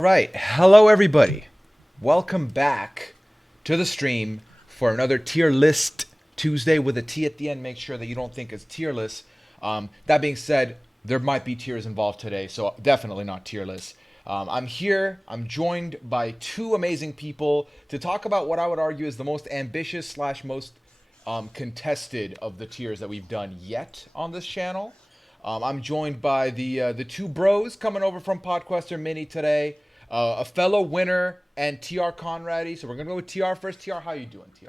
Right. Hello, everybody. Welcome back to the stream for another tier list Tuesday with a T at the end. Make sure that you don't think it's tier list. That being said, there might be tiers involved today, so definitely not tier list. I'm here. I'm joined by two amazing people to talk about what I would argue is the most ambitious slash most contested of the tiers that we've done yet on this channel. I'm joined by the two bros coming over from Podquester Mini today, a fellow winner and TR Conradi. So we're gonna go with TR first. TR, how you doing, TR?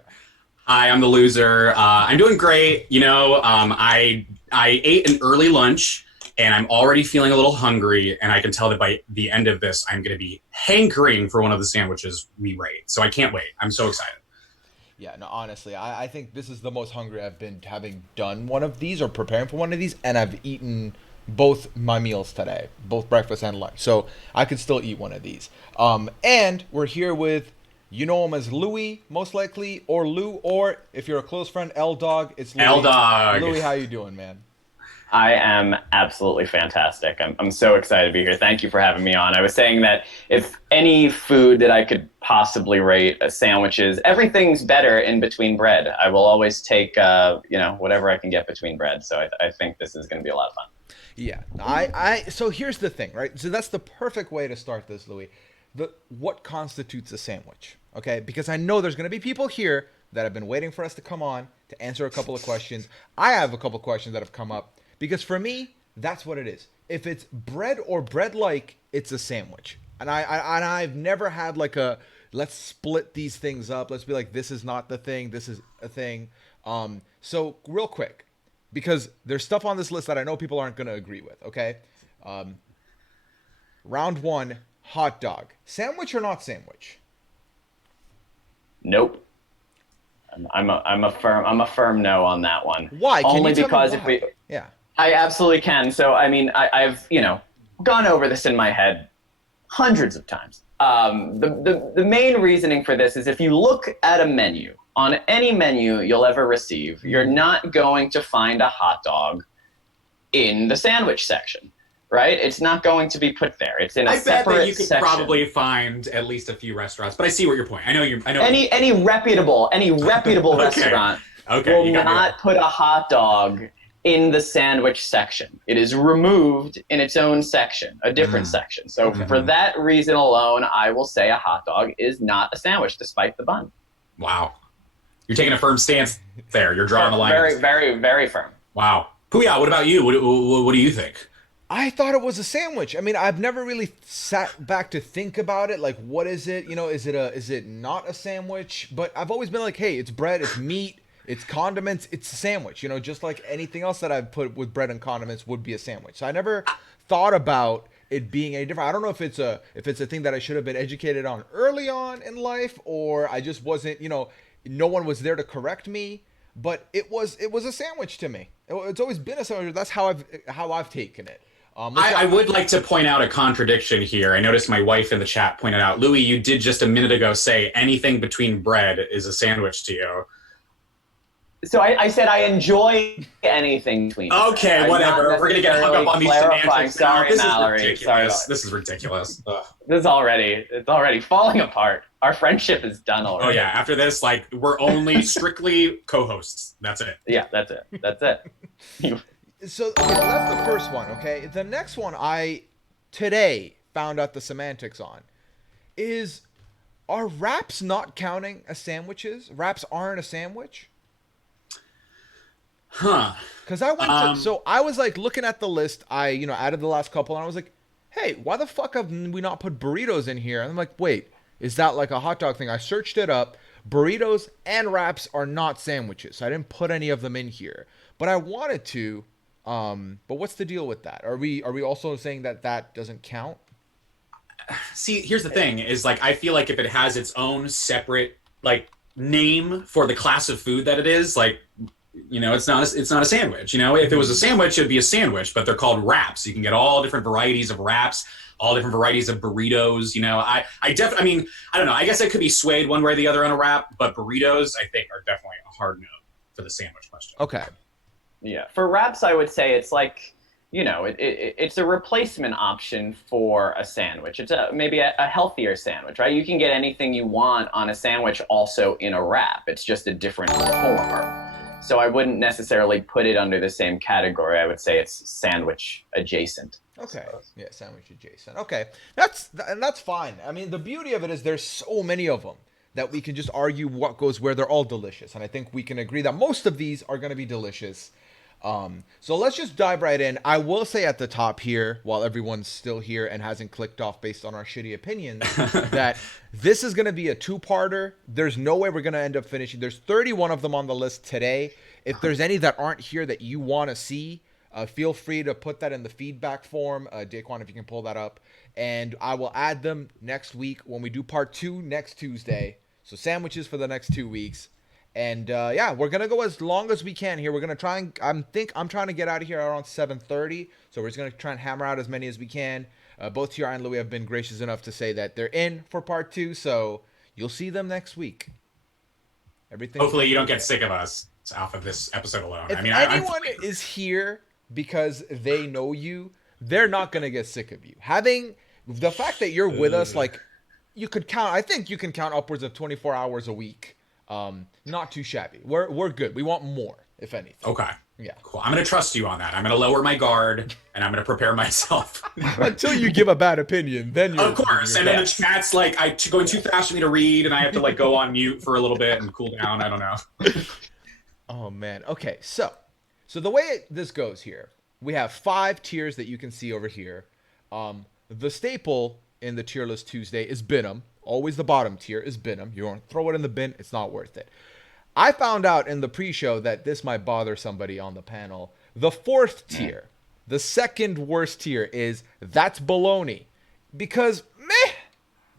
Hi, I'm the loser. I'm doing great. I ate an early lunch, and I'm already feeling a little hungry, and I can tell that by the end of this, I'm going to be hankering for one of the sandwiches we rate. So I can't wait. I'm so excited. Yeah, no, honestly, I think this is the most hungry I've been having done one of these or preparing for one of these, and I've eaten both my meals today, both breakfast and lunch. So I could still eat one of these. And we're here with, you know him as Louie, most likely, or Lou, or if you're a close friend, L Dog, it's Louie. L Dog. Louie, how you doing, man? I am absolutely fantastic. I'm so excited to be here. Thank you for having me on. I was saying that if any food that I could possibly rate sandwiches, everything's better in between bread. I will always take, whatever I can get between bread. So I think this is going to be a lot of fun. Yeah, so here's the thing, right? So that's the perfect way to start this, Louis. What constitutes a sandwich? Okay, because I know there's going to be people here that have been waiting for us to come on to answer a couple of questions. I have a couple of questions that have come up because for me, that's what it is. If it's bread or bread-like, it's a sandwich. And I've never had like a let's split these things up. Let's be like, this is not the thing. This is a thing. So real quick, because there's stuff on this list that I know people aren't going to agree with. Okay. Round one, hot dog. Sandwich or not sandwich? Nope. I'm a firm no on that one. Why? Can Only you tell because me if why? we, Yeah. I absolutely can. So I mean, I've gone over this in my head hundreds of times. The main reasoning for this is if you look at a menu, on any menu you'll ever receive, you're not going to find a hot dog in the sandwich section, right? It's not going to be put there. It's in a I bet separate that you could section. probably find at least a few restaurants, but I see what your point. I know. Any reputable Okay. restaurant Okay, will you got me not put a hot dog in the sandwich section. It is removed in its own section, a different section. So for that reason alone, I will say a hot dog is not a sandwich, despite the bun. Wow. You're taking a firm stance there. You're drawing the line. Very, very, very firm. Wow. Pooya, what about you? What do you think? I thought it was a sandwich. I mean, I've never really sat back to think about it. Like, what is it? You know, is it not a sandwich? But I've always been like, hey, it's bread, it's meat, it's condiments, it's a sandwich. You know, just like anything else that I've put with bread and condiments would be a sandwich. So I never thought about it being any different. I don't know if it's a thing that I should have been educated on early on in life, or I just wasn't. You know, no one was there to correct me. But it was a sandwich to me. It's always been a sandwich. That's how I've taken it. I would like to point out a contradiction here. I noticed my wife in the chat pointed out, Louis, you did just a minute ago say anything between bread is a sandwich to you. So I said I enjoy anything between. Okay, whatever. We're going to get hung up on these semantics. Sorry, This Mallory. is Sorry. ridiculous. This is ridiculous. Ugh. It's already falling apart. Our friendship is done already. Oh, yeah. After this, we're only strictly co-hosts. That's it. Yeah, that's it. So that's the first one, okay? The next one I today found out the semantics on is, are wraps not counting as sandwiches? Wraps aren't a sandwich? Huh. Because I went to, so I was like looking at the list, I added the last couple, and I was like, hey, why the fuck have we not put burritos in here? And I'm like, wait, is that like a hot dog thing? I searched it up. Burritos and wraps are not sandwiches, so I didn't put any of them in here. But I wanted to. But what's the deal with that? Are we also saying that doesn't count? See, here's the thing: is I feel like if it has its own separate name for the class of food that it is, it's not a sandwich. If it was a sandwich, it'd be a sandwich. But they're called wraps. You can get all different varieties of wraps, all different varieties of burritos. I don't know. I guess I could be swayed one way or the other on a wrap, but burritos, I think, are definitely a hard no for the sandwich question. Okay. Yeah. For wraps, I would say it's like it's a replacement option for a sandwich. It's maybe a healthier sandwich, right? You can get anything you want on a sandwich also in a wrap. It's just a different form. So I wouldn't necessarily put it under the same category. I would say it's sandwich adjacent. Okay. Yeah, sandwich adjacent. Okay. That's fine. I mean, the beauty of it is there's so many of them that we can just argue what goes where. They're all delicious. And I think we can agree that most of these are going to be delicious. So let's just dive right in. I will say at the top here, while everyone's still here and hasn't clicked off based on our shitty opinions, that this is going to be a two-parter. There's no way we're going to end up finishing. There's 31 of them on the list today. If there's any that aren't here that you want to see, feel free to put that in the feedback form. Daquan, if you can pull that up. And I will add them next week when we do part 2 next Tuesday. So sandwiches for the next 2 weeks. And yeah, we're gonna go as long as we can here. We're gonna try and I'm trying to get out of here around 7:30. So we're just gonna try and hammer out as many as we can. Both TR and Louie have been gracious enough to say that they're in for part 2, so you'll see them next week. Everything. Hopefully, you don't get sick of us off of this episode alone. If I mean, anyone is here because they know you, they're not gonna get sick of you. Having the fact that you're with us, like you could count. I think you can count upwards of 24 hours a week. Not too shabby. We're good. We want more, if anything. Okay. Yeah. Cool. I'm going to trust you on that. I'm going to lower my guard and I'm going to prepare myself. Until you give a bad opinion, then you're... Of course. And then the chat's like going too fast for me to read and I have to like go on mute for a little bit and cool down. I don't know. Oh, man. Okay. So the way this goes here, we have 5 tiers that you can see over here. The staple in the tier list Tuesday is Binum. Always the bottom tier is Binum. You don't throw it in the bin. It's not worth it. I found out in the pre-show that this might bother somebody on the panel. The 4th tier, the second worst tier is That's Bologna. Because, meh,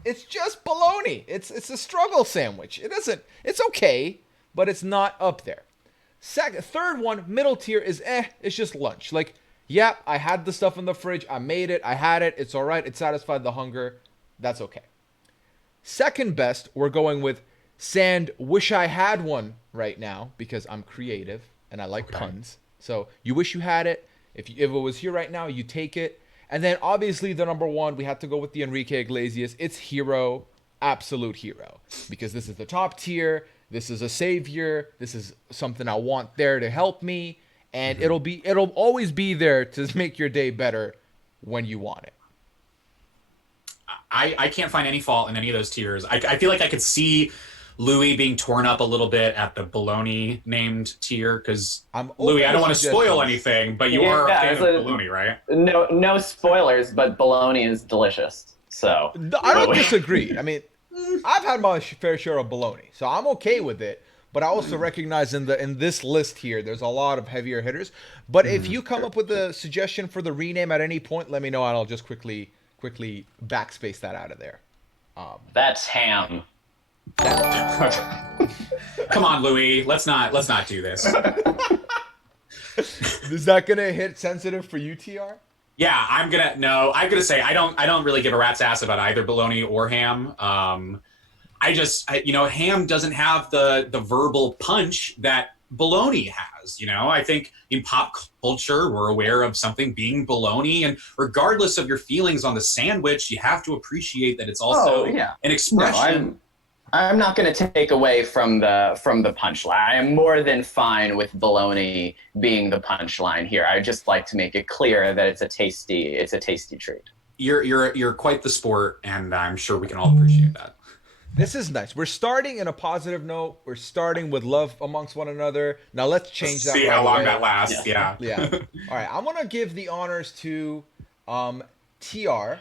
it's just bologna. It's a struggle sandwich. It's okay, but it's not up there. Third one, middle tier is it's just lunch. Like, yeah, I had the stuff in the fridge. I made it. I had it. It's all right. It satisfied the hunger. That's okay. Second best, we're going with Sand Wish I Had One right now because I'm creative and I like puns. So you wish you had it. If it was here right now, you take it. And then obviously the number one, we had to go with the Enrique Iglesias. It's Hero, absolute hero. Because this is the top tier. This is a savior. This is something I want there to help me. And it'll always be there to make your day better when you want it. I can't find any fault in any of those tiers. I feel like I could see Louie being torn up a little bit at the bologna named tier because Louie, I don't want to spoil anything, but you are a fan of bologna, right? No spoilers, but bologna is delicious. So I don't disagree. I mean, I've had my fair share of bologna, so I'm okay with it. But I also recognize in this list here, there's a lot of heavier hitters. But if you come up with a suggestion for the rename at any point, let me know, and I'll just quickly backspace that out of there. That's ham. Come on, Louie. Let's not do this. Is that gonna hit sensitive for you, TR? Yeah, I'm gonna say I don't really give a rat's ass about either bologna or ham. Ham doesn't have the verbal punch that bologna has. I think in pop culture, we're aware of something being bologna, and regardless of your feelings on the sandwich, you have to appreciate that it's also an expression. No, I'm not going to take away from the punchline. I am more than fine with bologna being the punchline here. I just like to make it clear that it's a tasty treat. You're quite the sport, and I'm sure we can all appreciate that. This is nice. We're starting in a positive note. We're starting with love amongst one another. Now let's change that. See how long that lasts. Yeah. All right. I'm gonna give the honors to TR.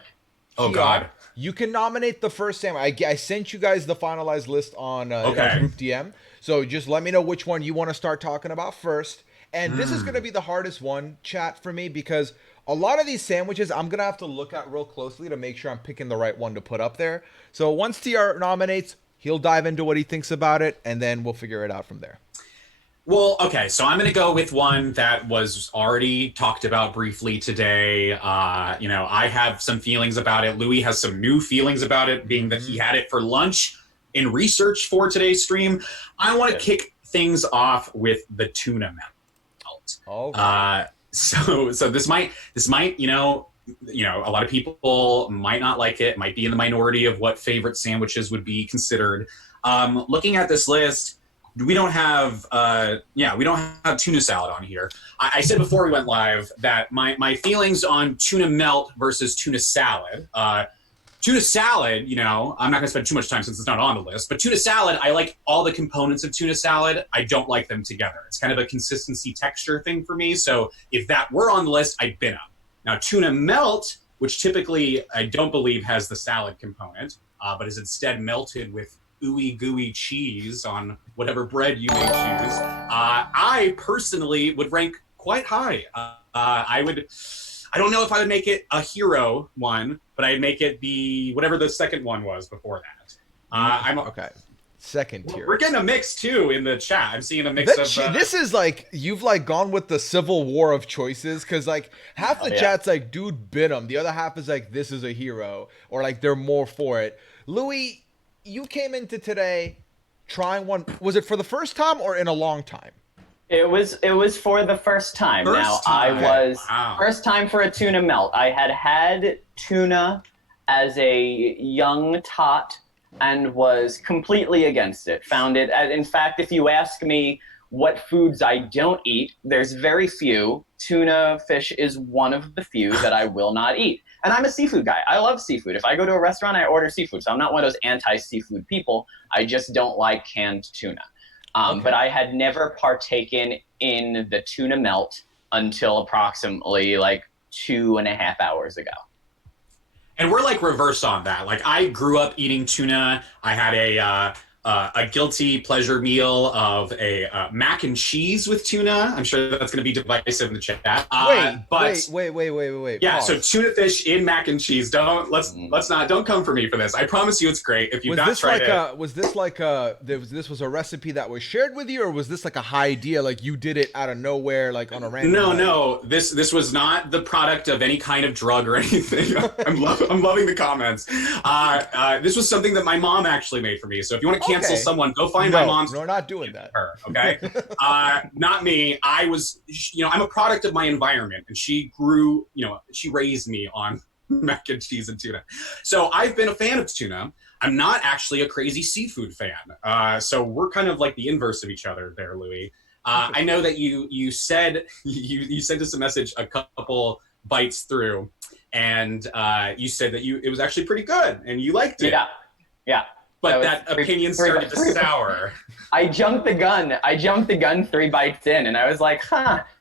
Oh God. You can nominate the first sandwich. I sent you guys the finalized list on Group DM. So just let me know which one you want to start talking about first. And this is gonna be the hardest one, chat, for me because a lot of these sandwiches I'm going to have to look at real closely to make sure I'm picking the right one to put up there. So once TR nominates, he'll dive into what he thinks about it, and then we'll figure it out from there. Well, okay, so I'm going to go with one that was already talked about briefly today. I have some feelings about it. Louie has some new feelings about it, being that he had it for lunch in research for today's stream. I want to kick things off with the tuna melt. All right. So this might a lot of people might not like it, might be in the minority of what favorite sandwiches would be considered. Looking at this list, we don't have we don't have tuna salad on here. I said before we went live that my feelings on tuna melt versus tuna salad. Tuna salad, I'm not going to spend too much time since it's not on the list, but tuna salad, I like all the components of tuna salad. I don't like them together. It's kind of a consistency texture thing for me. So if that were on the list, I'd bin them. Now, tuna melt, which typically I don't believe has the salad component, but is instead melted with ooey gooey cheese on whatever bread you may choose, I personally would rank quite high. I don't know if I would make it a hero one, but I'd make it the whatever the second one was before that. Okay. Second tier. We're getting a mix too in the chat. I'm seeing a mix of. This is like you've like gone with the civil war of choices because like half the chat's like, dude, bit him. The other half is like, this is a hero, or like they're more for it. Louie, you came into today trying one. Was it for the first time or in a long time? It was for the first time. First time for a tuna melt. I had tuna as a young tot and was completely against it. Found it, in fact, if you ask me what foods I don't eat, there's very few. Tuna fish is one of the few that I will not eat. And I'm a seafood guy. I love seafood. If I go to a restaurant, I order seafood. So I'm not one of those anti-seafood people. I just don't like canned tuna. But I had never partaken in the tuna melt until approximately like 2.5 hours ago. And we're like reverse on that. Like I grew up eating tuna. I had a guilty pleasure meal of a mac and cheese with tuna. I'm sure that's going to be divisive in the chat. Wait. Yeah, Pause. so tuna fish in mac and cheese. Don't come for me for this. I promise you, it's great. If you've not tried it, was this was a recipe that was shared with you, or was this like a high idea? Like you did it out of nowhere, like on a random. No. This was not the product of any kind of drug or anything. I'm loving the comments. This was something that my mom actually made for me. So if you want to cancel someone, go find my mom's. No, we're not doing that. Her, okay? Not me. I'm a product of my environment, and she grew, she raised me on mac and cheese and tuna. So I've been a fan of tuna. I'm not actually a crazy seafood fan. So we're kind of like the inverse of each other there, Louie. I know that you said you sent us a message a couple bites through, and you said that it was actually pretty good and you liked it. Yeah. But that opinion started to sour. I jumped the gun 3 bites in, and I was like,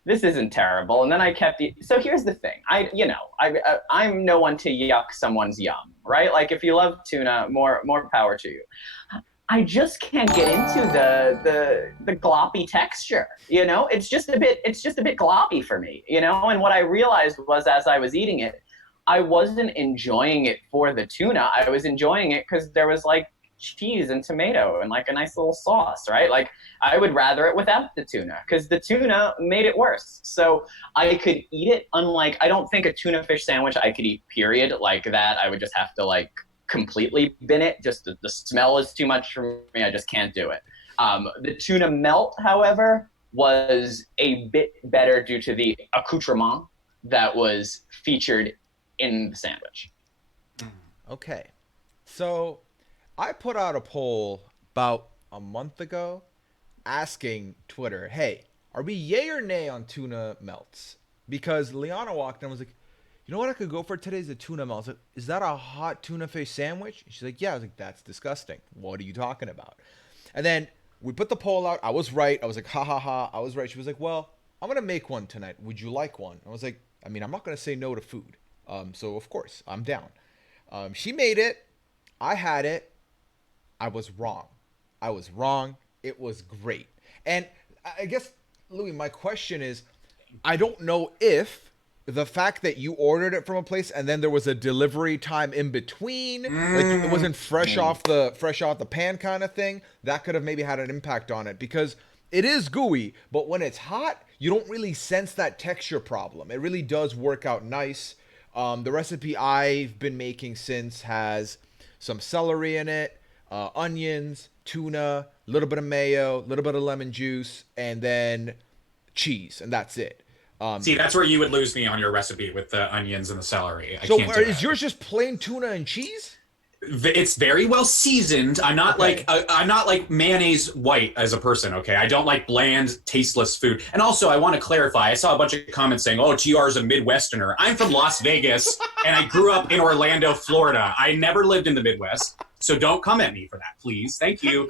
this isn't terrible. And then I kept eating. So here's the thing. I'm no one to yuck someone's yum, right? Like if you love tuna, more power to you. I just can't get into the gloppy texture. It's just a bit gloppy for me. And what I realized was as I was eating it, I wasn't enjoying it for the tuna. I was enjoying it because there was like cheese and tomato and like a nice little sauce, right? Like I would rather it without the tuna because the tuna made it worse. So I could eat it. Unlike, I don't think a tuna fish sandwich I could eat period like that. I would just have to like completely bin it. Just the smell is too much for me. I just can't do it. The tuna melt, however, was a bit better due to the accoutrement that was featured in the sandwich. Okay. So I put out a poll about a month ago asking Twitter, hey, are we yay or nay on tuna melts? Because Liana walked in and was like, you know what I could go for today is a tuna melt. I was like, is that a hot tuna fish sandwich? And she's like, yeah. I was like, that's disgusting. What are you talking about? And then we put the poll out. I was right. I was like, ha ha ha. I was right. She was like, well, I'm going to make one tonight. Would you like one? I was like, I'm not going to say no to food. So of course I'm down. She made it. I had it. I was wrong. It was great. And I guess, Louie, my question is, I don't know if the fact that you ordered it from a place and then there was a delivery time in between, like it wasn't fresh off the pan kind of thing, that could have maybe had an impact on it because it is gooey, but when it's hot, you don't really sense that texture problem. It really does work out nice. The recipe I've been making since has some celery in it, onions, tuna, a little bit of mayo, a little bit of lemon juice, and then cheese, and that's it. See, that's where you would lose me on your recipe with the onions and the celery. I So can't do is that. yours just plain tuna and cheese? It's very well seasoned. I'm not Okay. I'm not like mayonnaise white as a person. Okay, I don't like bland, tasteless food. And also, I want to clarify. I saw a bunch of comments saying, "Oh, TR is a Midwesterner." I'm from Las Vegas, and I grew up in Orlando, Florida. I never lived in the Midwest, so don't come at me for that, please. Thank you.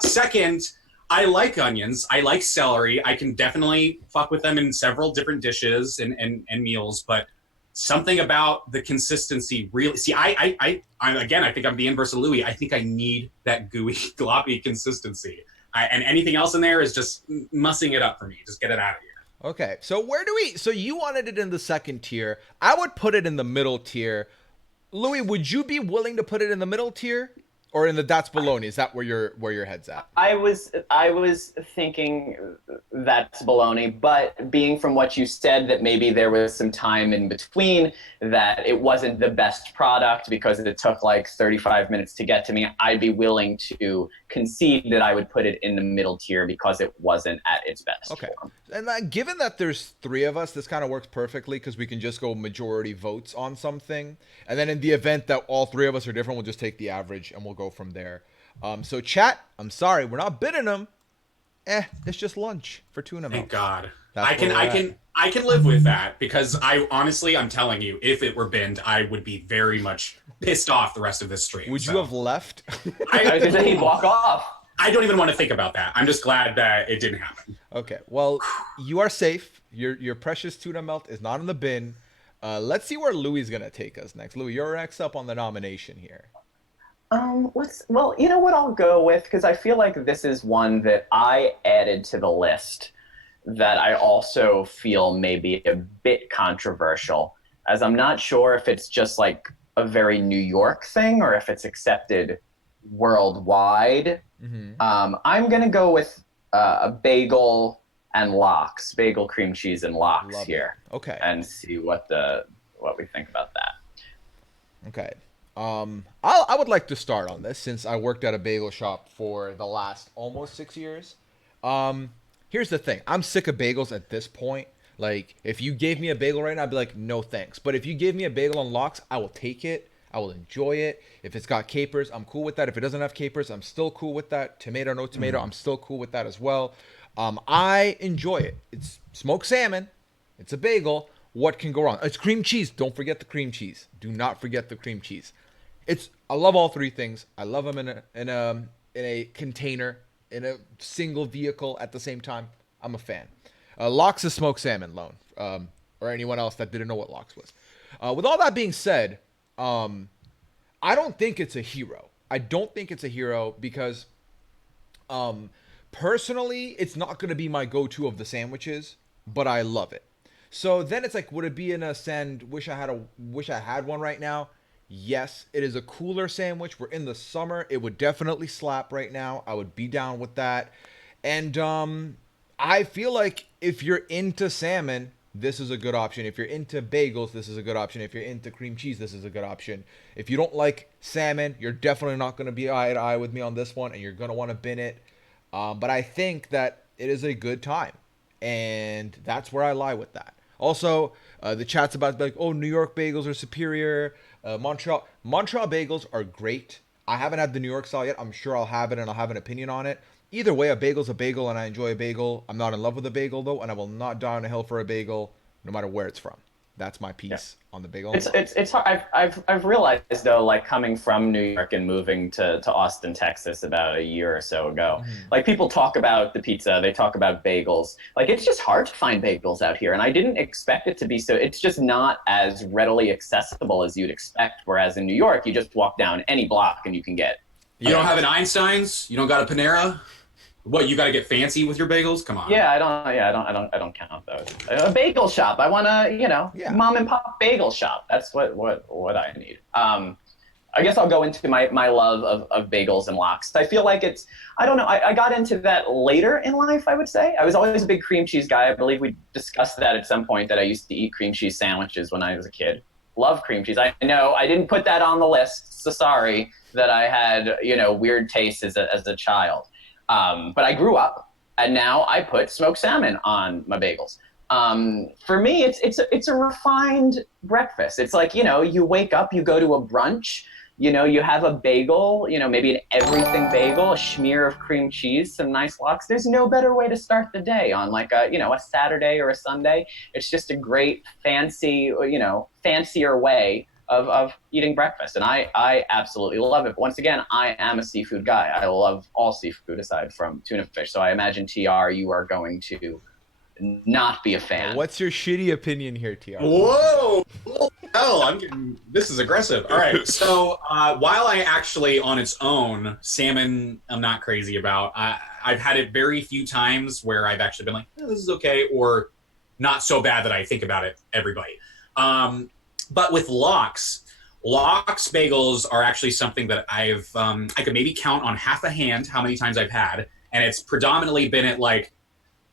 Second, I like onions. I like celery. I can definitely fuck with them in several different dishes and meals, but something about the consistency really see I again I think I'm the inverse of Louis. I think I need that gooey gloppy consistency, and anything else in there is just mussing it up for me. Just get it out of here. Okay, so so you wanted it in the second tier. I would put it in the middle tier. Louis, would you be willing to put it in the middle tier or in the that's baloney? Is that where your head's at? I was thinking that's baloney, but being from what you said that maybe there was some time in between, that it wasn't the best product because it took like 35 minutes to get to me, I'd be willing to concede that I would put it in the middle tier because it wasn't at its best Okay. form. And given that there's three of us, this kind of works perfectly because we can just go majority votes on something. And then in the event that all three of us are different, we'll just take the average and we'll go from there. So chat, I'm sorry, we're not bidding them. It's just lunch for tuna Thank melts. God. That's I can live with that because I'm telling you, if it were binned, I would be very much pissed off the rest of this stream. Would you have left? I was gonna say he'd walk off. I don't even want to think about that. I'm just glad that it didn't happen. Okay, well, you are safe. Your precious tuna melt is not in the bin. Let's see where Louis is gonna take us next. Louis, you're next up on the nomination here. Well, you know what I'll go with, because I feel like this is one that I added to the list that I also feel may be a bit controversial, as I'm not sure if it's just like a very New York thing or if it's accepted worldwide. I'm gonna go with a bagel and lox, bagel cream cheese and lox Love it. here. Okay. And see what we think about that. Okay. I would like to start on this since I worked at a bagel shop for the last almost 6 years. Here's the thing. I'm sick of bagels at this point. Like, if you gave me a bagel right now, I'd be like, no thanks. But if you gave me a bagel on lox, I will take it. I will enjoy it. If it's got capers, I'm cool with that. If it doesn't have capers, I'm still cool with that. Tomato, no tomato, I'm still cool with that as well. I enjoy it. It's smoked salmon. It's a bagel. What can go wrong? It's cream cheese. Don't forget the cream cheese. Do not forget the cream cheese. I love all three things. I love them in a container, in a single vehicle at the same time. I'm a fan. Lox is smoked salmon, Lone, or anyone else that didn't know what lox was. With all that being said, I don't think it's a hero. I don't think it's a hero because, personally, it's not going to be my go-to of the sandwiches, but I love it. So then it's like, would it be in a wish I had one right now? Yes, it is a cooler sandwich. We're in the summer. It would definitely slap right now. I would be down with that. And I feel like if you're into salmon, this is a good option. If you're into bagels, this is a good option. If you're into cream cheese, this is a good option. If you don't like salmon, you're definitely not going to be eye to eye with me on this one, and you're going to want to bin it. But I think that it is a good time, and that's where I lie with that. Also, the chat's about like, oh, New York bagels are superior. Montreal bagels are great. I haven't had the New York style yet. I'm sure I'll have it and I'll have an opinion on it. Either way, a bagel's a bagel and I enjoy a bagel. I'm not in love with a bagel though, and I will not die on a hill for a bagel, no matter where it's from. That's my piece on the bagel. It's hard. I've realized though, like coming from New York and moving to Austin, Texas about a year or so ago, like people talk about the pizza, they talk about bagels. Like it's just hard to find bagels out here, and I didn't expect it to be so. It's just not as readily accessible as you'd expect. Whereas in New York, you just walk down any block and you can get. You don't have an Einstein's? You don't got a Panera? What, you got to get fancy with your bagels? Come on. I don't count those. A bagel shop. I want to, mom and pop bagel shop. That's what I need. I guess I'll go into my love of bagels and lox. I feel like I don't know. I got into that later in life, I would say. I was always a big cream cheese guy. I believe we discussed that at some point, that I used to eat cream cheese sandwiches when I was a kid. Love cream cheese. I know I didn't put that on the list, so sorry that I had, weird tastes as a child. But I grew up, and now I put smoked salmon on my bagels. For me, it's a refined breakfast. It's like, you wake up, you go to a brunch, you have a bagel, maybe an everything bagel, a smear of cream cheese, some nice lox. There's no better way to start the day on like a Saturday or a Sunday. It's just a great fancy, fancier way of eating breakfast. And I absolutely love it. But once again, I am a seafood guy. I love all seafood aside from tuna fish. So I imagine TR, you are going to not be a fan. What's your shitty opinion here, TR? Whoa! Hell, this is aggressive. All right, so while I actually, on its own, salmon, I'm not crazy about. I've had it very few times where I've actually been like, this is okay, or not so bad that I think about it every bite. But with lox bagels are actually something that I could maybe count on half a hand how many times I've had, and it's predominantly been at like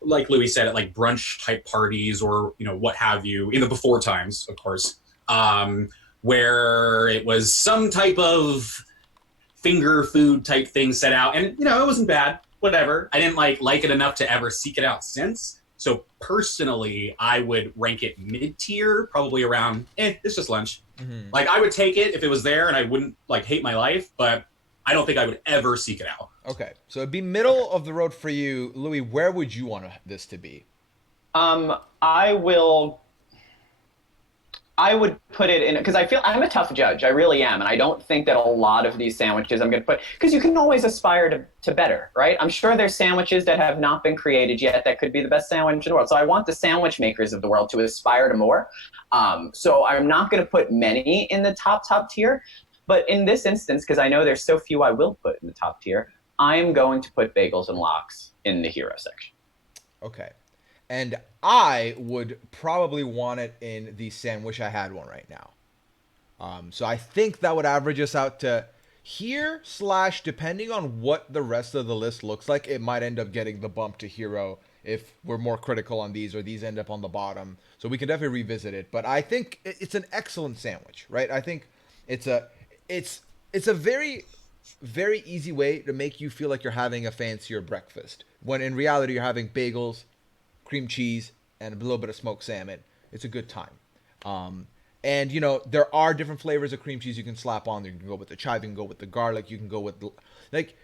Louis said, at like brunch type parties or what have you, in the before times, of course, where it was some type of finger food type thing set out, and it wasn't bad, whatever. I didn't like it enough to ever seek it out since. So personally, I would rank it mid-tier, probably around it's just lunch. Mm-hmm. Like I would take it if it was there, and I wouldn't like hate my life, but I don't think I would ever seek it out. Okay, so it'd be middle of the road for you, Louis. Where would you want this to be? I would put it in because I feel I'm a tough judge. I really am, and I don't think that a lot of these sandwiches I'm going to put because you can always aspire to better, right? I'm sure there's sandwiches that have not been created yet that could be the best sandwich in the world. So I want the sandwich makers of the world to aspire to more. So I'm not going to put many in the top tier, but in this instance, because I know there's so few I will put in the top tier, I'm going to put bagels and lox in the hero section. Okay. And I would probably want it in the sandwich I had one right now. So I think that would average us out to here / depending on what the rest of the list looks like, it might end up getting the bump to hero if we're more critical on these or these end up on the bottom. So we can definitely revisit it. But I think it's an excellent sandwich, right? I think it's a very, very easy way to make you feel like you're having a fancier breakfast. When in reality, you're having bagels, cream cheese, and a little bit of smoked salmon. It's a good time. And there are different flavors of cream cheese you can slap on. You can go with the chive, you can go with the garlic, you can go with like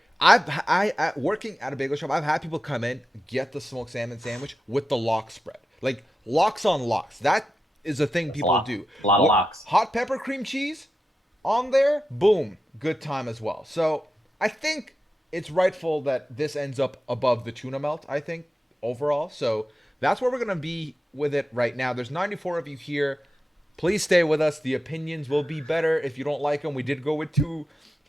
working at a bagel shop, I've had people come in, get the smoked salmon sandwich with the lox spread. Like lox on lox. That is a thing people do. A lot of lox. Hot pepper cream cheese on there, boom, good time as well. So I think it's rightful that this ends up above the tuna melt, I think, overall. So that's where we're going to be with it right now. There's 94 of you here. Please stay with us. The opinions will be better if you don't like them. We did go with 2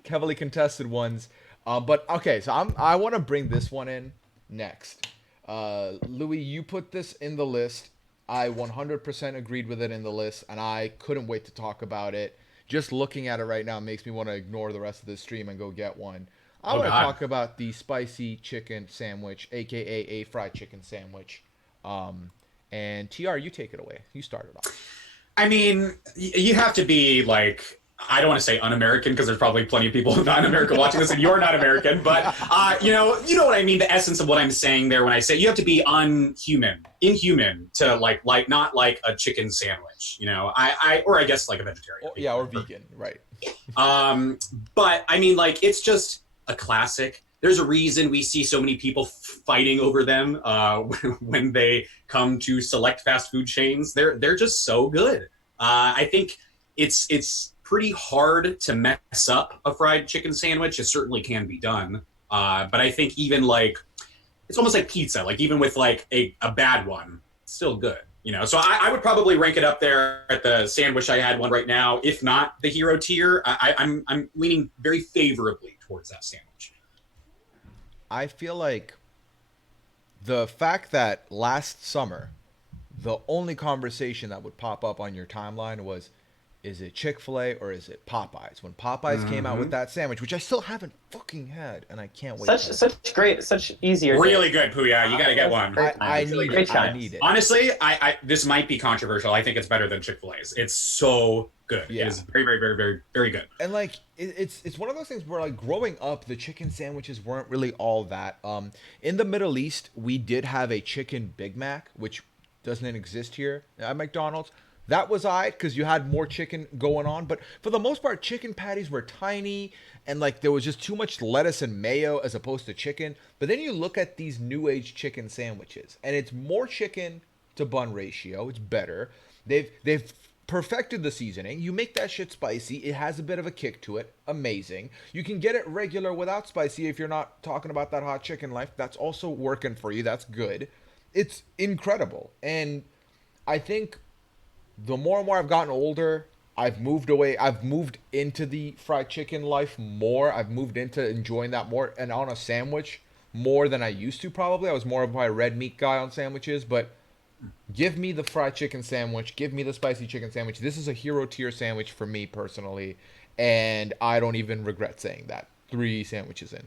heavily contested ones. But okay, so I want to bring this one in next. Louis, you put this in the list. I 100% agreed with it in the list, and I couldn't wait to talk about it. Just looking at it right now makes me want to ignore the rest of this stream and go get one. I want to talk about the spicy chicken sandwich, aka a fried chicken sandwich. And TR, you take it away. You start it off. I mean, you have to be like, I don't want to say un-American because there's probably plenty of people not American watching this, and you're not American. But you know what I mean. The essence of what I'm saying there when I say you have to be inhuman to like not like a chicken sandwich. Or I guess like a vegetarian. Or vegan, right? But I mean, like it's just a classic. There's a reason we see so many people fighting over them when they come to select fast food chains. They're just so good. I think it's pretty hard to mess up a fried chicken sandwich. It certainly can be done. But I think even like it's almost like pizza. Like even with like a bad one, it's still good. So I would probably rank it up there at the sandwich I had one right now, if not the hero tier. I'm leaning very favorably towards that sandwich. I feel like the fact that last summer, the only conversation that would pop up on your timeline was, is it Chick-fil-A or is it Popeyes? When Popeyes came out with that sandwich, which I still haven't fucking had, and I can't wait. Such easier. Really good, Puya. You got to get one. I need it. Honestly, I this might be controversial. I think it's better than Chick-fil-A's. It's so good. Yeah. It is very, very, very, very, very good. And like it's one of those things where like growing up, the chicken sandwiches weren't really all that. In the Middle East, we did have a chicken Big Mac, which doesn't exist here at McDonald's. That was odd because you had more chicken going on, but for the most part, chicken patties were tiny and like there was just too much lettuce and mayo as opposed to chicken. But then you look at these new age chicken sandwiches, and it's more chicken to bun ratio. It's better. They've perfected the seasoning. You make that shit spicy. It has a bit of a kick to it. Amazing. You can get it regular without spicy if you're not talking about that hot chicken life. That's also working for you. That's good. It's incredible. And I think the more and more I've gotten older, I've moved away. I've moved into the fried chicken life more. I've moved into enjoying that more and on a sandwich more than I used to probably. I was more of a red meat guy on sandwiches, but give me the fried chicken sandwich. Give me the spicy chicken sandwich. This is a hero tier sandwich for me personally, and I don't even regret saying that. 3 sandwiches in.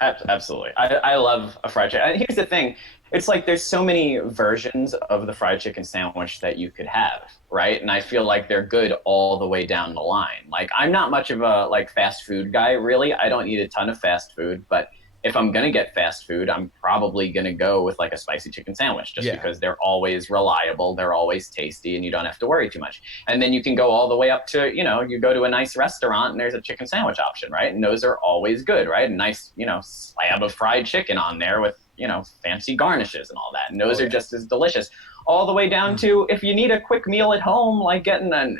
Absolutely. I love a fried chicken. And here's the thing. It's like there's so many versions of the fried chicken sandwich that you could have, right? And I feel like they're good all the way down the line. Like I'm not much of a like fast food guy, really. I don't eat a ton of fast food, but if I'm going to get fast food, I'm probably going to go with like a spicy chicken sandwich just because they're always reliable, they're always tasty, and you don't have to worry too much. And then you can go all the way up to, you go to a nice restaurant and there's a chicken sandwich option, right? And those are always good, right? A nice, slab of fried chicken on there with, fancy garnishes and all that. And those are just as delicious. All the way down to if you need a quick meal at home, like getting an,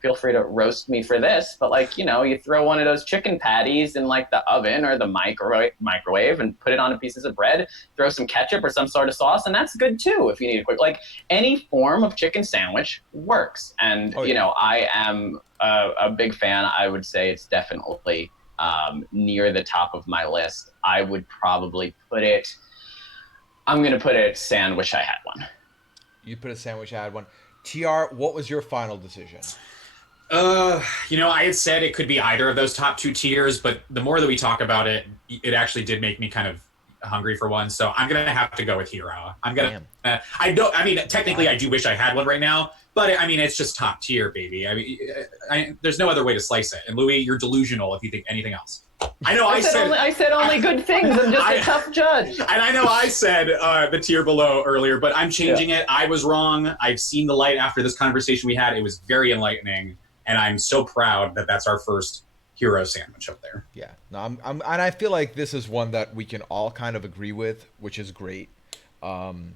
feel free to roast me for this, but like, you throw one of those chicken patties in like the oven or the microwave and put it on a pieces of bread, throw some ketchup or some sort of sauce, and that's good too if you need a quick, like any form of chicken sandwich works. And, I am a big fan. I would say it's definitely near the top of my list. I would probably I'm going to put it sandwich. I had one. You put a sandwich, I had one. TR, what was your final decision? I had said it could be either of those top 2 tiers, but the more that we talk about it, it actually did make me kind of hungry for one. So I'm gonna have to go with Hero. Technically, I do wish I had one right now, but it's just top tier, baby. There's no other way to slice it. And Louie, you're delusional if you think anything else. I know I said only good things. I'm just a tough judge. And I know I said the tier below earlier, but I'm changing it. I was wrong. I've seen the light after this conversation we had. It was very enlightening. And I'm so proud that that's our first hero sandwich up there. Yeah, no, and I feel like this is one that we can all kind of agree with, which is great. And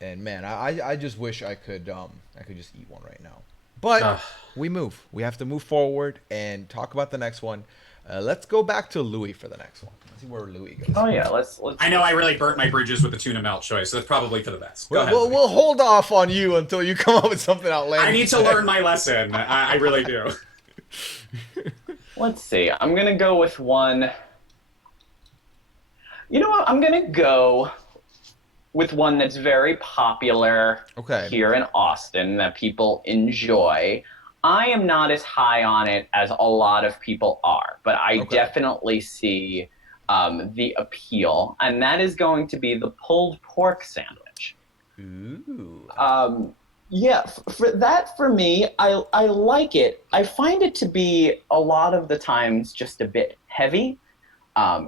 man, I just wish I could just eat one right now. But we have to move forward and talk about the next one. Let's go back to Louie for the next one. Let's see where Louie goes. Oh yeah, let's. I know I really burnt my bridges with the tuna melt choice, so that's probably for the best. We'll hold off on you until you come up with something outlandish. I need to learn my lesson. I really do. Let's see. I'm gonna go with one. You know what? I'm gonna go with one that's very popular here in Austin that people enjoy. I am not as high on it as a lot of people are, but I definitely see the appeal, and that is going to be the pulled pork sandwich. Ooh. For me, I like it. I find it to be a lot of the times just a bit heavy.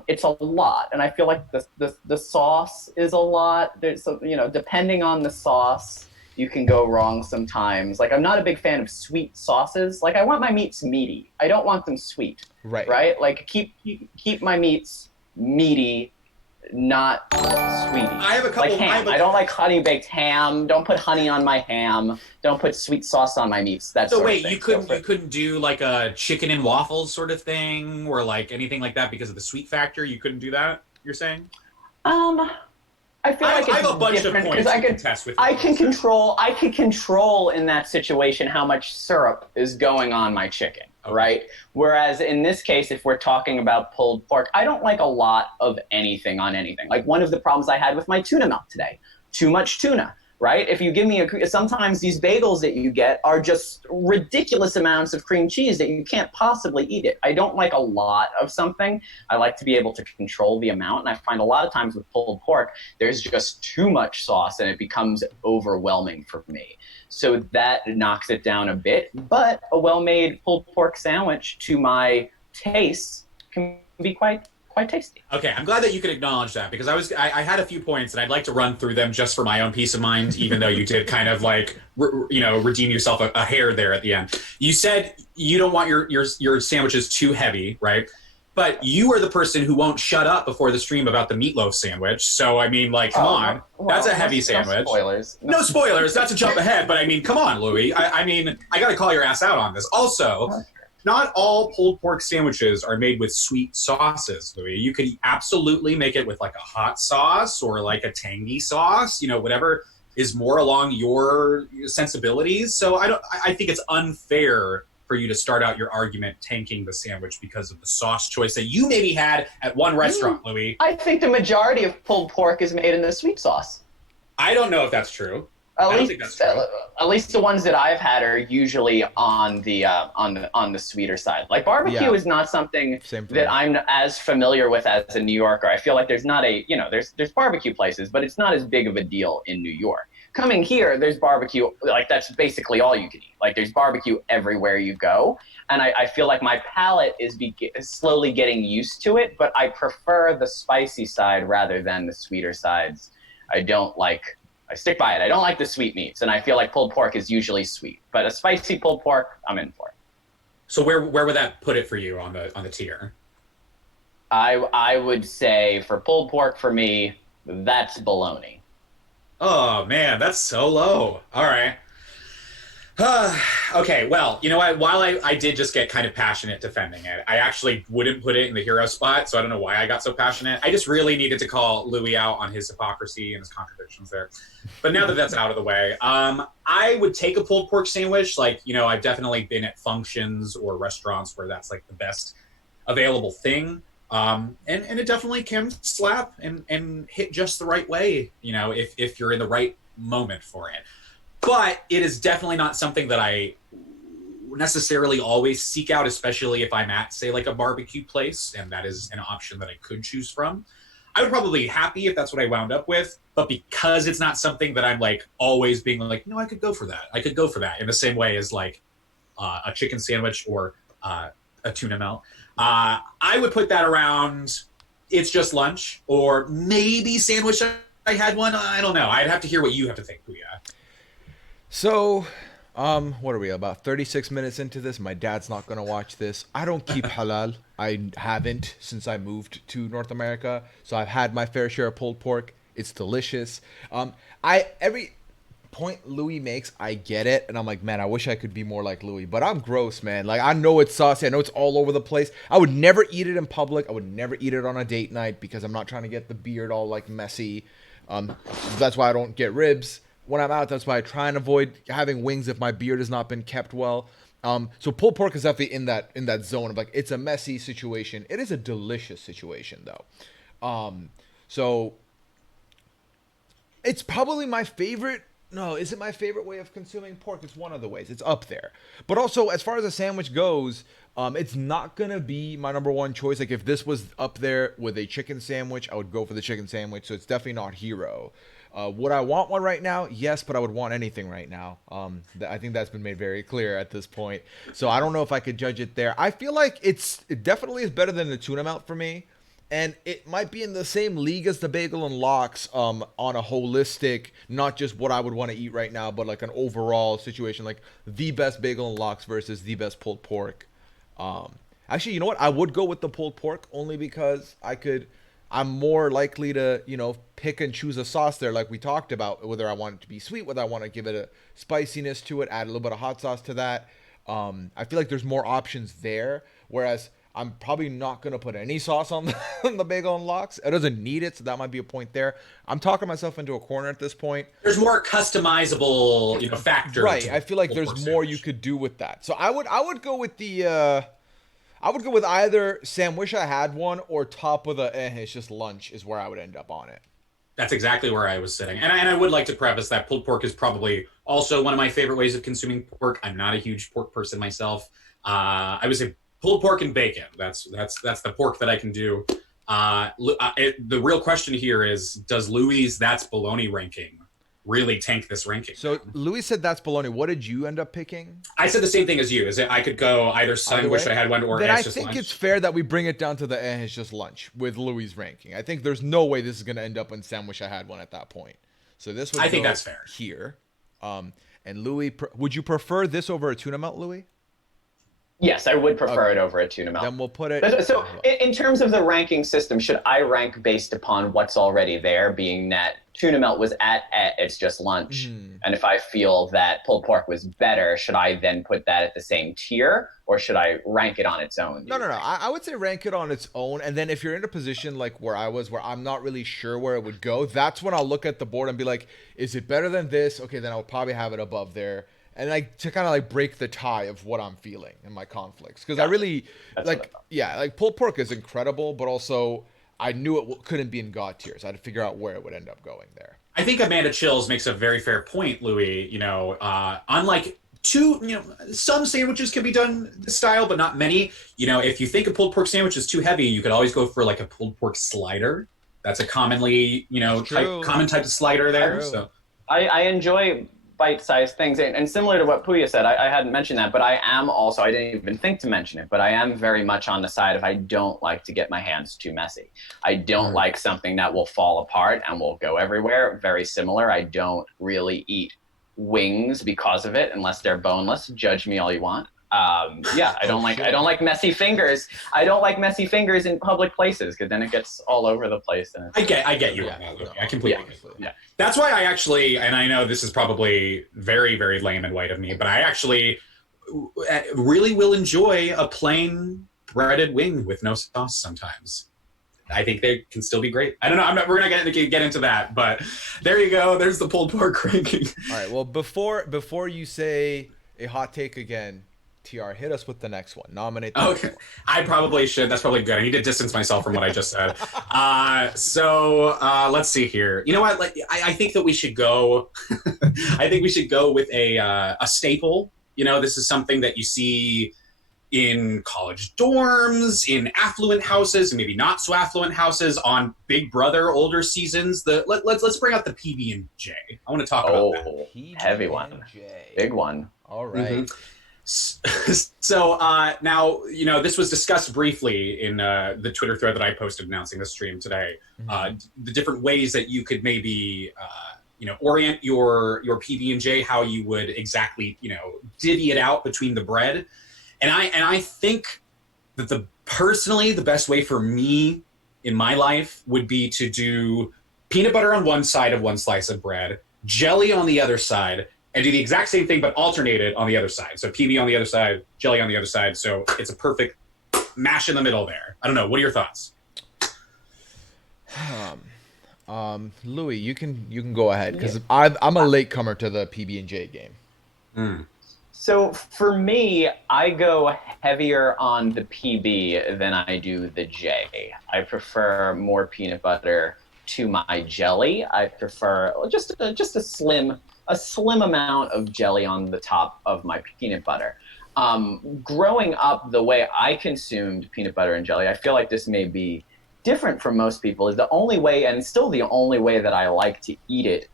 It's a lot, and I feel like the sauce is a lot. There's depending on the sauce, you can go wrong sometimes. Like I'm not a big fan of sweet sauces. Like I want my meats meaty. I don't want them sweet. Right? Like keep my meats meaty, not sweety. I have a couple. Like ham. I don't like honey baked ham. Don't put honey on my ham. Don't put sweet sauce on my meats. So wait, you couldn't do like a chicken and waffles sort of thing, or like anything like that because of the sweet factor. You couldn't do that. You're saying? I feel like it's I have a bunch of points to contest with you. I can control in that situation how much syrup is going on my chicken, right? Whereas in this case, if we're talking about pulled pork, I don't like a lot of anything on anything. Like one of the problems I had with my tuna melt today, too much tuna. Right? If you give me sometimes these bagels that you get are just ridiculous amounts of cream cheese that you can't possibly eat it. I don't like a lot of something. I like to be able to control the amount. And I find a lot of times with pulled pork, there's just too much sauce and it becomes overwhelming for me. So that knocks it down a bit. But a well-made pulled pork sandwich to my taste can be quite quite tasty. Okay, I'm glad that you could acknowledge that because I had a few points and I'd like to run through them just for my own peace of mind, even though you did kind of like redeem yourself a hair there at the end. You said you don't want your sandwiches too heavy, right? But you are the person who won't shut up before the stream about the meatloaf sandwich. So I mean, like, come on, that's a heavy sandwich. No spoilers. No spoilers. Not to jump ahead, but I mean, come on, Louie. I mean, I got to call your ass out on this. Also, not all pulled pork sandwiches are made with sweet sauces, Louis. You could absolutely make it with like a hot sauce or like a tangy sauce, whatever is more along your sensibilities. So I think it's unfair for you to start out your argument tanking the sandwich because of the sauce choice that you maybe had at one restaurant, Louis. I think the majority of pulled pork is made in the sweet sauce. I don't know if that's true. At least the ones that I've had are usually on the sweeter side. Like barbecue is not something that I'm as familiar with as a New Yorker. I feel like there's not there's barbecue places, but it's not as big of a deal in New York. Coming here, there's barbecue, like that's basically all you can eat. Like there's barbecue everywhere you go. And I feel like my palate is slowly getting used to it, but I prefer the spicy side rather than the sweeter sides. I stick by it. I don't like the sweet meats, and I feel like pulled pork is usually sweet. But a spicy pulled pork, I'm in for it. So where would that put it for you on the tier? I would say for pulled pork for me, that's bologna. Oh man, that's so low. All right. Okay, well, you know what? While I did just get kind of passionate defending it, I actually wouldn't put it in the hero spot, so I don't know why I got so passionate. I just really needed to call Louis out on his hypocrisy and his contradictions there. But now that that's out of the way, I would take a pulled pork sandwich. Like, I've definitely been at functions or restaurants where that's like the best available thing. And it definitely can slap and hit just the right way, if you're in the right moment for it. But it is definitely not something that I necessarily always seek out, especially if I'm at, say, like a barbecue place, and that is an option that I could choose from. I would probably be happy if that's what I wound up with, but because it's not something that I'm like always being like, I could go for that. I could go for that in the same way as like a chicken sandwich or a tuna melt. I would put that around it's just lunch or maybe sandwich. I had one. I don't know. I'd have to hear what you have to think, Puya. So, what are we, about 36 minutes into this? My dad's not going to watch this. I don't keep halal. I haven't since I moved to North America. So I've had my fair share of pulled pork. It's delicious. Every point Louis makes, I get it. And I'm like, man, I wish I could be more like Louis. But I'm gross, man. Like, I know it's saucy. I know it's all over the place. I would never eat it in public. I would never eat it on a date night because I'm not trying to get the beard all, like, messy. That's why I don't get ribs when I'm out. That's why I try and avoid having wings if my beard has not been kept well. So pulled pork is definitely in that zone of like, it's a messy situation. It is a delicious situation though. So it's probably my favorite. No, is it my favorite way of consuming pork? It's one of the ways. It's up there. But also, as far as a sandwich goes, it's not going to be my number one choice. Like, if this was up there with a chicken sandwich, I would go for the chicken sandwich. So it's definitely not hero. Would I want one right now? Yes, but I would want anything right now. I think that's been made very clear at this point. So I don't know if I could judge it there. I feel like it definitely is better than the tuna melt for me. And it might be in the same league as the bagel and lox on a holistic, not just what I would want to eat right now, but like an overall situation, like the best bagel and lox versus the best pulled pork. Actually, you know what? I would go with the pulled pork only because I'm more likely to, pick and choose a sauce there like we talked about, whether I want it to be sweet, whether I want to give it a spiciness to it, add a little bit of hot sauce to that. I feel like there's more options there, whereas I'm probably not going to put any sauce on the bagel and lox. It doesn't need it, so that might be a point there. I'm talking myself into a corner at this point. There's more customizable, factors. Right. I feel like there's more you could do with that. So I would go with I would go with either sandwich I had one or top of the it's just lunch is where I would end up on it. That's exactly where I was sitting. And I would like to preface that pulled pork is probably also one of my favorite ways of consuming pork. I'm not a huge pork person myself. I would say pulled pork and bacon. That's the pork that I can do. The real question here is, does Louis' That's Bologna ranking really tank this ranking. So Louis said that's bologna. What did you end up picking? I said the same thing as you. Is that I could go either Either wish way? I had one or Then it's I just think lunch. it's fair that we bring it down to the it's just lunch with Louis' ranking. I think there's no way this is going to end up in sandwich I had one at that point. So this would I think go that's fair. here. And Louis, would you prefer this over a tuna melt, Louis? Yes, I would prefer Okay. it over a tuna melt. Then we'll put it. So, in terms of the ranking system, should I rank based upon what's already there, being that tuna melt was at it's just lunch, and if I feel that pulled pork was better, should I then put that at the same tier, or should I rank it on its own? No. I would say rank it on its own, and then if you're in a position like where I was, where I'm not really sure where it would go, that's when I'll look at the board and be like, is it better than this? Okay, then I'll probably have it above there. And like to kind of like break the tie of what I'm feeling in my conflicts, because I really like pulled pork is incredible, but also I knew it couldn't be in God tier, so I had to figure out where it would end up going there. I think Amanda Chills makes a very fair point, Louis. Unlike some sandwiches can be done this style, but not many. If you think a pulled pork sandwich is too heavy, you could always go for like a pulled pork slider. That's a commonly, common type of slider there. True. So I enjoy bite-sized things, and similar to what Puya said, I hadn't mentioned that, but I am also, I didn't even think to mention it, but I am very much on the side of I don't like to get my hands too messy. I don't like something that will fall apart and will go everywhere. Very similar. I don't really eat wings because of it unless they're boneless. Judge me all you want. I don't like messy fingers. I don't like messy fingers in public places because then it gets all over the place. And I get you on that, Louis. I completely get you. Yeah. That's why I actually, and I know this is probably very, very lame and white of me, but I actually really will enjoy a plain breaded wing with no sauce sometimes. I think they can still be great. I don't know. We're not going to get into that, but there you go. There's the pulled pork ranking. All right. Well, before you say a hot take again, TR, hit us with the next one. Nominate the next one. I probably should. That's probably good. I need to distance myself from what I just said. So let's see here. You know what? I think that we should go. I think we should go with a staple. This is something that you see in college dorms, in affluent houses, and maybe not so affluent houses on Big Brother older seasons. Let's bring out the PB and J. I want to talk about that. Heavy one, big one. All right. Mm-hmm. So now, this was discussed briefly in the Twitter thread that I posted announcing the stream today. The different ways that you could maybe, orient your PB and J, how you would exactly, divvy it out between the bread. And I think that personally the best way for me in my life would be to do peanut butter on one side of one slice of bread, jelly on the other side, and do the exact same thing, but alternate it on the other side. So PB on the other side, jelly on the other side. So it's a perfect mash in the middle there. I don't know. What are your thoughts? Louis, you can go ahead because I'm a latecomer to the PB and J game. So for me, I go heavier on the PB than I do the J. I prefer more peanut butter to my jelly. I prefer just a slim amount of jelly on the top of my peanut butter. Growing up, the way I consumed peanut butter and jelly, I feel like this may be different from most people, is the only way, and still the only way that I like to eat it,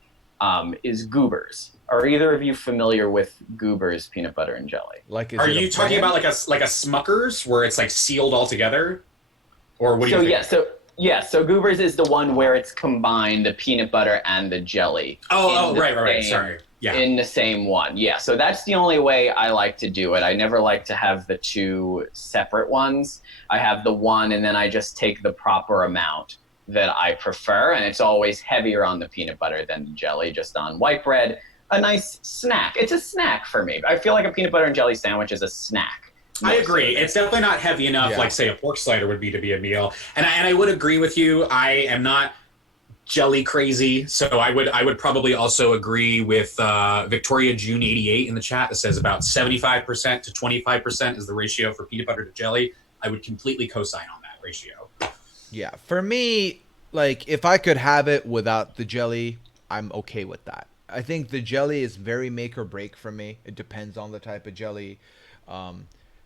is Goobers. Are either of you familiar with Goobers peanut butter and jelly? Are you talking about like a Smucker's where it's like sealed all together, or what do you think? So Goobers is the one where it's combined the peanut butter and the jelly. Right. Sorry. Yeah. In the same one. Yeah. So that's the only way I like to do it. I never like to have the two separate ones. I have the one and then I just take the proper amount that I prefer. And it's always heavier on the peanut butter than the jelly, just on white bread. A nice snack. It's a snack for me. I feel like a peanut butter and jelly sandwich is a snack. I agree. It's definitely not heavy enough, like say a pork slider would be to be a meal. And I would agree with you. I am not jelly crazy, so I would probably also agree with Victoria June 88 in the chat that says about 75% to 25% is the ratio for peanut butter to jelly. I would completely co-sign on that ratio. Yeah, for me, like if I could have it without the jelly, I'm okay with that. I think the jelly is very make or break for me. It depends on the type of jelly.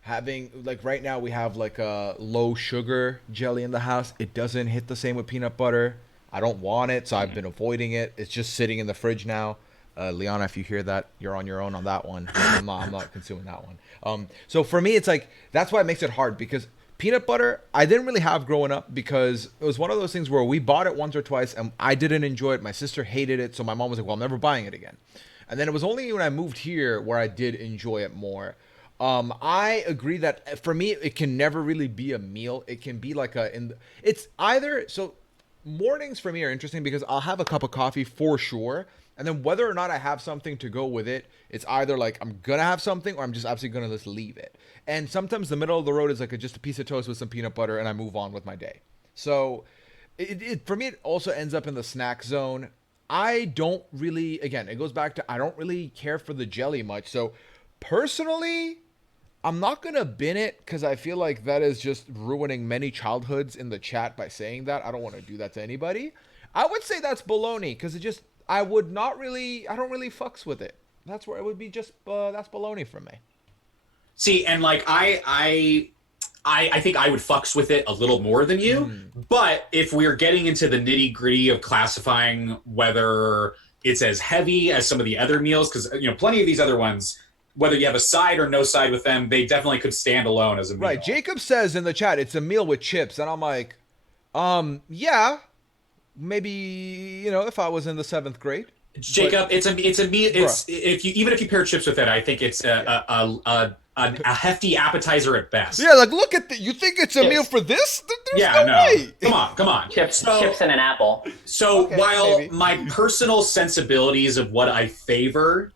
Having like right now we have like a low sugar jelly in the house. It doesn't hit the same with peanut butter. I don't want it, so I've been avoiding it. It's just sitting in the fridge now. Liana, if you hear that, you're on your own on that one. I'm not consuming that one. So for me, it's like that's why it makes it hard because peanut butter I didn't really have growing up because it was one of those things where we bought it once or twice and I didn't enjoy it. My sister hated it, so my mom was like, "Well, I'm never buying it again." And then it was only when I moved here where I did enjoy it more. I agree that for me, it can never really be a meal. It can be like it's either so mornings for me are interesting because I'll have a cup of coffee for sure. And then whether or not I have something to go with it, it's either like I'm going to have something or I'm just absolutely going to just leave it. And sometimes the middle of the road is like just a piece of toast with some peanut butter and I move on with my day. So for me, it also ends up in the snack zone. I don't really, again, it goes back to I don't really care for the jelly much. So personally, I'm not going to bin it because I feel like that is just ruining many childhoods in the chat by saying that. I don't want to do that to anybody. I would say that's baloney because I don't really fucks with it. That's where it would be just, that's baloney for me. See, and like I think I would fucks with it a little more than you. But if we're getting into the nitty gritty of classifying whether it's as heavy as some of the other meals, because plenty of these other ones, whether you have a side or no side with them, they definitely could stand alone as a meal. Right. Jacob says in the chat it's a meal with chips, and I'm like, yeah, maybe if I was in the 7th grade. Jacob, it's a meal. It's even if you pair chips with it, I think it's a hefty appetizer at best. Yeah, like look at you think it's a meal for this? There's no way. Come on. Chips and an apple. So Okay, while maybe. my personal sensibilities of what I favor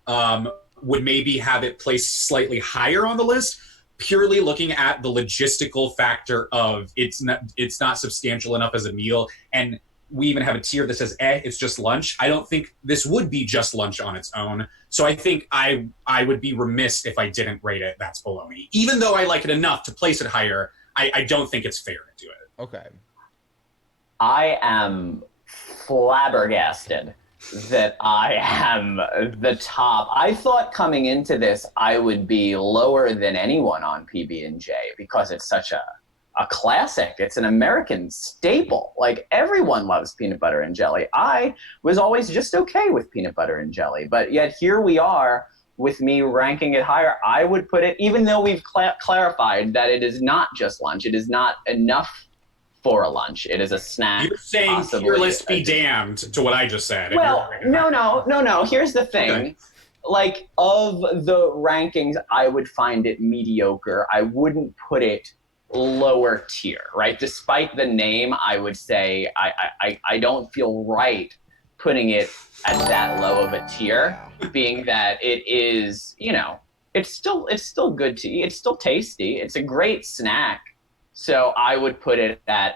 would maybe have it placed slightly higher on the list, purely looking at the logistical factor of it's not substantial enough as a meal, and we even have a tier that says, it's just lunch. I don't think this would be just lunch on its own. So I think I would be remiss if I didn't rate it. That's baloney. Even though I like it enough to place it higher, I don't think it's fair to do it. Okay. I am flabbergasted that I am the top. I thought coming into this, I would be lower than anyone on PB&J because it's such a classic. It's an American staple. Like everyone loves peanut butter and jelly. I was always just okay with peanut butter and jelly, but yet here we are with me ranking it higher. I would put it, even though we've clarified that it is not just lunch, it is not enough for a lunch. It is a snack. You're saying tier list be damned to what I just said. Well, no. Here's the thing. Okay. Like of the rankings, I would find it mediocre. I wouldn't put it lower tier, right? Despite the name, I would say I don't feel right putting it at that low of a tier, being that it is, it's still good to eat. It's still tasty. It's a great snack. So I would put it at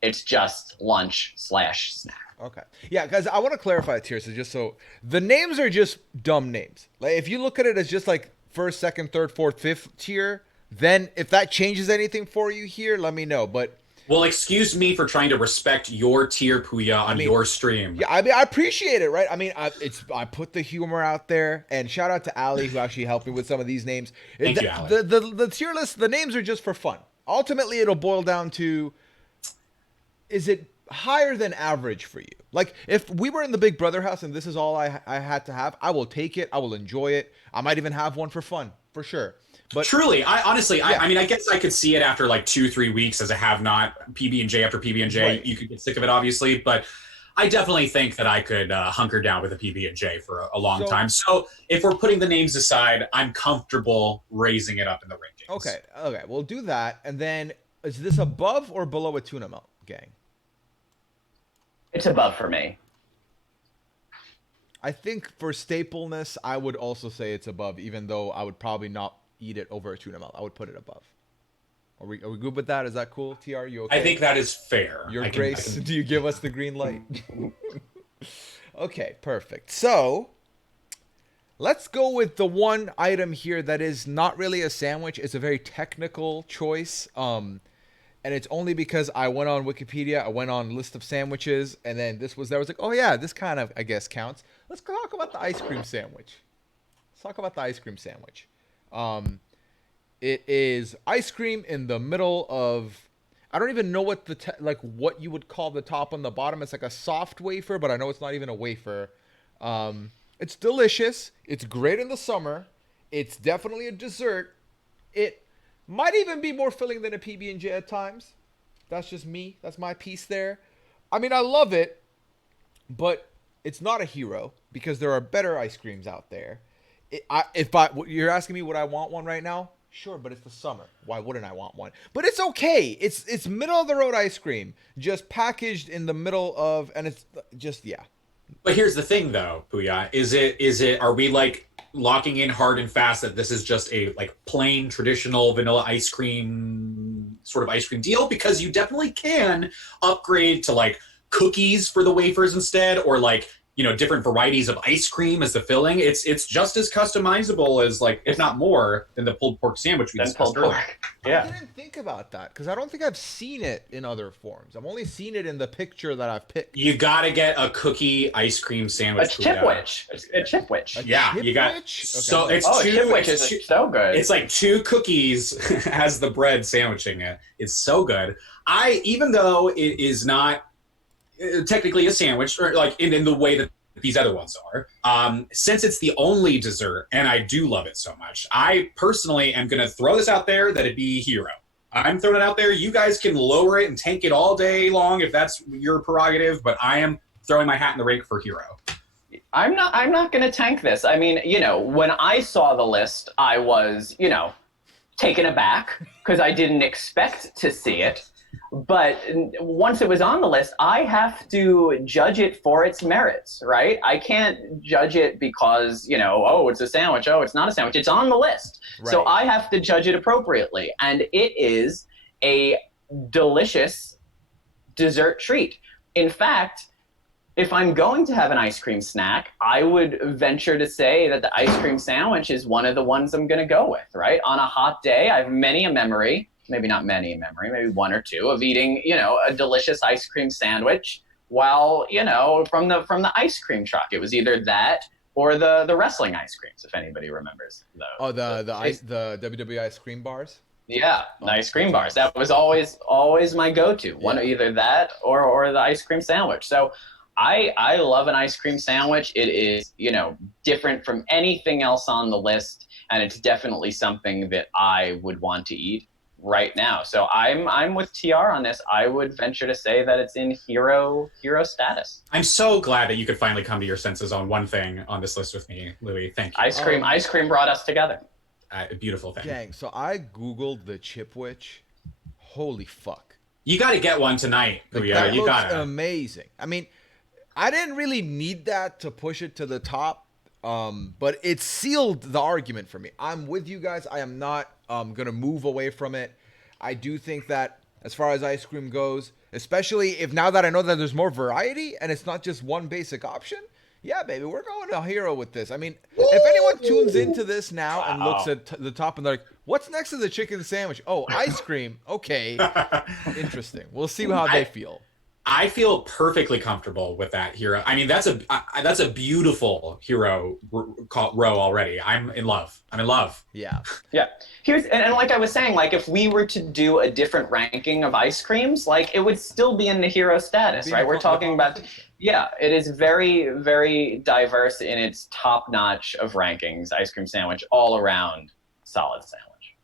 it's just lunch/snack. Okay. Yeah, guys, I want to clarify it here. So the names are just dumb names. Like if you look at it as just like 1st, 2nd, 3rd, 4th, 5th tier, then if that changes anything for you here, let me know. But well, excuse me for trying to respect your tier, Puya, on your stream. Yeah, I appreciate it, right? I put the humor out there, and shout out to Ali who actually helped me with some of these names. Thank you, Ali. The tier list, the names are just for fun. Ultimately, it'll boil down to, is it higher than average for you? Like, if we were in the Big Brother house and this is all I had to have, I will take it. I will enjoy it. I might even have one for fun, for sure. But truly, I guess I could see it after like 2-3 weeks as a have-not, PB&J after PB&J. Right. You could get sick of it, obviously, but I definitely think that I could hunker down with a PB&J for a long time. So if we're putting the names aside, I'm comfortable raising it up in the rankings. Okay, we'll do that. And then, is this above or below a tuna melt, gang? It's above for me. I think for stapleness, I would also say it's above, even though I would probably not eat it over a tuna melt. I would put it above. Are we good with that? Is that cool? TR, you okay? I think that is fair. Your Grace, do you give us the green light? Okay, perfect. So, let's go with the one item here that is not really a sandwich. It's a very technical choice. And it's only because I went on Wikipedia, I went on list of sandwiches, and then I was like, oh yeah, this kind of, I guess, counts. Let's talk about the ice cream sandwich. It is ice cream in the middle of, I don't even know what what you would call the top and the bottom. It's like a soft wafer, but I know it's not even a wafer. It's delicious. It's great in the summer. It's definitely a dessert. It might even be more filling than a PB&J at times. That's just me. That's my piece there. I mean, I love it, but it's not a hero because there are better ice creams out there. You're asking me would I want one right now? Sure, but it's the summer. Why wouldn't I want one? But it's okay. It's middle of the road ice cream, just packaged in the middle of, and it's just yeah. But here's the thing, though, Puya. Is it? Are we like locking in hard and fast that this is just a like plain traditional vanilla ice cream sort of ice cream deal? Because you definitely can upgrade to like cookies for the wafers instead, or like different varieties of ice cream as the filling. It's just as customizable as like, if not more, than the pulled pork sandwich we discussed earlier. Yeah. I didn't think about that because I don't think I've seen it in other forms. I've only seen it in the picture that I've picked. You gotta get a cookie ice cream sandwich. A chipwich. A chipwich. Yeah, you got. Okay. So it's chipwich is so good. It's like 2 cookies as the bread sandwiching it. It's so good. Even though it is not technically a sandwich, or like in the way that these other ones are, since it's the only dessert, and I do love it so much, I personally am going to throw this out there that it be hero. I'm throwing it out there. You guys can lower it and tank it all day long if that's your prerogative, but I am throwing my hat in the ring for hero. I'm not going to tank this. I mean, when I saw the list, I was, taken aback because I didn't expect to see it. But once it was on the list, I have to judge it for its merits, right? I can't judge it because, it's a sandwich. Oh, it's not a sandwich. It's on the list. Right. So I have to judge it appropriately. And it is a delicious dessert treat. In fact, if I'm going to have an ice cream snack, I would venture to say that the ice cream sandwich is one of the ones I'm going to go with, right? On a hot day, I have many a memory. Maybe not many in memory, maybe 1 or 2 of eating, a delicious ice cream sandwich while, from the ice cream truck. It was either that or the wrestling ice creams, if anybody remembers those. Oh, the WWE ice cream bars? Yeah, the ice cream bars. That was always my go-to. One, either that or the ice cream sandwich. So I love an ice cream sandwich. It is, different from anything else on the list, and it's definitely something that I would want to eat right now. So I'm with TR on this. I would venture to say that it's in hero status. I'm so glad that you could finally come to your senses on one thing on this list with me, Louie. Thank you. Ice cream brought us together. A beautiful thing. Dang, so I googled the chipwich. Holy fuck. You got to get one tonight. That looks amazing. I mean, I didn't really need that to push it to the top, but it sealed the argument for me. I'm with you guys. I am not going to move away from it. I do think that as far as ice cream goes, especially if now that I know that there's more variety and it's not just one basic option, yeah, baby, we're going to hero with this. I mean, if anyone tunes into this now and looks at the top and they're like, what's next to the chicken sandwich? Oh, ice cream. Okay. Interesting. We'll see how they feel. I feel perfectly comfortable with that hero. I mean, that's a beautiful hero row already. I'm in love. Yeah. Yeah. And like I was saying, like if we were to do a different ranking of ice creams, like it would still be in the hero status, right? We're talking about, it is very, very diverse in its top notch of rankings. Ice cream sandwich, all around solid sandwich.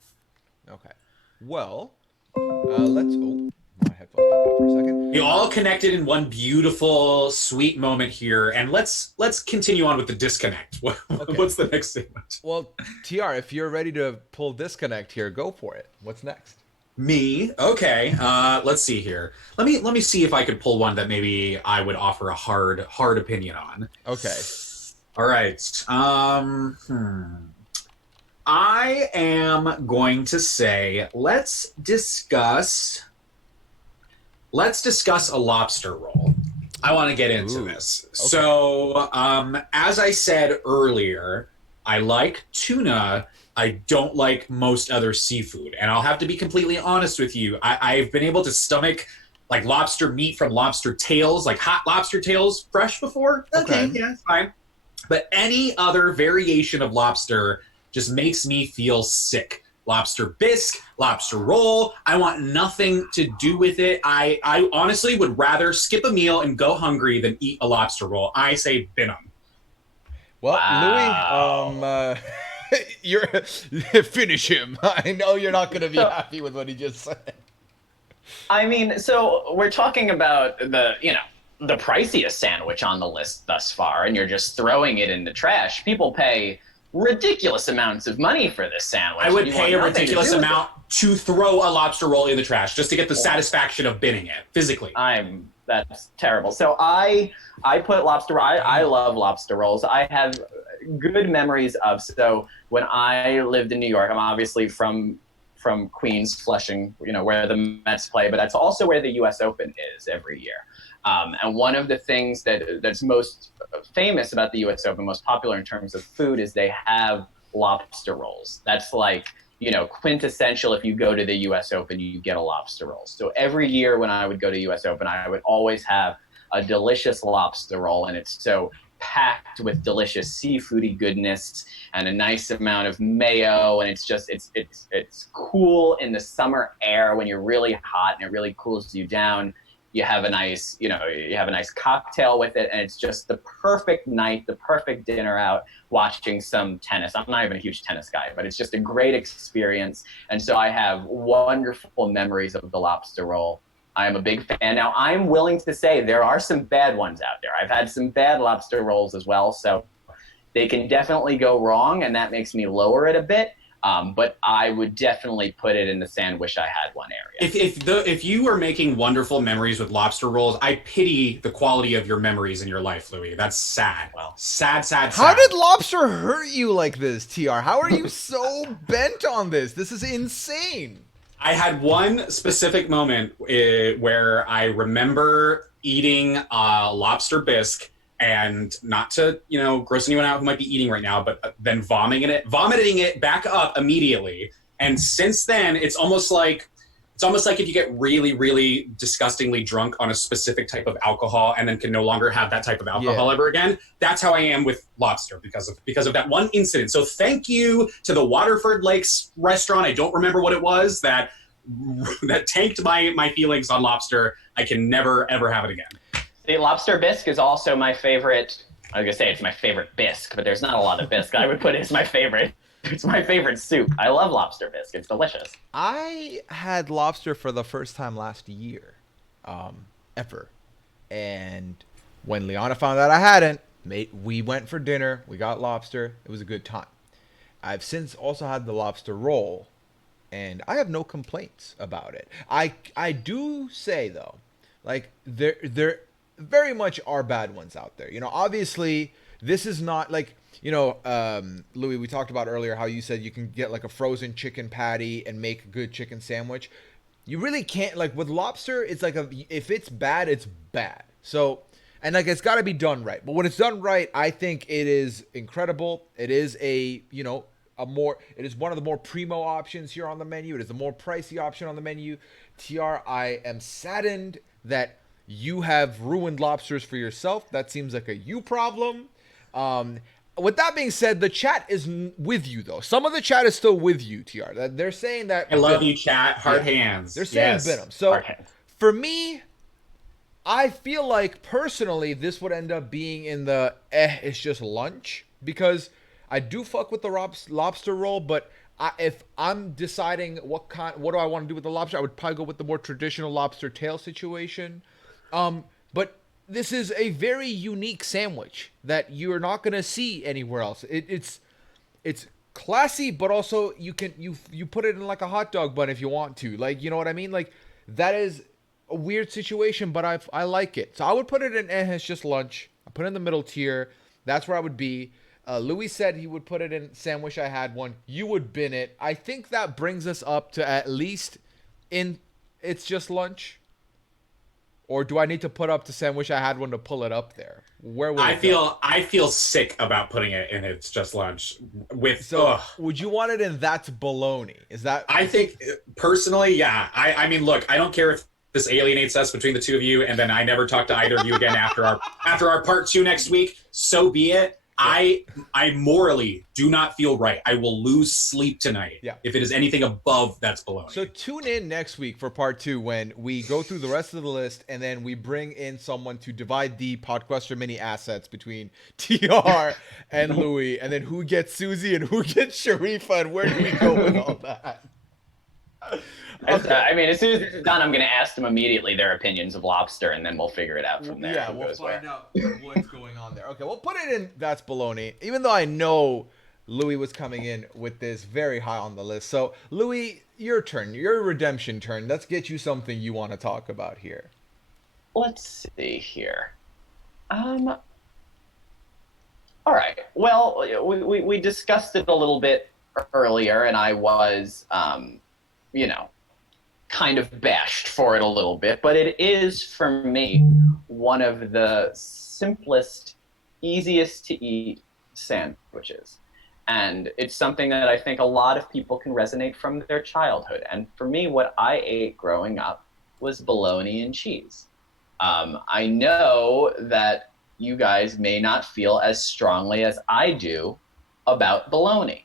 Okay. Well, let's. Oh, my headphones back up for a second. We all connected in one beautiful, sweet moment here, and let's continue on with the disconnect. What's the next segment? Well, TR, if you're ready to pull disconnect here, go for it. What's next? Me? Okay. Let's see here. Let me see if I could pull one that maybe I would offer a hard opinion on. Okay. All right. I am going to say let's discuss a lobster roll. I want to get into this. Okay. So, as I said earlier, I like tuna. I don't like most other seafood. And I'll have to be completely honest with you. I've been able to stomach like lobster meat from lobster tails, like hot lobster tails fresh before. Okay, yeah, it's fine. But any other variation of lobster just makes me feel sick. lobster bisque, lobster roll. I want nothing to do with it. I honestly would rather skip a meal and go hungry than eat a lobster roll. I say bin 'em. Well, Louis, Wow. you're finish him. I know you're not going to be So, happy with what he just said. I mean, so we're talking about the priciest sandwich on the list thus far, and you're just throwing it in the trash. People pay ridiculous amounts of money for this sandwich. I would and you want pay a nothing to ridiculous do with it. amount to throw a lobster roll in the trash just to get the satisfaction of binning it physically. That's terrible. So I put lobster. I love lobster rolls. I have good memories of. So when I lived in New York, I'm obviously from Queens, Flushing, where the Mets play, but that's also where the U.S. Open is every year. And one of the things that's most famous about the U.S. Open, most popular in terms of food, is they have lobster rolls. That's like, quintessential. If you go to the U.S. Open, you get a lobster roll. So every year when I would go to U.S. Open, I would always have a delicious lobster roll, and it's so packed with delicious seafoody goodness and a nice amount of mayo, and it's cool in the summer air when you're really hot, and it really cools you down. You have a nice cocktail with it, and it's just the perfect night, the perfect dinner out watching some tennis. I'm not even a huge tennis guy, but it's just a great experience. And so I have wonderful memories of the lobster roll. I'm a big fan. Now, I'm willing to say there are some bad ones out there. I've had some bad lobster rolls as well, so they can definitely go wrong, and that makes me lower it a bit. But I would definitely put it in the sandwich I had one area. If you are making wonderful memories with lobster rolls, I pity the quality of your memories in your life, Louis. That's sad. Well, sad. How did lobster hurt you like this, TR? How are you so bent on this? This is insane. I had one specific moment where I remember eating lobster bisque, and not to gross anyone out who might be eating right now, but then vomiting it back up immediately. And since then, it's almost like if you get really, really disgustingly drunk on a specific type of alcohol and then can no longer have that type of alcohol ever again. That's how I am with lobster because of that one incident. So thank you to the Waterford Lakes restaurant. I don't remember what it was that tanked my feelings on lobster. I can never ever have it again. The lobster bisque is also my favorite. I was going to say it's my favorite bisque, but there's not a lot of bisque. I would put it as my favorite. It's my favorite soup. I love lobster bisque. It's delicious. I had lobster for the first time last year, ever. And when Liana found out I hadn't, we went for dinner. We got lobster. It was a good time. I've since also had the lobster roll, and I have no complaints about it. I do say, though, like, there very much are bad ones out there. Obviously, this is not like, Louis, we talked about earlier how you said you can get like a frozen chicken patty and make a good chicken sandwich. You really can't, like with lobster, it's like if it's bad, it's bad. So, and like it's got to be done right. But when it's done right, I think it is incredible. It is it is one of the more primo options here on the menu. It is the more pricey option on the menu. TR, I am saddened that you have ruined lobsters for yourself. That seems like a you problem. With that being said, the chat is with you, though. Some of the chat is still with you, TR. They're saying that... I love you, chat. Hard hands. They're saying yes. Venom. So, for me, I feel like, personally, this would end up being in the it's just lunch. Because I do fuck with the lobster roll, but if I'm deciding what do I want to do with the lobster, I would probably go with the more traditional lobster tail situation. But this is a very unique sandwich that you're not gonna see anywhere else. It's classy, but also you put it in like a hot dog bun if you want to. Like, you know what I mean? Like, that is a weird situation, but I like it. So I would put it in it's just lunch. I put it in the middle tier. That's where I would be. Louis said he would put it in sandwich I had one. You would bin it. I think that brings us up to at least in it's just lunch. Or do I need to put up the sandwich I had one to pull it up there? Where would I feel sick about putting it in It's Just Lunch. Would you want it in That's Baloney? Is that? I think personally, yeah. I mean, look, I don't care if this alienates us between the two of you, and then I never talk to either of you again after our part 2 next week. So be it. I morally do not feel right. I will lose sleep tonight if it is anything above that's bologna. So tune in next week for part 2 when we go through the rest of the list and then we bring in someone to divide the Podquester mini assets between TR and Louie, and then who gets Susie and who gets Sharifa, and where do we go with all that? Okay. I mean, as soon as this is done, I'm going to ask them immediately their opinions of lobster, and then we'll figure it out from there. Yeah, we'll find out what's going on there. Okay, we'll put it in That's Baloney, even though I know Louis was coming in with this very high on the list. So, Louis, your turn, your redemption turn. Let's get you something you want to talk about here. Let's see here. All right. Well, we discussed it a little bit earlier, and I was, kind of bashed for it a little bit, but it is, for me, one of the simplest, easiest to eat sandwiches. And it's something that I think a lot of people can resonate from their childhood. And for me, what I ate growing up was bologna and cheese. I know that you guys may not feel as strongly as I do about bologna.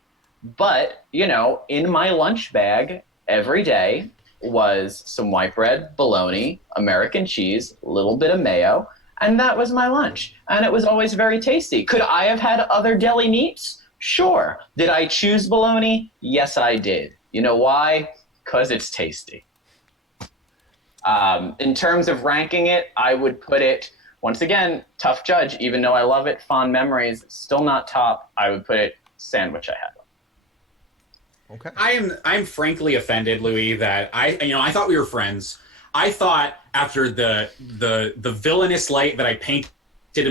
But, in my lunch bag every day was some white bread, bologna, American cheese, a little bit of mayo, and that was my lunch. And it was always very tasty. Could I have had other deli meats? Sure. Did I choose bologna? Yes, I did. You know why? Because it's tasty. In terms of ranking it, I would put it, once again, tough judge, even though I love it, fond memories, still not top. I would put it sandwich I had. Okay. I'm frankly offended, Louis, that I thought we were friends. I thought after the villainous light that I painted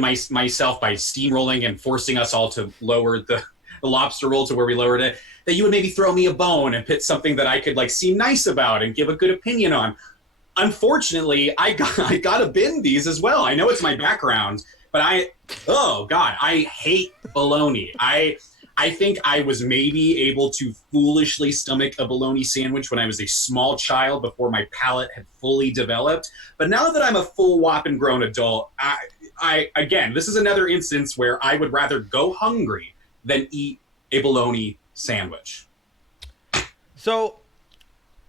myself by steamrolling and forcing us all to lower the lobster roll to where we lowered it, that you would maybe throw me a bone and pick something that I could seem nice about and give a good opinion on. Unfortunately, I gotta bin these as well. I know it's my background, but I hate bologna. I think I was maybe able to foolishly stomach a bologna sandwich when I was a small child before my palate had fully developed. But now that I'm a full whopping grown adult, I again, this is another instance where I would rather go hungry than eat a bologna sandwich. So,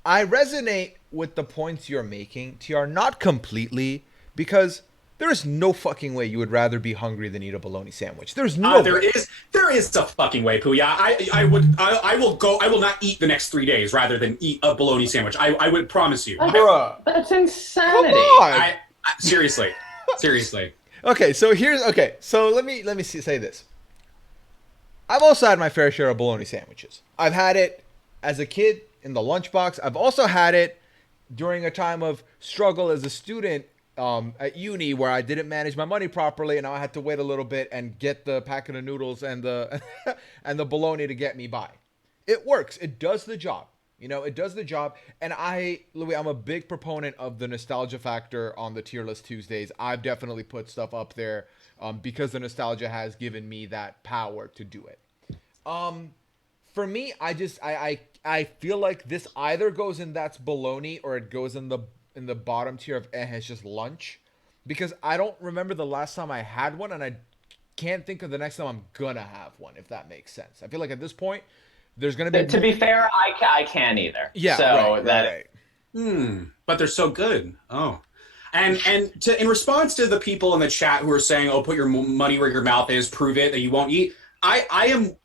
I resonate with the points you're making, TR, not completely, because there is no fucking way you would rather be hungry than eat a bologna sandwich. There's no way. There is a fucking way, Puya. I will not eat the next 3 days rather than eat a bologna sandwich. I would promise you. Bruh. That's insanity. Come on. Seriously. Okay, so let me say this. I've also had my fair share of bologna sandwiches. I've had it as a kid in the lunchbox. I've also had it during a time of struggle as a student at uni, where I didn't manage my money properly, and I had to wait a little bit and get the packet of noodles and the and the bologna to get me by. It works. It does the job. It does the job. And Louis, I'm a big proponent of the nostalgia factor on the tier list Tuesdays. I've definitely put stuff up there because the nostalgia has given me that power to do it. For me, I feel like this either goes in That's Bologna or it goes in the bottom tier of it's just lunch, because I don't remember the last time I had one, and I can't think of the next time I'm gonna have one, if that makes sense. I feel like at this point there's gonna be, to be fair, I can't either. Yeah, so right. But they're so good. Oh, and in response to the people in the chat who are saying, "Oh, put your money where your mouth is, prove it that you won't eat." I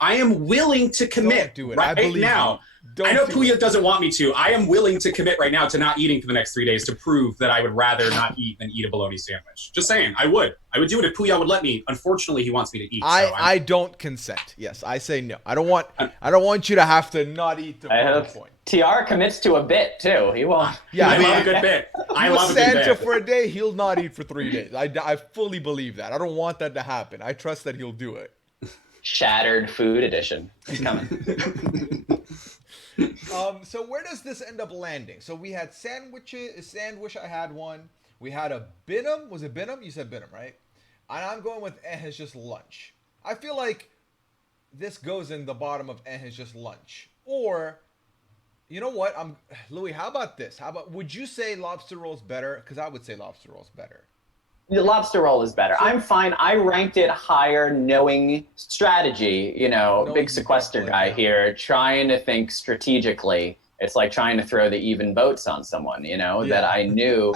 am willing to commit. Don't do it. Right I believe now. I know Puya doesn't want me to. I am willing to commit right now to not eating for the next 3 days to prove that I would rather not eat than eat a bologna sandwich. Just saying, I would do it if Puya would let me. Unfortunately, he wants me to eat. I don't consent. Yes, I say no. I don't want you to have to not eat the point. TR commits to a bit too. He won't. Yeah, I love a good bit. I love a good Santa bit. for a day, he'll not eat for 3 days. I fully believe that. I don't want that to happen. I trust that he'll do it. Shattered food edition. It's coming. So where does this end up landing? So we had sandwich. I had one. We had a Bingham. Was it Bingham? You said Bingham, right? And I'm going with it's just lunch. I feel like this goes in the bottom of it's just lunch. Or, you know what? Louis, how about this? Would you say lobster roll's better? Because I would say lobster roll's better. The lobster roll is better. I'm fine. I ranked it higher, knowing strategy. Knowing Big he's gonna sequester play, guy yeah. here, trying to think strategically. It's like trying to throw the even boats on someone. That Yeah. I knew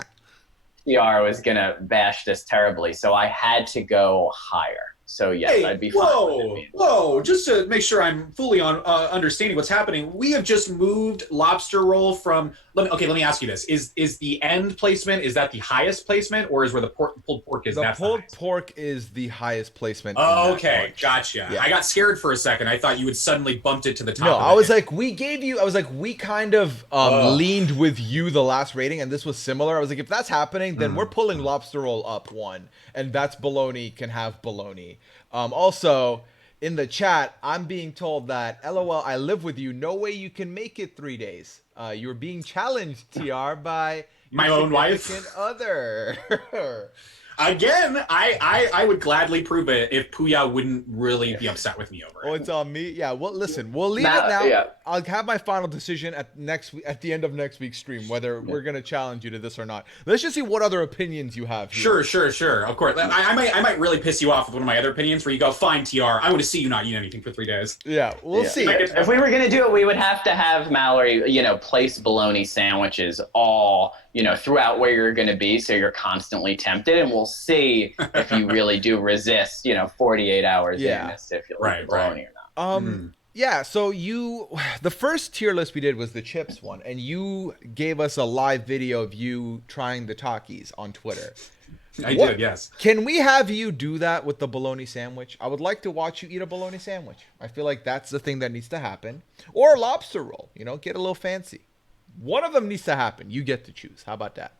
TR was gonna bash this terribly, so I had to go higher. So yes, I'd Hey, be fine with it whoa, being. whoa! Just to make sure I'm fully on understanding what's happening, we have just moved lobster roll from. Let me ask you this: is the end placement, is that the highest placement, or is where the pulled pork is? The That's the pulled highest? pork is the highest placement in that Okay, bunch. gotcha. Yeah. I got scared for a second. I thought you had suddenly bumped it to the No, top of I was it. like, we kind of Oh, leaned with you the last rating, and this was similar. I was like, if that's happening, then we're mm. pulling lobster roll up one, and that's bologna can have bologna. Also, in the chat, I'm being told that LOL, I live with you. No way you can make it 3 days. You're being challenged, TR, by your My own significant wife. other. Again, I would gladly prove it if Puya wouldn't really be upset with me over Oh, it. it's on me. Yeah. Well, listen, we'll leave it Now, now. yeah. I'll have my final decision at the end of next week's stream, whether we're gonna challenge you to this or not. Let's just see what other opinions you have here. Sure. Of course. I might really piss you off with one of my other opinions where you go, fine, TR, I want to see you not eat anything for 3 days. Yeah, we'll Yeah. see. If we were going to do it, we would have to have Mallory, place bologna sandwiches all, throughout where you're going to be. So you're constantly tempted. And we'll see if you really do resist, 48 hours Yeah. in this, if you'll Right, eat bologna or not. Yeah. So the first tier list we did was the chips one, and you gave us a live video of you trying the Takis on Twitter. I What- did, yes. Can we have you do that with the bologna sandwich? I would like to watch you eat a bologna sandwich. I feel like that's the thing that needs to happen. Or a lobster roll, get a little fancy. One of them needs to happen. You get to choose. How about that?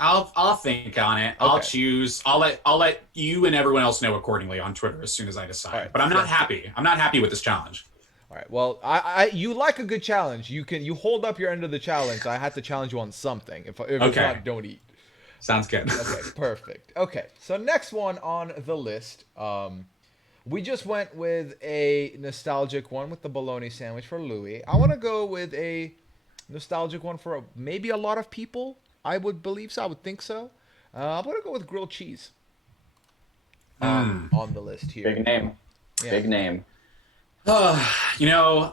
I'll think on it. I'll Okay. choose. I'll let you and everyone else know accordingly on Twitter as soon as I decide. All right, But I'm not sounds happy. I'm not happy with this challenge. All right. Well, you like a good challenge. You hold up your end of the challenge. I had to challenge you on something. If it's Okay. not, don't eat. Sounds good. Okay, perfect. Okay, so next one on the list, we just went with a nostalgic one with the bologna sandwich for Louie. I want to go with a nostalgic one for maybe a lot of people. I would believe so. I would think so. I'm gonna go with grilled cheese on the list here. Big name. Yeah. Big name. you know,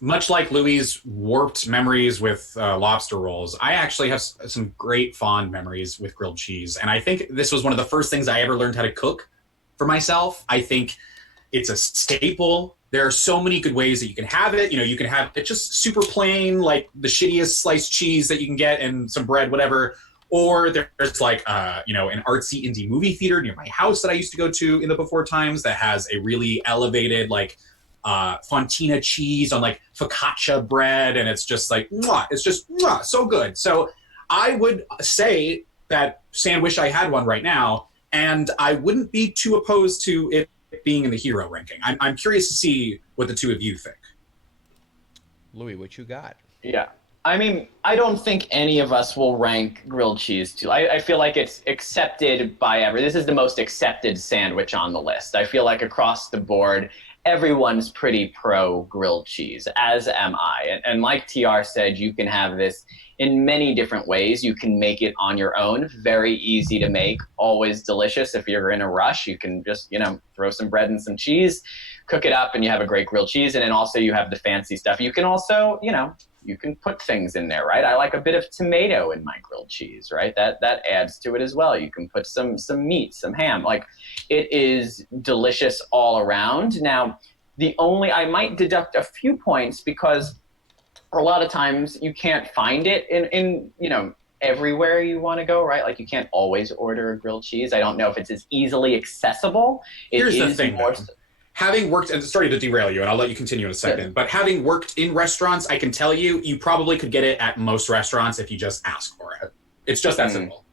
much like Louis' warped memories with lobster rolls, I actually have some great fond memories with grilled cheese. And I think this was one of the first things I ever learned how to cook for myself. I think it's a staple. There are so many good ways that you can have it. You can have it just super plain, like the shittiest sliced cheese that you can get and some bread, whatever. Or there's like, an artsy indie movie theater near my house that I used to go to in the before times that has a really elevated, like, fontina cheese on like focaccia bread, and it's just like mwah, it's just mwah, so good. So I would say that sandwich I had one right now, and I wouldn't be too opposed to it being in the hero ranking. I'm curious to see what the two of you think. Louie, what you got? Yeah. I mean, I don't think any of us will rank grilled cheese too. I feel like it's accepted by everyone. This is the most accepted sandwich on the list. I feel like across the board, everyone's pretty pro grilled cheese, as am I. And like TR said, you can have this in many different ways. You can make it on your own, very easy to make, always delicious. If you're in a rush, you can just, throw some bread and some cheese, cook it up, and you have a great grilled cheese. And then also you have the fancy stuff. You can also, you can put things in there, right? I like a bit of tomato in my grilled cheese, right? That adds to it as well. You can put some meat, some ham. Like, it is delicious all around. Now, I might deduct a few points because a lot of times you can't find it in everywhere you want to go, right? Like, you can't always order a grilled cheese. I don't know if it's as easily accessible. Here's the thing, though. Having worked, and sorry to derail you, and I'll let you continue in a second, but having worked in restaurants, I can tell you probably could get it at most restaurants if you just ask for it. It's just that simple.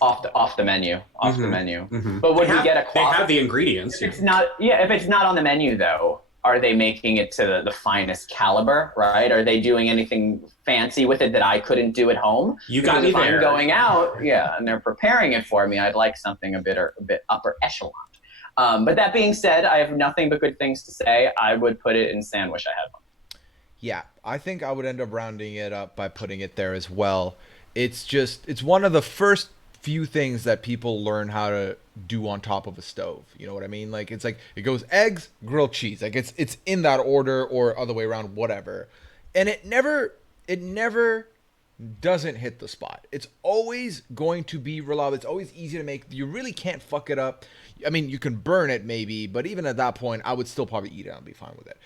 Off the menu. Mm-hmm. But would we get a They have the ingredients. If it's not on the menu, though, are they making it to the finest caliber, right? Are they doing anything fancy with it that I couldn't do at home? You got me there. If I'm going out, and they're preparing it for me, I'd like something a bit upper echelon. But that being said, I have nothing but good things to say. I would put it in sandwich. I had one. Yeah, I think I would end up rounding it up by putting it there as well. It's one of the first few things that people learn how to do on top of a stove. You know what I mean? Like it's like it goes eggs, grilled cheese. Like it's in that order or other way around, whatever. And it never doesn't hit the spot. It's always going to be reliable. It's always easy to make. You really can't fuck it up. I mean, you can burn it maybe, but even at that point, I would still probably eat it. I'd be fine with it.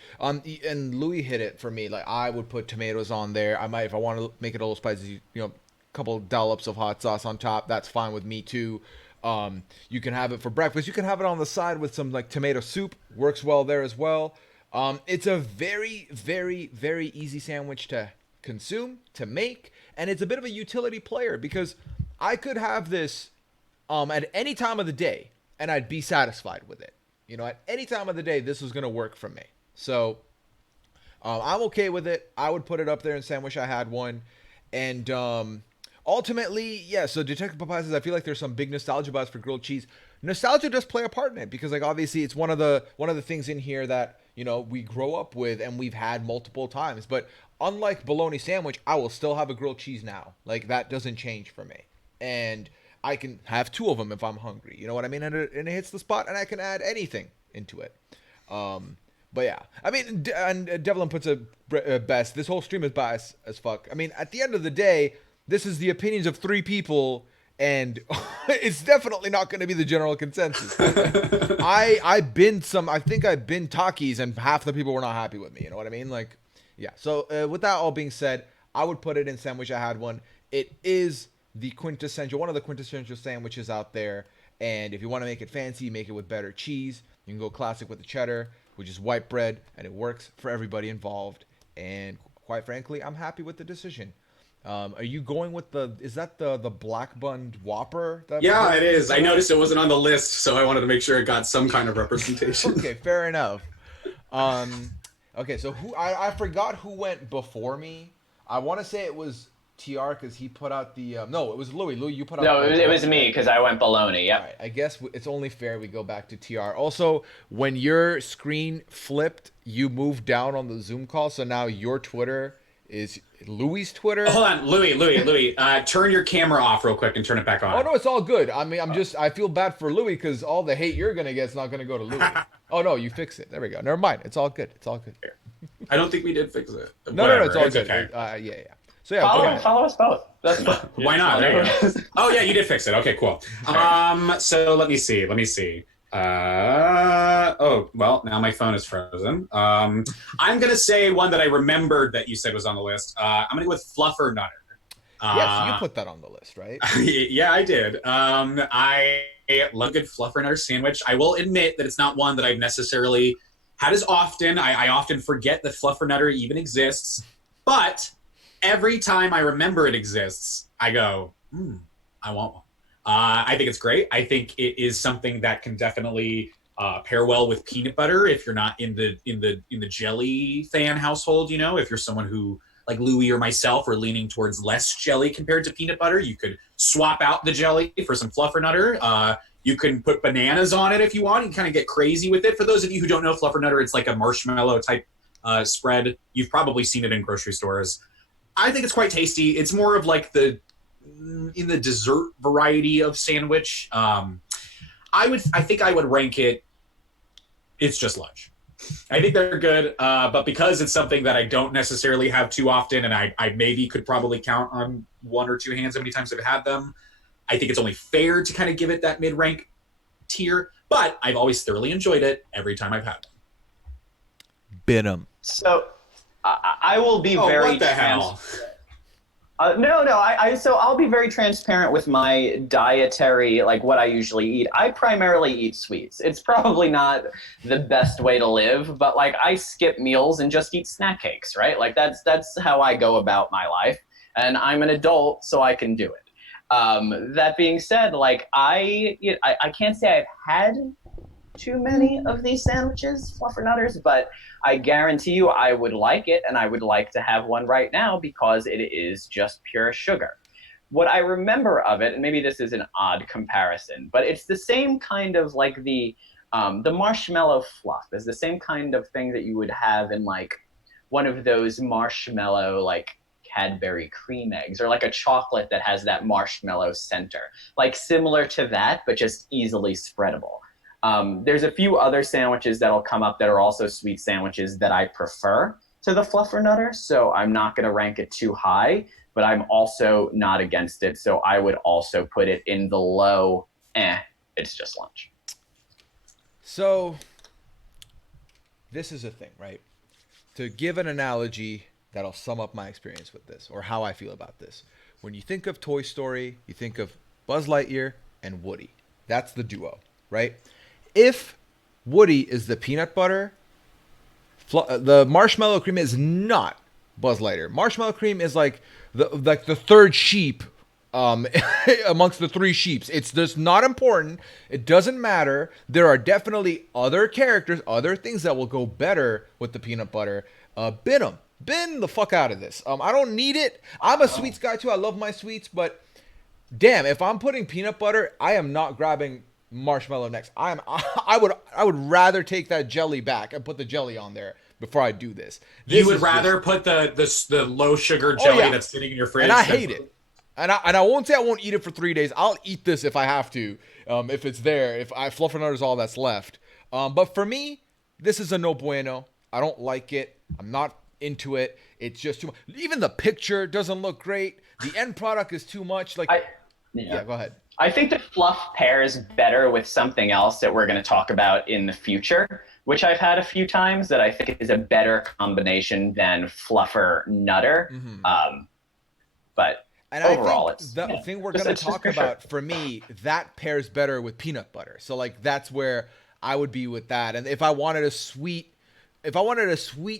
And Louis hit it for me. Like I would put tomatoes on there. I might, if I want to make it a little spicy, a couple dollops of hot sauce on top. That's fine with me too. You can have it for breakfast. You can have it on the side with some like tomato soup. Works well there as well. It's a very, very, very easy sandwich to consume, to make, and it's a bit of a utility player because I could have this at any time of the day and I'd be satisfied with it. At any time of the day, this was going to work for me. So I'm okay with it. I would put it up there in sandwich. I had one. And ultimately, yeah, so Detective Popeye says, I feel like there's some big nostalgia bias for grilled cheese. Nostalgia does play a part in it because, like, obviously it's one of the things in here that, we grow up with and we've had multiple times. But unlike bologna sandwich, I will still have a grilled cheese now. Like, that doesn't change for me. And I can have two of them if I'm hungry. You know what I mean? And it hits the spot, and I can add anything into it. But yeah, I mean, and Devlin puts it best. This whole stream is biased as fuck. I mean, at the end of the day, this is the opinions of 3 people, and it's definitely not going to be the general consensus. I think I've been Takis, and half the people were not happy with me. You know what I mean? Like, yeah. So with that all being said, I would put it in sandwich. I had one. It is one of the quintessential sandwiches out there. And if you want to make it fancy, make it with better cheese. You can go classic with the cheddar, which is white bread, and it works for everybody involved. And quite frankly, I'm happy with the decision. Are you going with is that the black bunned Whopper? Yeah, it is. I noticed it wasn't on the list, so I wanted to make sure it got some kind of representation. Okay, fair enough. Okay, so I forgot who went before me. I want to say it was TR because he put out the no, it was Louie. Louie, you put out. No, it was me because I went bologna. Yeah. Right, I guess it's only fair we go back to TR. Also, when your screen flipped, you moved down on the Zoom call, so now your Twitter is Louie's Twitter. Hold on, Louie. Turn your camera off real quick and turn it back on. Oh no, it's all good. I mean, I feel bad for Louie because all the hate you're gonna get is not gonna go to Louie. Oh no, you fix it. There we go. Never mind. It's all good. It's all good. I don't think we did fix it. No, it's all good. Okay. Yeah. So yeah, follow us both. That's fine. Why not? There you go. Oh yeah, you did fix it. Okay, cool. So let me see. Oh well, now my phone is frozen. I'm gonna say one that I remembered that you said was on the list. I'm gonna go with Fluffer Nutter. Yes, you put that on the list, right? Yeah, I did. I love a good Fluffer Nutter sandwich. I will admit that it's not one that I've necessarily had as often. I often forget that Fluffer Nutter even exists, but every time I remember it exists, I go, I want one. I think it's great. I think it is something that can definitely pair well with peanut butter if you're not in the jelly fan household. If you're someone who, like Louie or myself, are leaning towards less jelly compared to peanut butter, you could swap out the jelly for some Fluffer Nutter. You can put bananas on it if you want and kind of get crazy with it. For those of you who don't know Fluffer Nutter, it's like a marshmallow type spread. You've probably seen it in grocery stores. I think it's quite tasty. It's more of like in the dessert variety of sandwich. I think I would rank it. It's just lunch. I think they're good, but because it's something that I don't necessarily have too often, and I maybe could probably count on 1 or 2 hands how many times I've had them, I think it's only fair to kind of give it that mid-rank tier. But I've always thoroughly enjoyed it every time I've had them. Been 'em. So I will be very. What the hell? So I'll be very transparent with my dietary, like what I usually eat. I primarily eat sweets. It's probably not the best way to live, but like I skip meals and just eat snack cakes, right? Like that's how I go about my life, and I'm an adult, so I can do it. That being said, like I can't say I've had too many of these sandwiches, Fluffer Nutters, but I guarantee you I would like it, and I would like to have one right now because it is just pure sugar. What I remember of it, and maybe this is an odd comparison, but it's the same kind of like the marshmallow fluff is the same kind of thing that you would have in like one of those marshmallow like Cadbury cream eggs, or like a chocolate that has that marshmallow center, like similar to that, but just easily spreadable. There's a few other sandwiches that'll come up that are also sweet sandwiches that I prefer to the Fluffernutter, so I'm not going to rank it too high, but I'm also not against it, so I would also put it in the low, it's just lunch. So, this is a thing, right? To give an analogy that'll sum up my experience with this, or how I feel about this. When you think of Toy Story, you think of Buzz Lightyear and Woody. That's the duo, right? If Woody is the peanut butter, the marshmallow cream is not Buzz Lightyear. Marshmallow cream is like the third sheep amongst the three sheeps. It's just not important. It doesn't matter. There are definitely other characters, other things that will go better with the peanut butter. Bin them. Bin the fuck out of this. I don't need it. I'm a sweets guy too. I love my sweets, but damn, if I'm putting peanut butter, I am not grabbing marshmallow next. I would rather take that jelly back and put the jelly on there before I do this. You would rather put the low sugar jelly that's sitting in your fridge. And I hate it. And I won't say I won't eat it for 3 days. I'll eat this if I have to, if it's there. If Fluffernutter is all that's left. But for me, this is a no bueno. I don't like it. I'm not into it. It's just too much. Even the picture doesn't look great. The end product is too much. Like, yeah, go ahead. I think the fluff pairs better with something else that we're going to talk about in the future, which I've had a few times that I think is a better combination than Fluffernutter. But and overall, I think the thing we're going to talk about, for me, that pairs better with peanut butter. So like that's where I would be with that. And if I wanted a sweet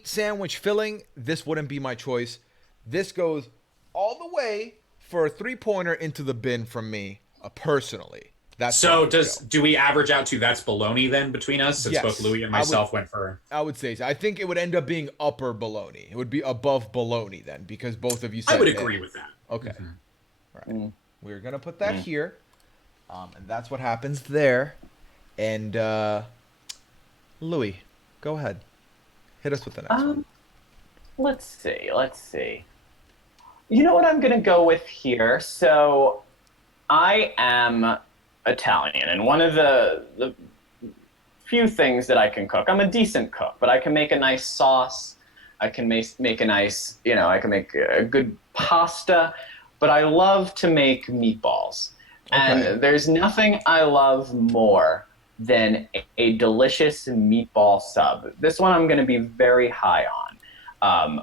sandwich filling, this wouldn't be my choice. This goes all the way for a 3-pointer into the bin from me, personally. That's so do we average out to that's baloney then between us, since both Louie and myself went for? I would say so. I think it would end up being upper baloney. It would be above baloney then, because both of you said I would agree with that. Okay. All right. We're gonna put that here, and that's what happens there. And Louie, go ahead. Hit us with the next one. Let's see. You know what I'm going to go with here? So I am Italian, and one of the few things that I can cook, I'm a decent cook, but I can make a nice sauce. I can make a nice, I can make a good pasta, but I love to make meatballs. Okay. And there's nothing I love more than a delicious meatball sub. This one I'm going to be very high on.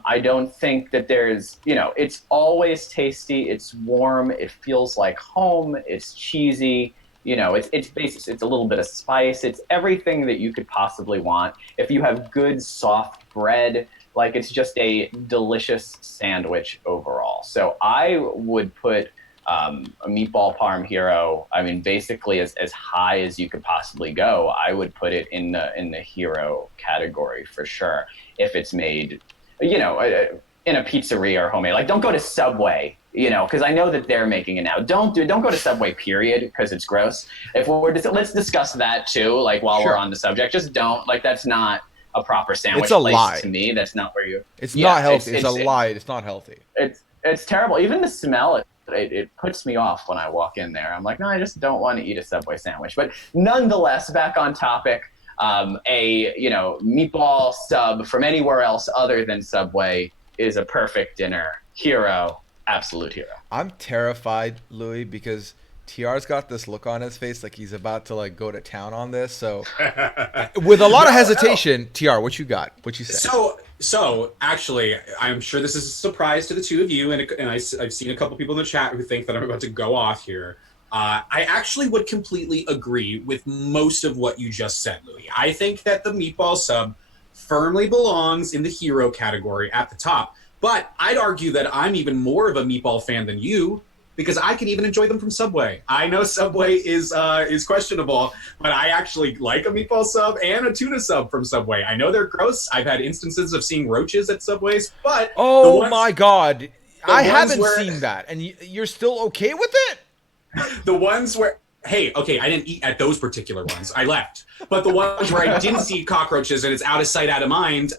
I don't think that there's, it's always tasty. It's warm. It feels like home. It's cheesy. It's basic. It's a little bit of spice. It's everything that you could possibly want. If you have good soft bread, like it's just a delicious sandwich overall. So I would put a meatball parm hero. I mean, basically as high as you could possibly go. I would put it in the hero category for sure. If it's made, in a pizzeria or homemade, like don't go to Subway, because I know that they're making it now. Don't go to Subway, period, because it's gross. Let's discuss that too, like while we're on the subject. Just don't, like that's not a proper sandwich it's a place lie. To me. That's not where you. It's not healthy. It's a lie. It's not healthy. It's terrible. Even the smell, it puts me off when I walk in there. I'm like, no, I just don't want to eat a Subway sandwich. But nonetheless, back on topic. A meatball sub from anywhere else other than Subway is a perfect dinner. Hero, absolute hero. I'm terrified, Louie, because TR's got this look on his face like he's about to like go to town on this. So with a lot of hesitation, TR, what you got? What you say? So actually, I'm sure this is a surprise to the two of you, and I've seen a couple people in the chat who think that I'm about to go off here. I actually would completely agree with most of what you just said, Louie. I think that the meatball sub firmly belongs in the hero category at the top. But I'd argue that I'm even more of a meatball fan than you, because I can even enjoy them from Subway. I know Subway is questionable, but I actually like a meatball sub and a tuna sub from Subway. I know they're gross. I've had instances of seeing roaches at Subways, but my God, I haven't seen that, and you're still okay with it? The ones where, hey, okay, I didn't eat at those particular ones. I left. But the ones where I didn't see cockroaches and it's out of sight, out of mind,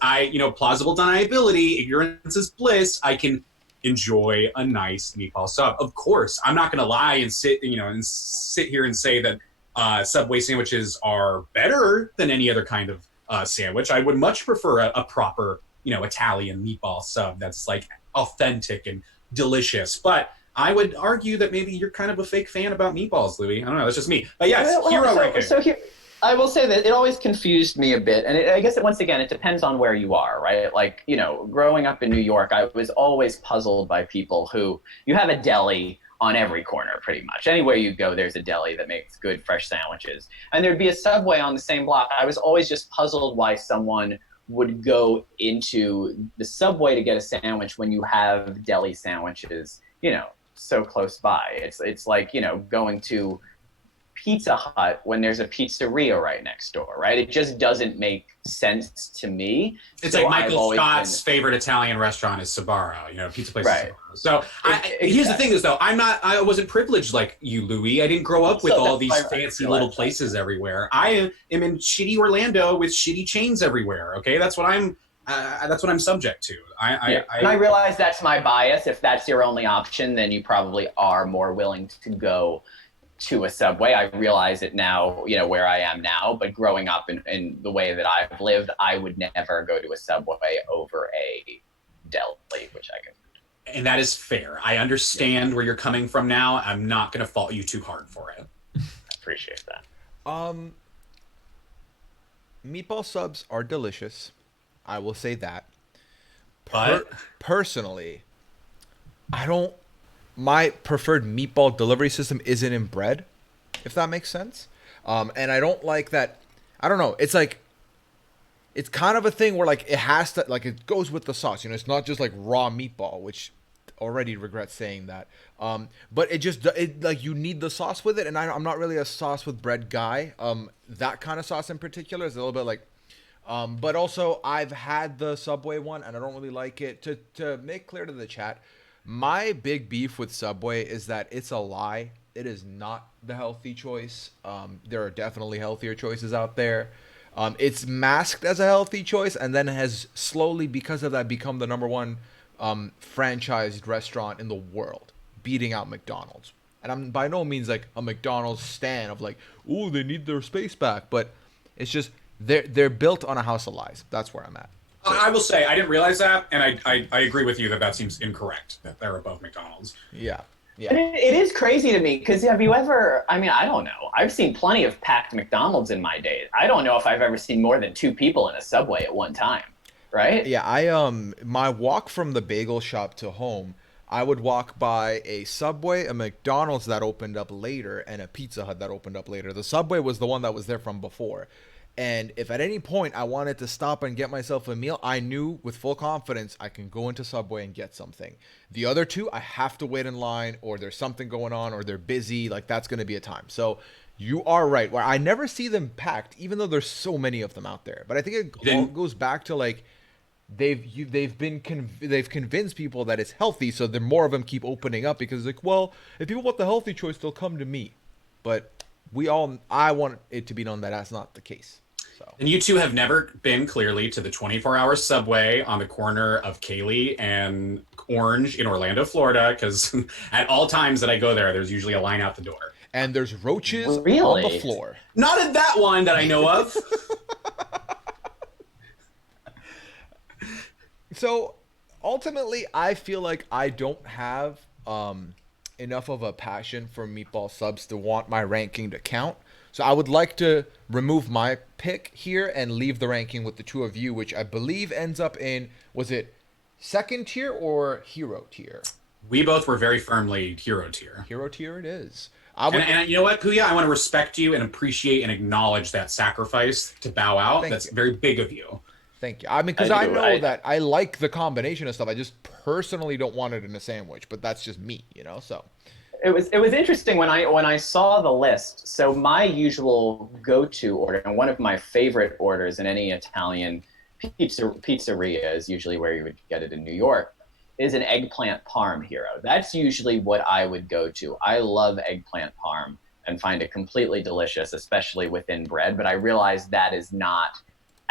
plausible deniability, ignorance is bliss. I can enjoy a nice meatball sub. Of course, I'm not going to lie and sit here and say that Subway sandwiches are better than any other kind of sandwich. I would much prefer a proper, Italian meatball sub that's like authentic and delicious. But I would argue that maybe you're kind of a fake fan about meatballs, Louis. I don't know. That's just me. But yes, hero ranking. So here, I will say that it always confused me a bit. And I guess once again, it depends on where you are, right? Like, growing up in New York, I was always puzzled by people who, you have a deli on every corner pretty much. Anywhere you go, there's a deli that makes good, fresh sandwiches. And there'd be a Subway on the same block. I was always just puzzled why someone would go into the Subway to get a sandwich when you have deli sandwiches, so close by. It's like, going to Pizza Hut when there's a pizzeria right next door, right? It just doesn't make sense to me. It's like Michael Scott's favorite Italian restaurant is Sbarro, pizza place is Sbarro. So here's the thing is though, I wasn't privileged like you, Louis. I didn't grow up with all these fancy little places everywhere. I am in shitty Orlando with shitty chains everywhere. Okay, that's what I'm subject to. And I realize that's my bias. If that's your only option, then you probably are more willing to go to a Subway. I realize it now, where I am now, but growing up in the way that I've lived, I would never go to a Subway over a deli, which I can. And that is fair. I understand where you're coming from now. I'm not going to fault you too hard for it. I appreciate that. Meatball subs are delicious. I will say that. But personally, my preferred meatball delivery system isn't in bread, if that makes sense. And I don't like that. I don't know. It's like, it's kind of a thing where like it has to, like it goes with the sauce. It's not just like raw meatball, which already regret saying that. But it like you need the sauce with it. And I'm not really a sauce with bread guy. That kind of sauce in particular is a little bit like, but also I've had the Subway one and I don't really like it. To make clear to the chat, my big beef with Subway is that it's a lie. It is not the healthy choice. There are definitely healthier choices out there. It's masked as a healthy choice and then has slowly, because of that, become the number one franchised restaurant in the world, beating out McDonald's. And I'm by no means like a McDonald's stan of like, ooh, they need their space back. But it's just, they're built on a house of lies. That's where I'm at. I will say, I didn't realize that, and I agree with you that seems incorrect, that they're above McDonald's. Yeah. And it is crazy to me, because have you ever, I don't know. I've seen plenty of packed McDonald's in my day. I don't know if I've ever seen more than 2 people in a Subway at one time, right? Yeah, my walk from the bagel shop to home, I would walk by a Subway, a McDonald's that opened up later, and a Pizza Hut that opened up later. The Subway was the one that was there from before. And if at any point I wanted to stop and get myself a meal, I knew with full confidence I can go into Subway and get something. The other two, I have to wait in line, or there's something going on, or they're busy. Like, that's going to be a time. So you are right. Where I never see them packed, even though there's so many of them out there. But I think it all goes back to like they've convinced people that it's healthy, so the more of them keep opening up because like, well, if people want the healthy choice, they'll come to me. But I want it to be known that that's not the case. And you two have never been clearly to the 24-hour Subway on the corner of Cayley and Orange in Orlando, Florida, because at all times that I go there, there's usually a line out the door. And there's roaches on the floor. Not at that one that I know of. So ultimately, I feel like I don't have enough of a passion for meatball subs to want my ranking to count. So I would like to remove my pick here and leave the ranking with the two of you, which I believe ends up in, was it second tier or hero tier? We both were very firmly hero tier. Hero tier it is. And you know what, Puya? I want to respect you and appreciate and acknowledge that sacrifice to bow out. That's very big of you. Thank you. I mean, because I know that I like the combination of stuff. I just personally don't want it in a sandwich, but that's just me, so... It was interesting when I saw the list. So my usual go-to order, and one of my favorite orders in any Italian pizzeria is usually where you would get it in New York, is an eggplant parm hero. That's usually what I would go to. I love eggplant parm and find it completely delicious, especially within bread. But I realize that is not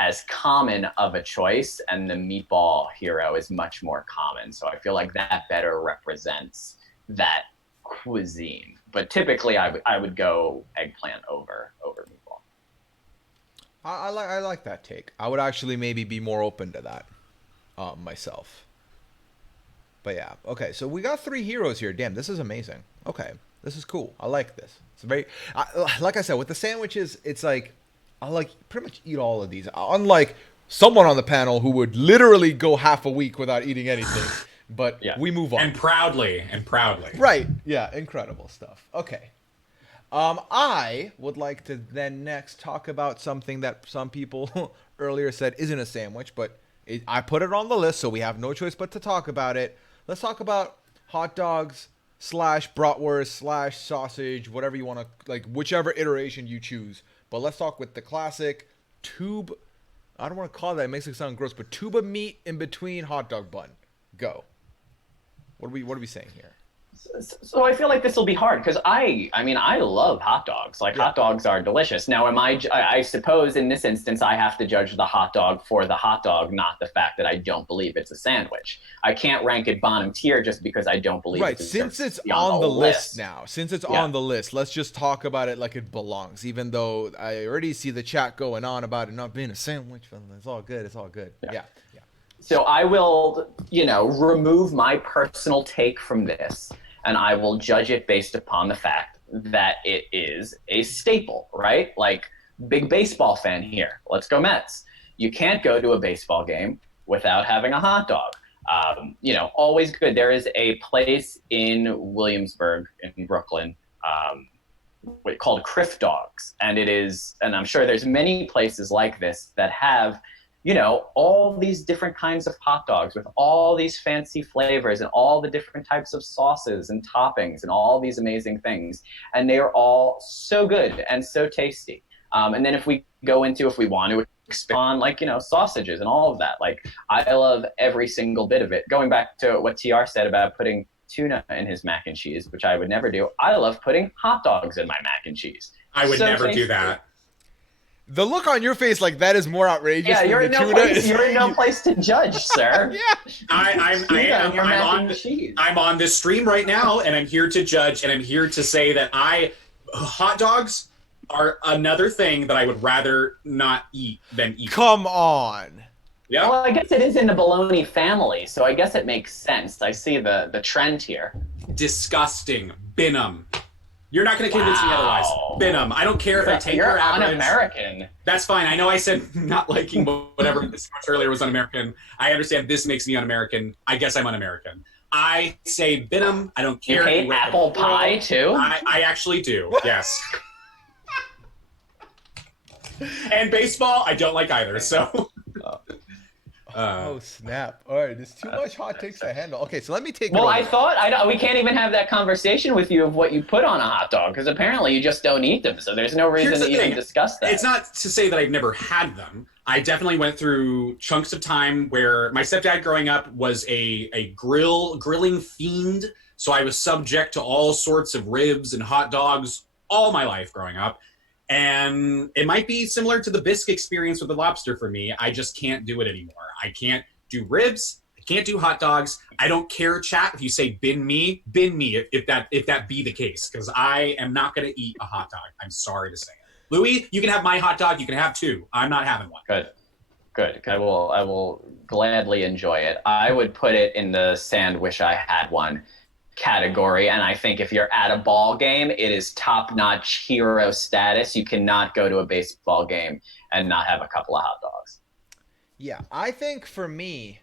as common of a choice, and the meatball hero is much more common. So I feel like that better represents that cuisine. But typically, I would go eggplant over meatball. I like that take. I would actually maybe be more open to that myself. But yeah, okay. So we got 3 heroes here. Damn, this is amazing. Okay, this is cool. I like this. It's very, like I said, with the sandwiches, it's like I like pretty much eat all of these. Unlike someone on the panel who would literally go half a week without eating anything. But Yeah. we move on. And proudly. Right. Yeah. Incredible stuff. Okay. I would like to then next talk about something that some people earlier said isn't a sandwich, but I put it on the list, so we have no choice but to talk about it. Let's talk about hot dogs slash bratwurst slash sausage, whatever you want to, like, whichever iteration you choose. But let's talk with the classic tube. I don't want to call that, it makes it sound gross, but tube of meat in between hot dog bun. Go. What are we saying here? So I feel like this will be hard because I mean, I love hot dogs. Like, hot dogs are delicious. Now, I suppose in this instance, I have to judge the hot dog for the hot dog, not the fact that I don't believe it's a sandwich. I can't rank it bottom tier just because I don't believe right. it's a Since it's on the list now, since it's on the list, let's just talk about it like it belongs. Even though I already see the chat going on about it not being a sandwich, but it's all good. It's all good. Yeah. So I will, remove my personal take from this, and I will judge it based upon the fact that it is a staple, right? Like, big baseball fan here. Let's go Mets. You can't go to a baseball game without having a hot dog. Always good. There is a place in Williamsburg in Brooklyn called Criff Dogs, and I'm sure there's many places like this that have all these different kinds of hot dogs with all these fancy flavors and all the different types of sauces and toppings and all these amazing things. And they are all so good and so tasty. And then if we want to expand on, sausages and all of that, I love every single bit of it. Going back to what TR said about putting tuna in his mac and cheese, which I would never do. I love putting hot dogs in my mac and cheese. I would never do that. The look on your face, like that is more outrageous. Yeah, than you're the in no tuna place. is. You're in no place to judge, sir. Yeah. I'm on this stream right now, and I'm here to judge, and I'm here to say that hot dogs are another thing that I would rather not eat than eat. Come on. Yeah. Well, I guess it is in the bologna family, so I guess it makes sense. I see the trend here. Disgusting. Bin 'em. You're not going to convince me otherwise. Bin 'em. I don't care if I take your average. You're un-American. That's fine. I know I said not liking whatever this much earlier was un-American. I understand this makes me un-American. I guess I'm un-American. I say bin 'em. I don't care. You hate apple pie, too? I actually do. Yes. And baseball, I don't like either. So. Oh snap! All right, there's too much hot takes to handle. Okay, so let me take. Well, I thought we can't even have that conversation with you of what you put on a hot dog because apparently you just don't eat them. So there's no reason to even discuss that. It's not to say that I've never had them. I definitely went through chunks of time where my stepdad growing up was a grilling fiend. So I was subject to all sorts of ribs and hot dogs all my life growing up. And it might be similar to the bisque experience with the lobster for me. I just can't do it anymore. I can't do ribs. I can't do hot dogs. I don't care, chat, if you say bin me if that be the case, because I am not going to eat a hot dog. I'm sorry to say it. Louie, you can have my hot dog. You can have 2. I'm not having one. Good. I will gladly enjoy it. I would put it in the sandwich I had one category, and I think if you're at a ball game, it is top-notch hero status. You cannot go to a baseball game and not have a couple of hot dogs. Yeah, I think for me,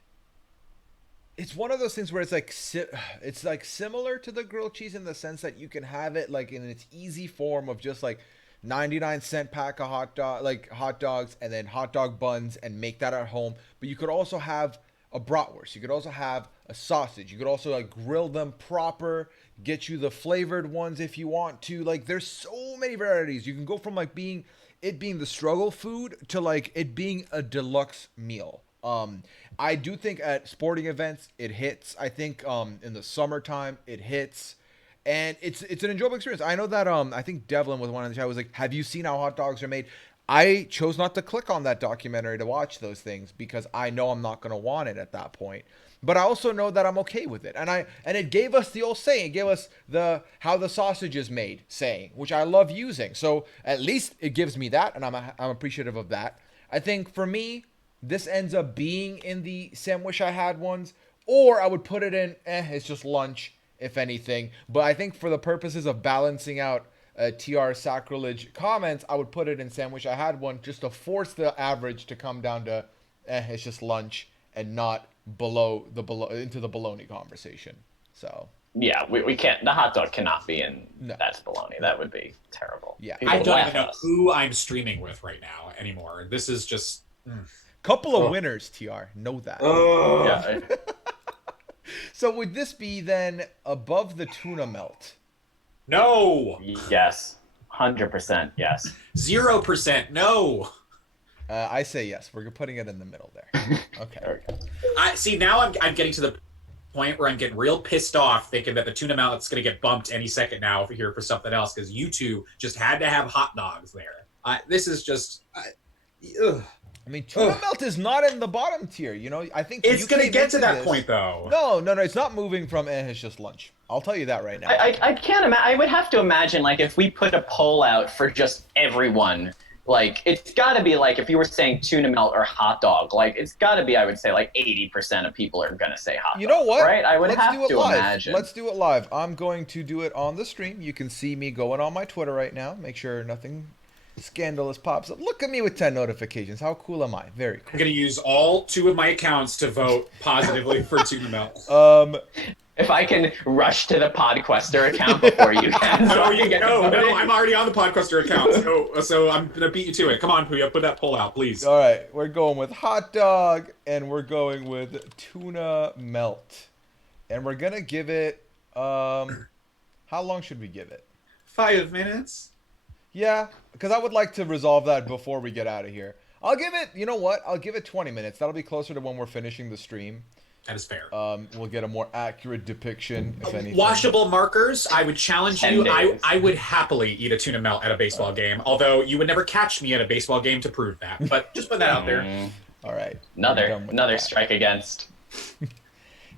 it's one of those things where it's like similar to the grilled cheese in the sense that you can have it like in its easy form of just like 99-cent pack of hot dogs and then hot dog buns and make that at home. But you could also have a bratwurst. You could also have a sausage. You could also like grill them proper, get you the flavored ones if you want to. Like there's so many varieties. You can go from like being the struggle food to like it being a deluxe meal. I do think at sporting events it hits. I think in the summertime it hits. And it's an enjoyable experience. I know that I think Devlin was one of the chat was like, have you seen how hot dogs are made? I chose not to click on that documentary to watch those things because I know I'm not going to want it at that point. But I also know that I'm okay with it. And it gave us the old saying, it gave us the how the sausage is made saying, which I love using. So at least it gives me that, and I'm appreciative of that. I think for me, this ends up being in the sandwich I had ones, or I would put it in, it's just lunch, if anything. But I think for the purposes of balancing out TR sacrilege comments, I would put it in sandwich I had one just to force the average to come down to, it's just lunch and not into the bologna conversation. So Yeah, we can't. The hot dog cannot be in. No. That's baloney. That would be terrible. Yeah. People I would don't laugh even at know us. who I'm streaming with right now anymore. This is just. couple of winners, TR. Know that. Yeah, So would this be then above the tuna melt? No! yes, 100%. Yes. 0%. No! I say yes. We're putting it in the middle there. Okay. There we go. I see. Now I'm getting to the point where I'm getting real pissed off, thinking that the tuna melt's going to get bumped any second now here for something else because you two just had to have hot dogs there. This is just. Ugh. I mean, tuna melt is not in the bottom tier. You know, I think It's you going to came get to into that this- point though. No. It's not moving from it's just lunch. I'll tell you that right now. I can't imagine. I would have to imagine, like, if we put a poll out for just everyone, like, it's got to be, like, if you were saying tuna melt or hot dog, like, it's got to be, I would say, like, 80% of people are going to say hot dog. You know what? Right? I would Let's have do it to live. imagine. Let's do it live. I'm going to do it on the stream. You can see me going on my Twitter right now. Make sure nothing scandalous pops up. Look at me with 10 notifications. How cool am I? Very I'm cool. going to use all 2 of my accounts to vote positively for tuna melt. If I can rush to the Podquester account before you can. So I can get No, voted. I'm already on the Podquester account, so I'm going to beat you to it. Come on, Puya, put that poll out, please. All right, we're going with hot dog, and we're going with tuna melt, and we're gonna give it. How long should we give it? 5 minutes. Yeah, because I would like to resolve that before we get out of here. I'll give it. You know what? I'll give it 20 minutes. That'll be closer to when we're finishing the stream. That is fair. We'll get a more accurate depiction, if anything. Washable markers, I would challenge 10 you. days. I would happily eat a tuna melt at a baseball game, although you would never catch me at a baseball game to prove that. But just put that out there. All right. We're done with Another that. strike against.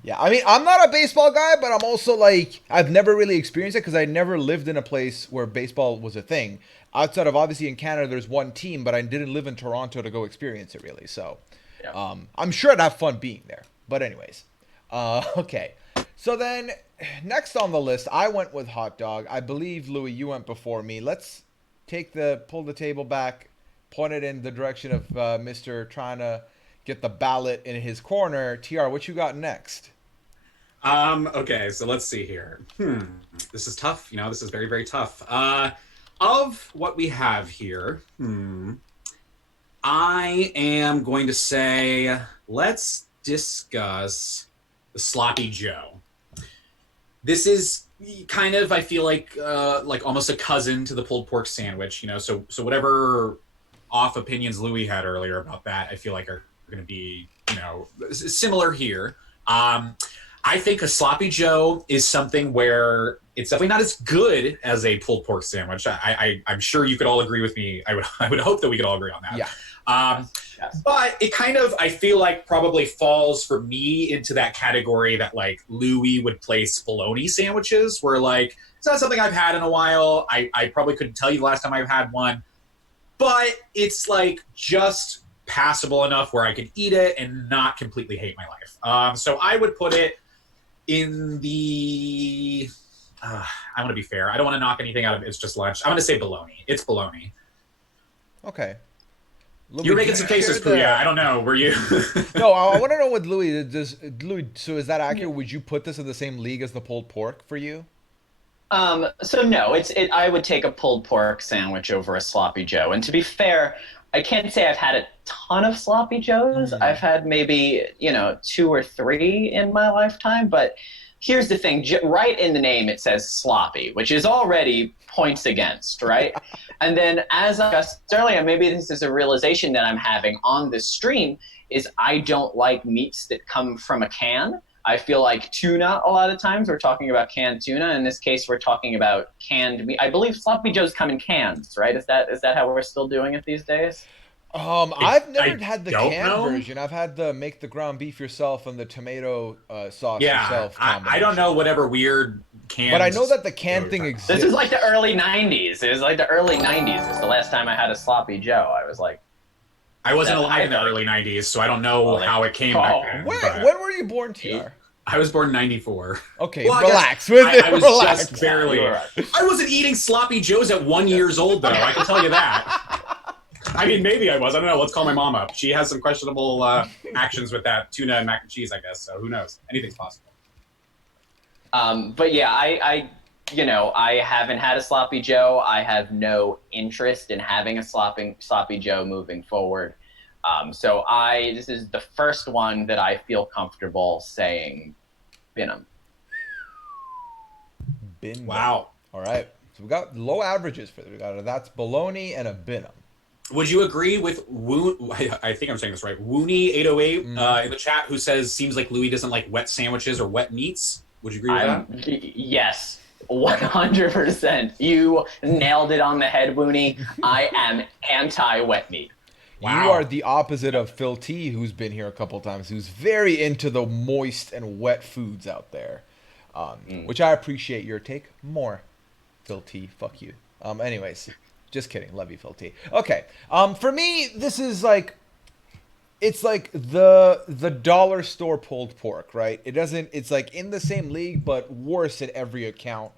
Yeah, I mean, I'm not a baseball guy, but I'm also like, I've never really experienced it because I never lived in a place where baseball was a thing. Outside of obviously in Canada, there's one team, but I didn't live in Toronto to go experience it really. So, Yeah. I'm sure I'd have fun being there. But anyways, okay. So then, next on the list, I went with hot dog. I believe Louie, you went before me. Let's pull the table back, point it in the direction of Mr. trying to get the ballot in his corner. TR, what you got next? Okay, so let's see here. This is tough. This is very, very tough. Of what we have here, I am going to say let's discuss the Sloppy Joe. This is kind of, I feel like almost a cousin to the pulled pork sandwich. So whatever off opinions Louis had earlier about that, I feel like are going to be similar here. I think a Sloppy Joe is something where it's definitely not as good as a pulled pork sandwich. I'm sure you could all agree with me. I would hope that we could all agree on that. Yeah. Yes. But it kind of, I feel like, probably falls for me into that category that like Louis would place bologna sandwiches, where like it's not something I've had in a while. I probably couldn't tell you the last time I've had one, but it's like just passable enough where I could eat it and not completely hate my life. So I would put it in the. I want to be fair. I don't want to knock anything out of it's just lunch. I'm going to say bologna. It's bologna. Okay. Louis, You're making some cases, Puya. I don't know. Were you? No, I want to know what Louis does. Louis, so is that accurate? Would you put this in the same league as the pulled pork for you? So no, I would take a pulled pork sandwich over a Sloppy Joe. And to be fair, I can't say I've had a ton of Sloppy Joes. I've had maybe 2 or 3 in my lifetime. But here's the thing: right in the name it says sloppy, which is already points against, right? And then, as I discussed earlier, maybe this is a realization that I'm having on this stream: is I don't like meats that come from a can. I feel like tuna, a lot of times we're talking about canned tuna. In this case, we're talking about canned meat. I believe sloppy joes come in cans, right? Is that how we're still doing it these days? I've never I had the don't canned know. version. I've had the make the ground beef yourself and the tomato sauce Yeah, yourself I don't know combination. whatever weird But I canned know that the Joe canned you're thing talking about. This is like exists. the early '90s. It was like the early '90s. It's the last time I had a sloppy Joe. I was like, I wasn't that alive I in the thought. early '90s, so I don't know Well, like, how it came back oh, then. When But were you born, TR? I was born in '94. Okay, Well, I guess relax with I it. was just Relax. yeah, you were barely. right. I wasn't eating sloppy joes at 1 years old, though. I can tell you that. I mean, maybe I was. I don't know. Let's call my mom up. She has some questionable actions with that tuna and mac and cheese, I guess. So who knows? Anything's possible. But yeah, I haven't had a sloppy Joe. I have no interest in having a sloppy Joe moving forward. This is the first one that I feel comfortable saying Binham. Bingham. Wow. All right. So we got low averages for this. We got a that's bologna and a Binham. Would you agree with I think I'm saying this right. Woony808 in the chat who says seems like Louis doesn't like wet sandwiches or wet meats. Would you agree with that? Yes, 100%. You nailed it on the head, Wooney. I am anti wet meat. You are Wow. the opposite of Phil T, who's been here a couple times, who's very into the moist and wet foods out there, which I appreciate your take more. Phil T, fuck you. Anyways, just kidding. Love you, Phil T. Okay. For me, this is like it's like the dollar store pulled pork, right? It doesn't. It's like in the same league, but worse at every account.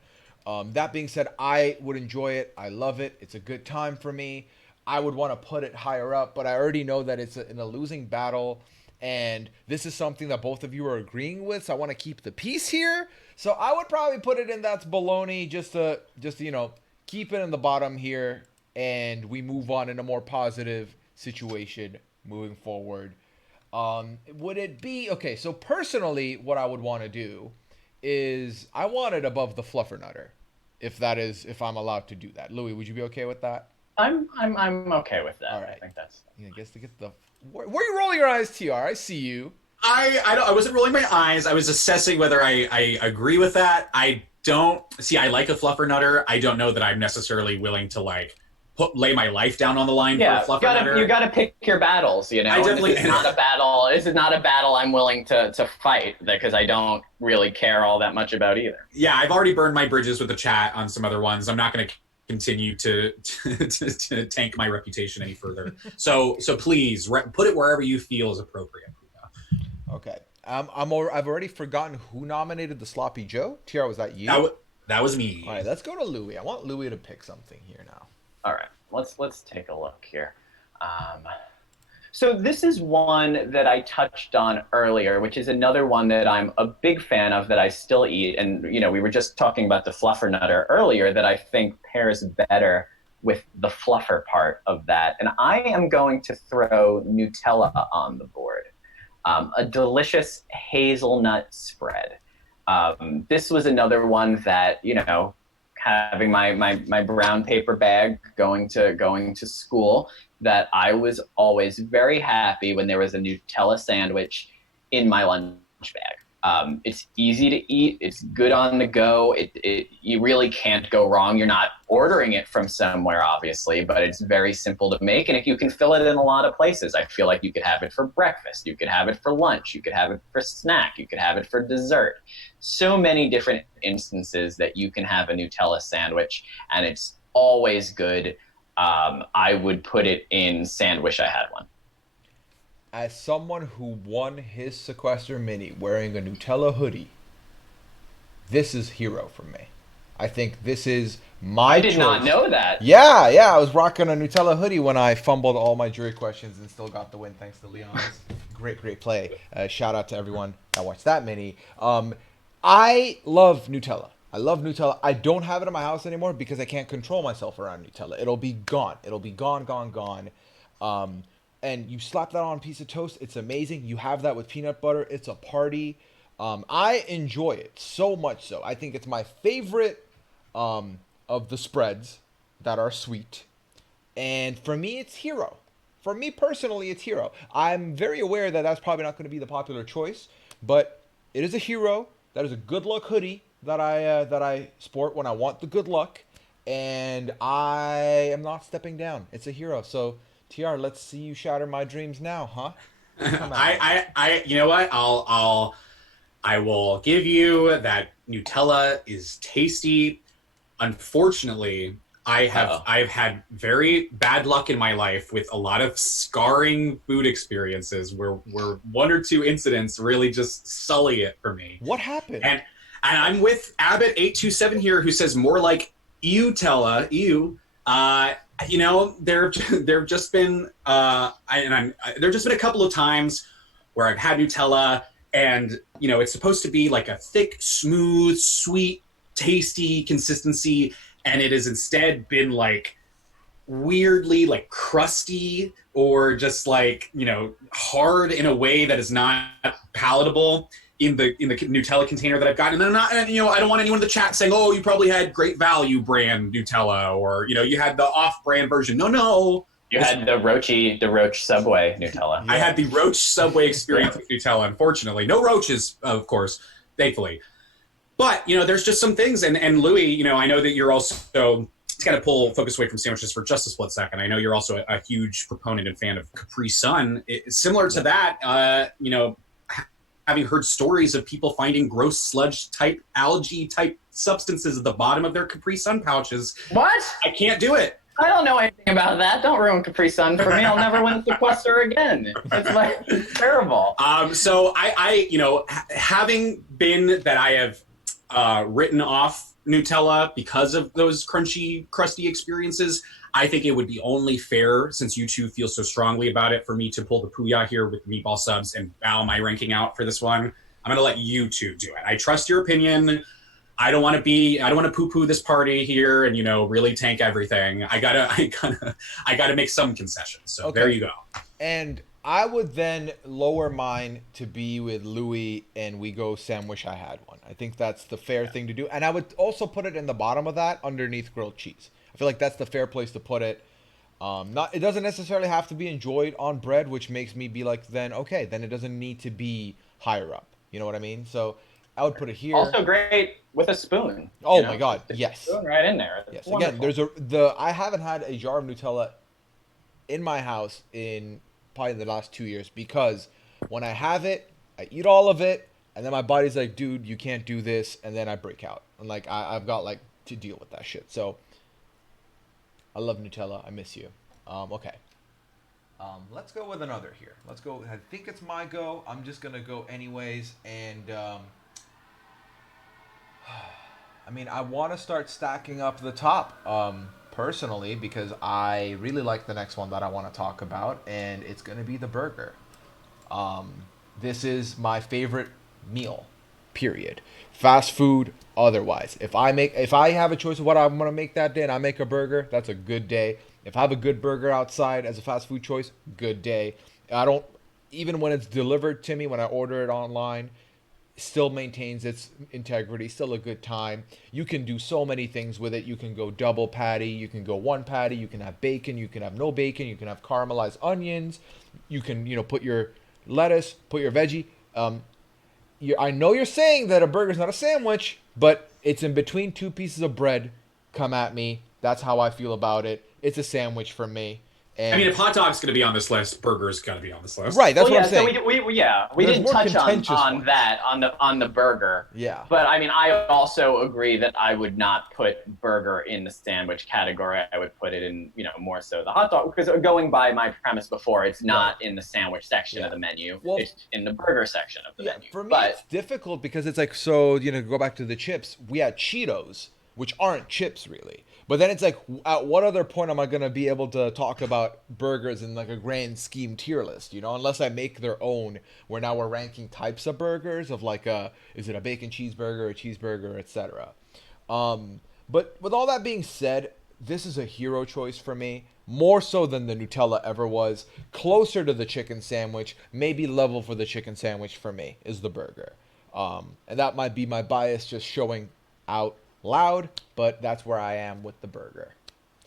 That being said, I would enjoy it. I love it. It's a good time for me. I would want to put it higher up, but I already know that it's in a losing battle, and this is something that both of you are agreeing with. So I want to keep the peace here. So I would probably put it in that's baloney, just to, keep it in the bottom here, and we move on in a more positive situation moving forward. Would it be okay? So personally, what I would want to do is I want it above the fluffernutter, if I'm allowed to do that. Louis, would you be okay with that? I'm okay with that. All I right. think that's. Yeah, I guess to get the where are you rolling your eyes, Tr? I see you. I wasn't rolling my eyes. I was assessing whether I agree with that. I don't see. I like a fluffer nutter. I don't know that I'm necessarily willing to like lay my life down on the line for a Yeah, fluffer you nutter. gotta pick your battles. I definitely. This is not a battle. This is not a battle I'm willing to fight because I don't really care all that much about either. Yeah, I've already burned my bridges with the chat on some other ones. I'm not going to continue to tank my reputation any further. So please put it wherever you feel is appropriate. Okay. I've already forgotten who nominated the sloppy Joe. Tr, was that you? That was me. All right, let's go to Louis. I want Louis to pick something here now. All right, let's take a look here. So this is one that I touched on earlier, which is another one that I'm a big fan of that I still eat. And we were just talking about the fluffernutter earlier that I think pairs better with the fluffer part of that. And I am going to throw Nutella on the board. A delicious hazelnut spread. This was another one that having my brown paper bag going to school, that I was always very happy when there was a Nutella sandwich in my lunch bag. It's easy to eat. It's good on the go. You really can't go wrong. You're not ordering it from somewhere, obviously, but it's very simple to make. And if you can fill it in a lot of places, I feel like you could have it for breakfast. You could have it for lunch. You could have it for snack. You could have it for dessert. So many different instances that you can have a Nutella sandwich, and it's always good. I would put it in sandwich. I had one. As someone who won his sequester mini wearing a Nutella hoodie, this is hero for me. I think this is my I did not know that. Yeah, I was rocking a Nutella hoodie when I fumbled all my jury questions and still got the win thanks to Leon's great play. Shout out to everyone that watched that mini. I love Nutella. I love Nutella. I don't have it in my house anymore because I can't control myself around Nutella. It'll be gone. It'll be gone. And you slap that on a piece of toast. It's amazing. You have that with peanut butter. It's a party. I enjoy it so much so. I think it's my favorite of the spreads that are sweet. And for me, it's hero. For me personally, it's hero. I'm very aware that that's probably not going to be the popular choice, but it is a hero. That is a good luck hoodie that I sport when I want the good luck, and I am not stepping down. It's a hero. So TR, let's see you shatter my dreams now, huh? Come at me. You know what? I will give you that Nutella is tasty. Unfortunately, Uh-oh. I've had very bad luck in my life with a lot of scarring food experiences where one or two incidents really just sully it for me. What happened? And I'm with Abbott827 here, who says more like Eutella, ew. Uh, there've just been there've just been a couple of times where I've had Nutella, and it's supposed to be like a thick, smooth, sweet, tasty consistency, and it has instead been like weirdly like crusty or just like hard in a way that is not palatable in the Nutella container that I've gotten. And I'm not, I don't want anyone in the chat saying, "Oh, you probably had Great Value brand Nutella," or you had the off-brand version. No. You had the Roach Subway Nutella. I had the Roach Subway experience with Nutella. Unfortunately, no roaches, of course, thankfully. But there's just some things, and Louie, I know that you're also, to kind of pull focus away from sandwiches for just a split second. I know you're also a huge proponent and fan of Capri Sun. Similar to that, having heard stories of people finding gross sludge type algae type substances at the bottom of their Capri Sun pouches. What? I can't do it. I don't know anything about that. Don't ruin Capri Sun for me. I'll never win sequester again. It's terrible. So I having been that I have written off Nutella because of those crunchy, crusty experiences, I think it would be only fair, since you two feel so strongly about it, for me to pull the Puya here with meatball subs and bow my ranking out for this one. I'm going to let you two do it. I trust your opinion. I don't want to poo-poo this party here and really tank everything. I gotta make some concessions. So Okay. There you go. And I would then lower mine to be with Louis, and we go Sam Wish I Had One. I think that's the fair thing to do. And I would also put it in the bottom of that underneath grilled cheese. I feel like that's the fair place to put it. It doesn't necessarily have to be enjoyed on bread, which makes me be like, then okay, then it doesn't need to be higher up. You know what I mean? So I would put it here. Also great with a spoon. Oh my God, yes. Spoon right in there. Yes. Wonderful. Again, I haven't had a jar of Nutella in my house in probably the last 2 years, because when I have it, I eat all of it, and then my body's like, dude, you can't do this, and then I break out. And like I've got like to deal with that shit. So I love Nutella. I miss you. Okay. Let's go with another here. Let's go. I think it's my go. I'm just gonna go anyways, and I mean, I want to start stacking up the top, personally, because I really like the next one that I want to talk about, and it's going to be the burger. This is my favorite meal, period. Fast food, otherwise. If I have a choice of what I'm going to make that day and I make a burger, that's a good day. If I have a good burger outside as a fast food choice, good day. I don't, even when it's delivered to me, when I order it online, still maintains its integrity, still a good time. You can do so many things with it. You can go double patty, you can go one patty, you can have bacon, you can have no bacon, you can have caramelized onions, you can, put your lettuce, put your veggie. I know you're saying that a burger's not a sandwich, but it's in between two pieces of bread. Come at me. That's how I feel about it. It's a sandwich for me. And I mean, if hot dog's going to be on this list, burger's got to be on this list. right, that's what I'm saying. So we There's didn't more touch contentious on ones. that on the burger. Yeah. But I mean, I also agree that I would not put burger in the sandwich category. I would put it in, more so the hot dog, because going by my premise before, it's not in the sandwich section of the menu. Well, it's in the burger section of the menu. For me, but it's difficult because it's like, so, go back to the chips. We had Cheetos, which aren't chips really. But then it's like, at what other point am I going to be able to talk about burgers in like a grand scheme tier list, unless I make their own, where now we're ranking types of burgers of like, is it a bacon cheeseburger, a cheeseburger, etc. But with all that being said, this is a hero choice for me, more so than the Nutella ever was, closer to the chicken sandwich, maybe level for the chicken sandwich for me, is the burger. And that might be my bias just showing out loud, but that's where I am with the burger.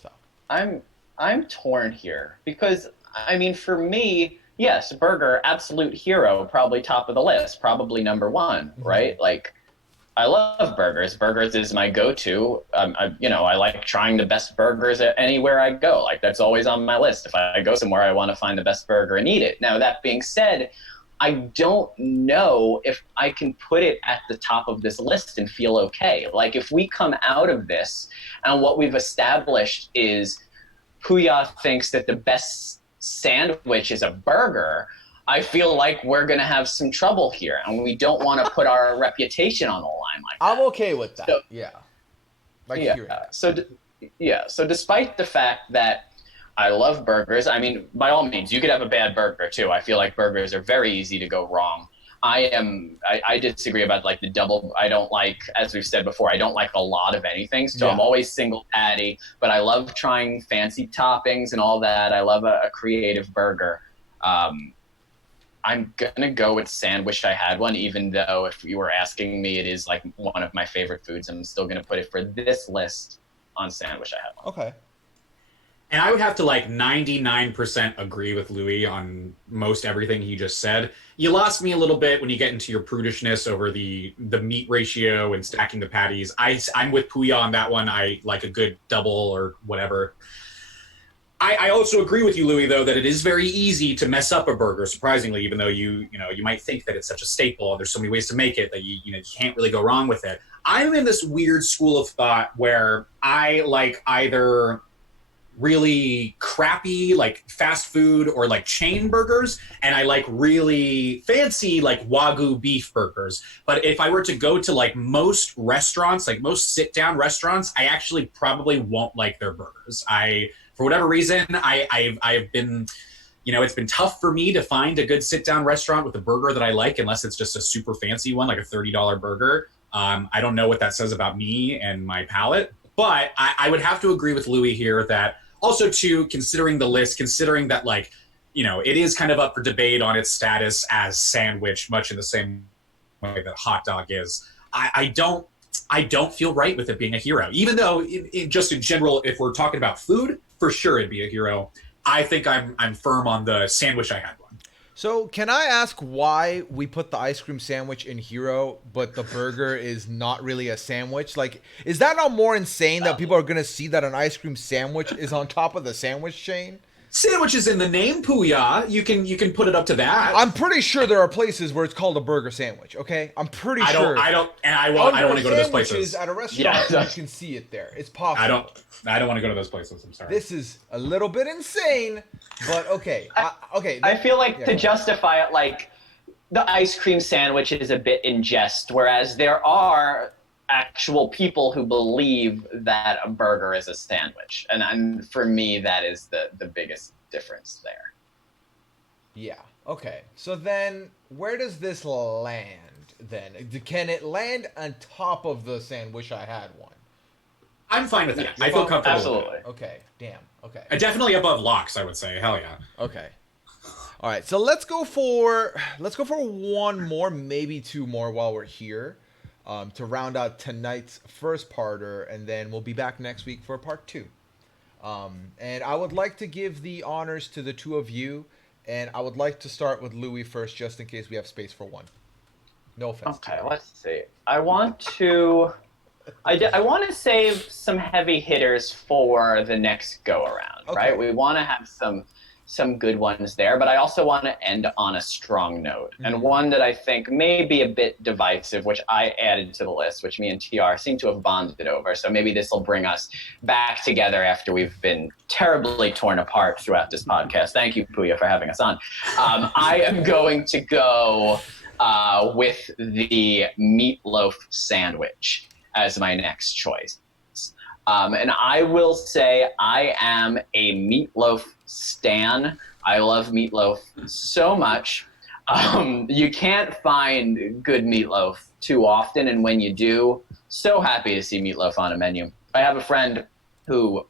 So I'm torn here because I mean, for me, yes, burger, absolute hero, probably top of the list, probably number one, right? Like, I love burgers. Burgers is my go-to. I like trying the best burgers anywhere I go. Like, that's always on my list. If I go somewhere, I want to find the best burger and eat it. Now, that being said, I don't know if I can put it at the top of this list and feel okay. Like, if we come out of this and what we've established is Puya thinks that the best sandwich is a burger, I feel like we're going to have some trouble here, and we don't want to put our reputation on the line like that. I'm okay with that. So, yeah. Like yeah. hearing that. So despite the fact that I love burgers, I mean, by all means, you could have a bad burger too. I feel like burgers are very easy to go wrong. I disagree about like the double. I don't like, as we've said before, I don't like a lot of anything. So I'm always single patty, but I love trying fancy toppings and all that. I love a creative burger. I'm gonna go with sandwich. I had one, even though if you were asking me, it is like one of my favorite foods. I'm still gonna put it for this list on sandwich. I had one. Okay. And I would have to like 99% agree with Louis on most everything he just said. You lost me a little bit when you get into your prudishness over the meat ratio and stacking the patties. I'm with Puya on that one. I like a good double or whatever. I also agree with you, Louis, though, that it is very easy to mess up a burger, surprisingly, even though you might think that it's such a staple and there's so many ways to make it that you can't really go wrong with it. I'm in this weird school of thought where I like either really crappy like fast food or like chain burgers, and I like really fancy like Wagyu beef burgers. But if I were to go to like most restaurants, like most sit down restaurants, I actually probably won't like their burgers. For whatever reason, I've been, it's been tough for me to find a good sit down restaurant with a burger that I like, unless it's just a super fancy one, like a $30 burger. I don't know what that says about me and my palate, but I would have to agree with Louis here that also too, considering the list, considering that like, it is kind of up for debate on its status as sandwich, much in the same way that hot dog is. I don't feel right with it being a hero, even though just in general, if we're talking about food, for sure it'd be a hero. I think I'm firm on the sandwich I had one. So can I ask why we put the ice cream sandwich in hero, but the burger is not really a sandwich? Like, is that not more insane that people are going to see that an ice cream sandwich is on top of the sandwich chain? Sandwich is in the name, Puya. You can put it up to that. I'm pretty sure there are places where it's called a burger sandwich. Okay, I'm pretty sure. I don't want to go to those places. At a restaurant, you can see it there. It's possible. I don't want to go to those places. I'm sorry. This is a little bit insane, but okay. I feel like to justify it, like the ice cream sandwich is a bit in jest, whereas there are actual people who believe that a burger is a sandwich, and for me that is the biggest difference there. Yeah. Okay. So then where does this land then? Can it land on top of the sandwich I had one? I'm fine with that. I feel comfortable. Absolutely. With Okay. Damn. Okay. Definitely above locks, I would say. Hell yeah. Okay. All right. So let's go for one more, maybe two more while we're here. To round out tonight's first parter, and then we'll be back next week for part two. And I would like to give the honors to the two of you, and I would like to start with Louis first, just in case we have space for one. No offense. Okay, let's see. I want to save some heavy hitters for the next go around, right? We want to have some good ones there, but I also want to end on a strong note. Mm-hmm. And one that I think may be a bit divisive, which I added to the list, which me and TR seem to have bonded over. So maybe this will bring us back together after we've been terribly torn apart throughout this podcast. Thank you, Puya, for having us on. I am going to go with the meatloaf sandwich as my next choice. And I will say I am a meatloaf stan. I love meatloaf so much. You can't find good meatloaf too often, and when you do, so happy to see meatloaf on a menu. I have a friend who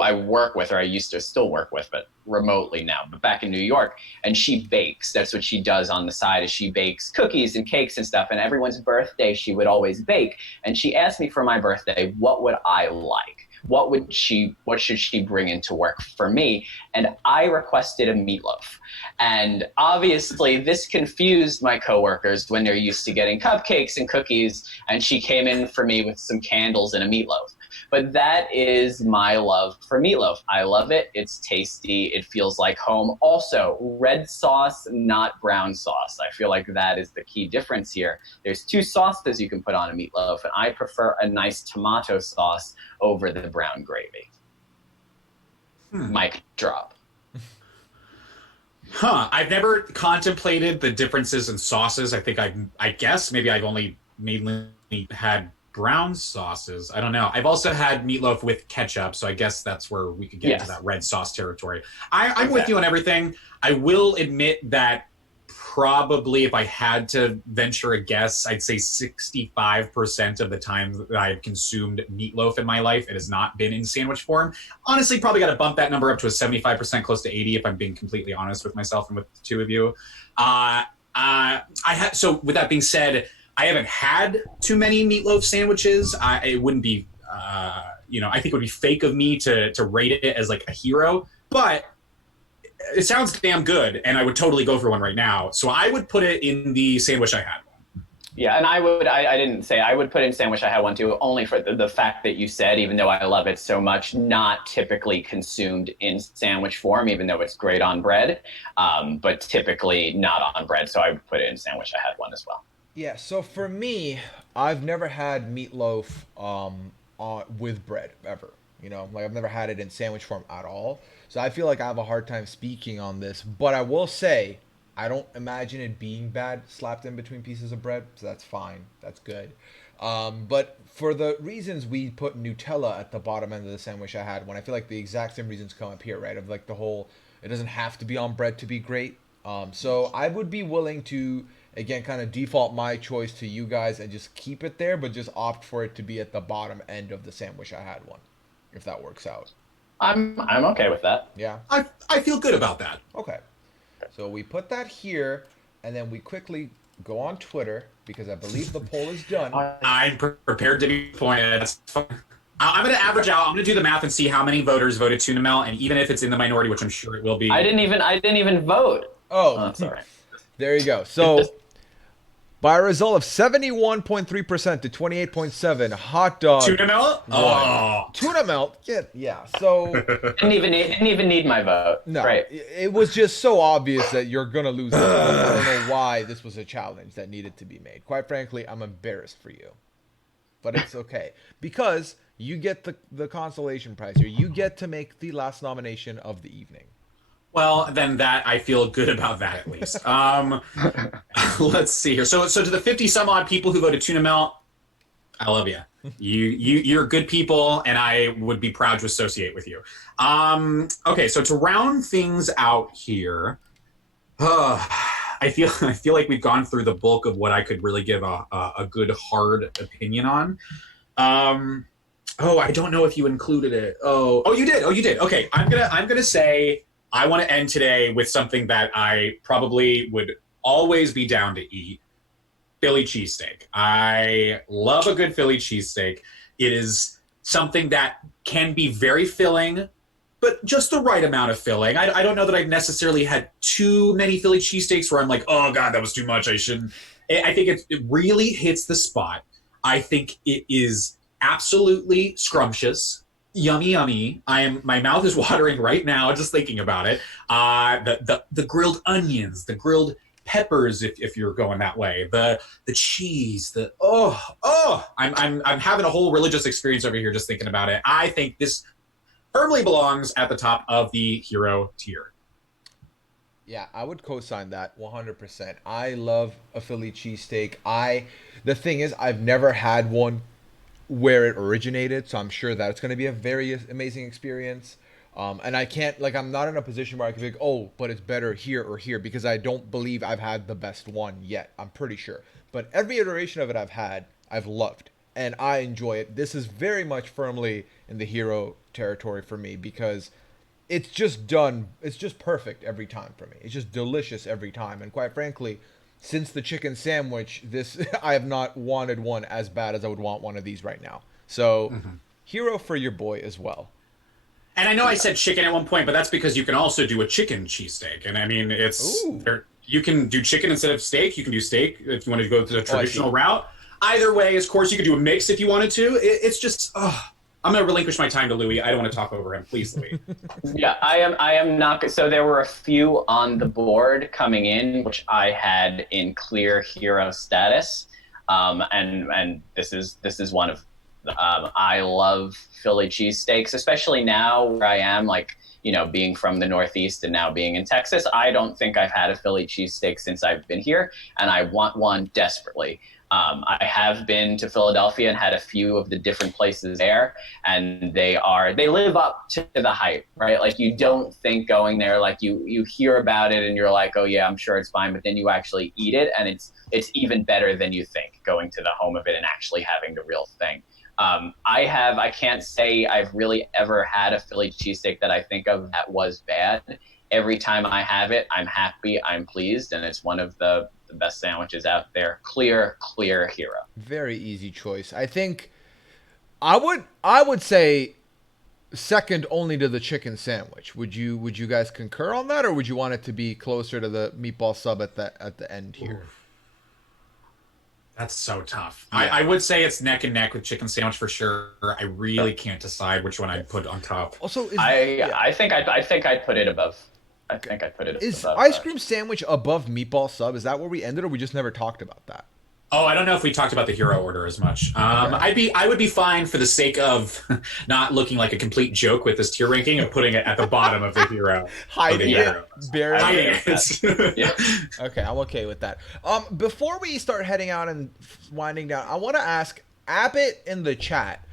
I work with, or I used to still work with, but remotely now, but back in New York, and she bakes. That's what she does on the side, is she bakes cookies and cakes and stuff, and everyone's birthday she would always bake. And she asked me for my birthday, what would I like? what should she bring into work for me? And I requested a meatloaf. And obviously this confused my coworkers when they're used to getting cupcakes and cookies, and she came in for me with some candles and a meatloaf. But that is my love for meatloaf. I love it. It's tasty. It feels like home. Also, red sauce, not brown sauce. I feel like that is the key difference here. There's two sauces you can put on a meatloaf, and I prefer a nice tomato sauce over the brown gravy. Mic drop. Huh. I've never contemplated the differences in sauces. I think I guess maybe I've only mainly had brown sauces. I don't know. I've also had meatloaf with ketchup, so I guess that's where we could get into that red sauce territory. I'm with you on everything. I will admit that probably if I had to venture a guess, I'd say 65% of the time that I've consumed meatloaf in my life, it has not been in sandwich form. Honestly, probably got to bump that number up to a 75%, close to 80, if I'm being completely honest with myself and with the two of you. So with that being said, I haven't had too many meatloaf sandwiches. It wouldn't be, I think it would be fake of me to rate it as like a hero, but it sounds damn good, and I would totally go for one right now. So I would put it in the sandwich I had. Yeah, and I didn't say, I would put in sandwich I had one too, only for the fact that you said, even though I love it so much, not typically consumed in sandwich form, even though it's great on bread, but typically not on bread. So I would put it in sandwich I had one as well. Yeah, so for me, I've never had meatloaf with bread ever. Like I've never had it in sandwich form at all. So I feel like I have a hard time speaking on this, but I will say I don't imagine it being bad slapped in between pieces of bread, so that's fine. That's good. But for the reasons we put Nutella at the bottom end of the sandwich I had one, I feel like the exact same reasons come up here, right? Of like the whole, it doesn't have to be on bread to be great. So I would be willing to, again, kind of default my choice to you guys and just keep it there, but just opt for it to be at the bottom end of the sandwich I had one, if that works out. I'm okay with that. Yeah. I feel good about that. Okay. So we put that here, and then we quickly go on Twitter because I believe the poll is done. I'm prepared to be disappointed. That's fine. I'm going to average out. I'm going to do the math and see how many voters voted tuna melt, and even if it's in the minority, which I'm sure it will be. I didn't even vote. Oh, sorry. There you go. So by a result of 71.3% to 28.7, hot dog tuna melt. Oh, tuna melt. Yeah. So didn't even need my vote. no, Great. it was just so obvious that you're gonna lose. This. I don't know why this was a challenge that needed to be made. Quite frankly, I'm embarrassed for you, but it's okay because you get the consolation prize here. You get to make the last nomination of the evening. well, then that I feel good about that at least. Let's see here. So to the 50 some odd people who voted tuna melt, I love you. You're good people, and I would be proud to associate with you. Okay, so to round things out here, I feel like we've gone through the bulk of what I could really give a good hard opinion on. I don't know if you included it. Oh, you did. Okay, I'm gonna say I want to end today with something that I probably would always be down to eat. Philly cheesesteak. I love a good Philly cheesesteak. It is something that can be very filling, but just the right amount of filling. I don't know that I've necessarily had too many Philly cheesesteaks where I'm like, oh God, that was too much. I shouldn't. I think it really hits the spot. I think it is absolutely scrumptious. Yummy. My mouth is watering right now just thinking about it. The grilled onions, the grilled peppers, if you're going that way, the cheese, I'm having a whole religious experience over here just thinking about it. I think this firmly belongs at the top of the hero tier. Yeah, I would co-sign that 100%. I love a Philly cheesesteak. The thing is, I've never had one where it originated, so I'm sure that it's going to be a very amazing experience. And I can't, I'm not in a position where I can be like, oh, but it's better here or here, because I don't believe I've had the best one yet. I'm pretty sure. But every iteration of it I've had, I've loved. And I enjoy it. This is very much firmly in the hero territory for me, because it's just perfect every time for me. It's just delicious every time. And quite frankly, since the chicken sandwich, I have not wanted one as bad as I would want one of these right now. So, Hero for your boy as well. And I know I said chicken at one point, but that's because you can also do a chicken cheesesteak. And I mean, Ooh. you can do chicken instead of steak. You can do steak if you want to go the Oh, I see. traditional route. Either way, of course, you could do a mix if you wanted to. It's just, I'm going to relinquish my time to Louie. I don't want to talk over him. Please, Louie. Yeah, I am not. So there were a few on the board coming in, which I had in clear hero status, and this is one of. I love Philly cheesesteaks, especially now where I am, like, you know, being from the Northeast and now being in Texas. I don't think I've had a Philly cheesesteak since I've been here, and I want one desperately. I have been to Philadelphia and had a few of the different places there, and they live up to the hype, right? Like, you don't think going there, like, you hear about it and you're like, oh yeah, I'm sure it's fine, but then you actually eat it and it's even better than you think, going to the home of it and actually having the real thing. I can't say I've really ever had a Philly cheesesteak that I think of that was bad. Every time I have it, I'm happy, I'm pleased, and it's one of the best sandwiches out there. Clear hero. Very easy choice. I think I would say second only to the chicken sandwich. Would you guys concur on that, or would you want it to be closer to the meatball sub at the end here? Oof. That's so tough. Yeah. I would say it's neck and neck with chicken sandwich for sure. I really can't decide which one I'd put on top. Also, I think I'd put it above. I think I'd put it is above. ice cream sandwich above meatball sub? Is that where we ended, or we just never talked about that? Oh, I don't know if we talked about the hero order as much. I would be fine for the sake of not looking like a complete joke with this tier ranking and putting it at the bottom of the hero. Hiding it, burying Hiding it. it. Yeah. Okay, I'm okay with that. Before we start heading out and winding down, I want to ask Abbott in the chat.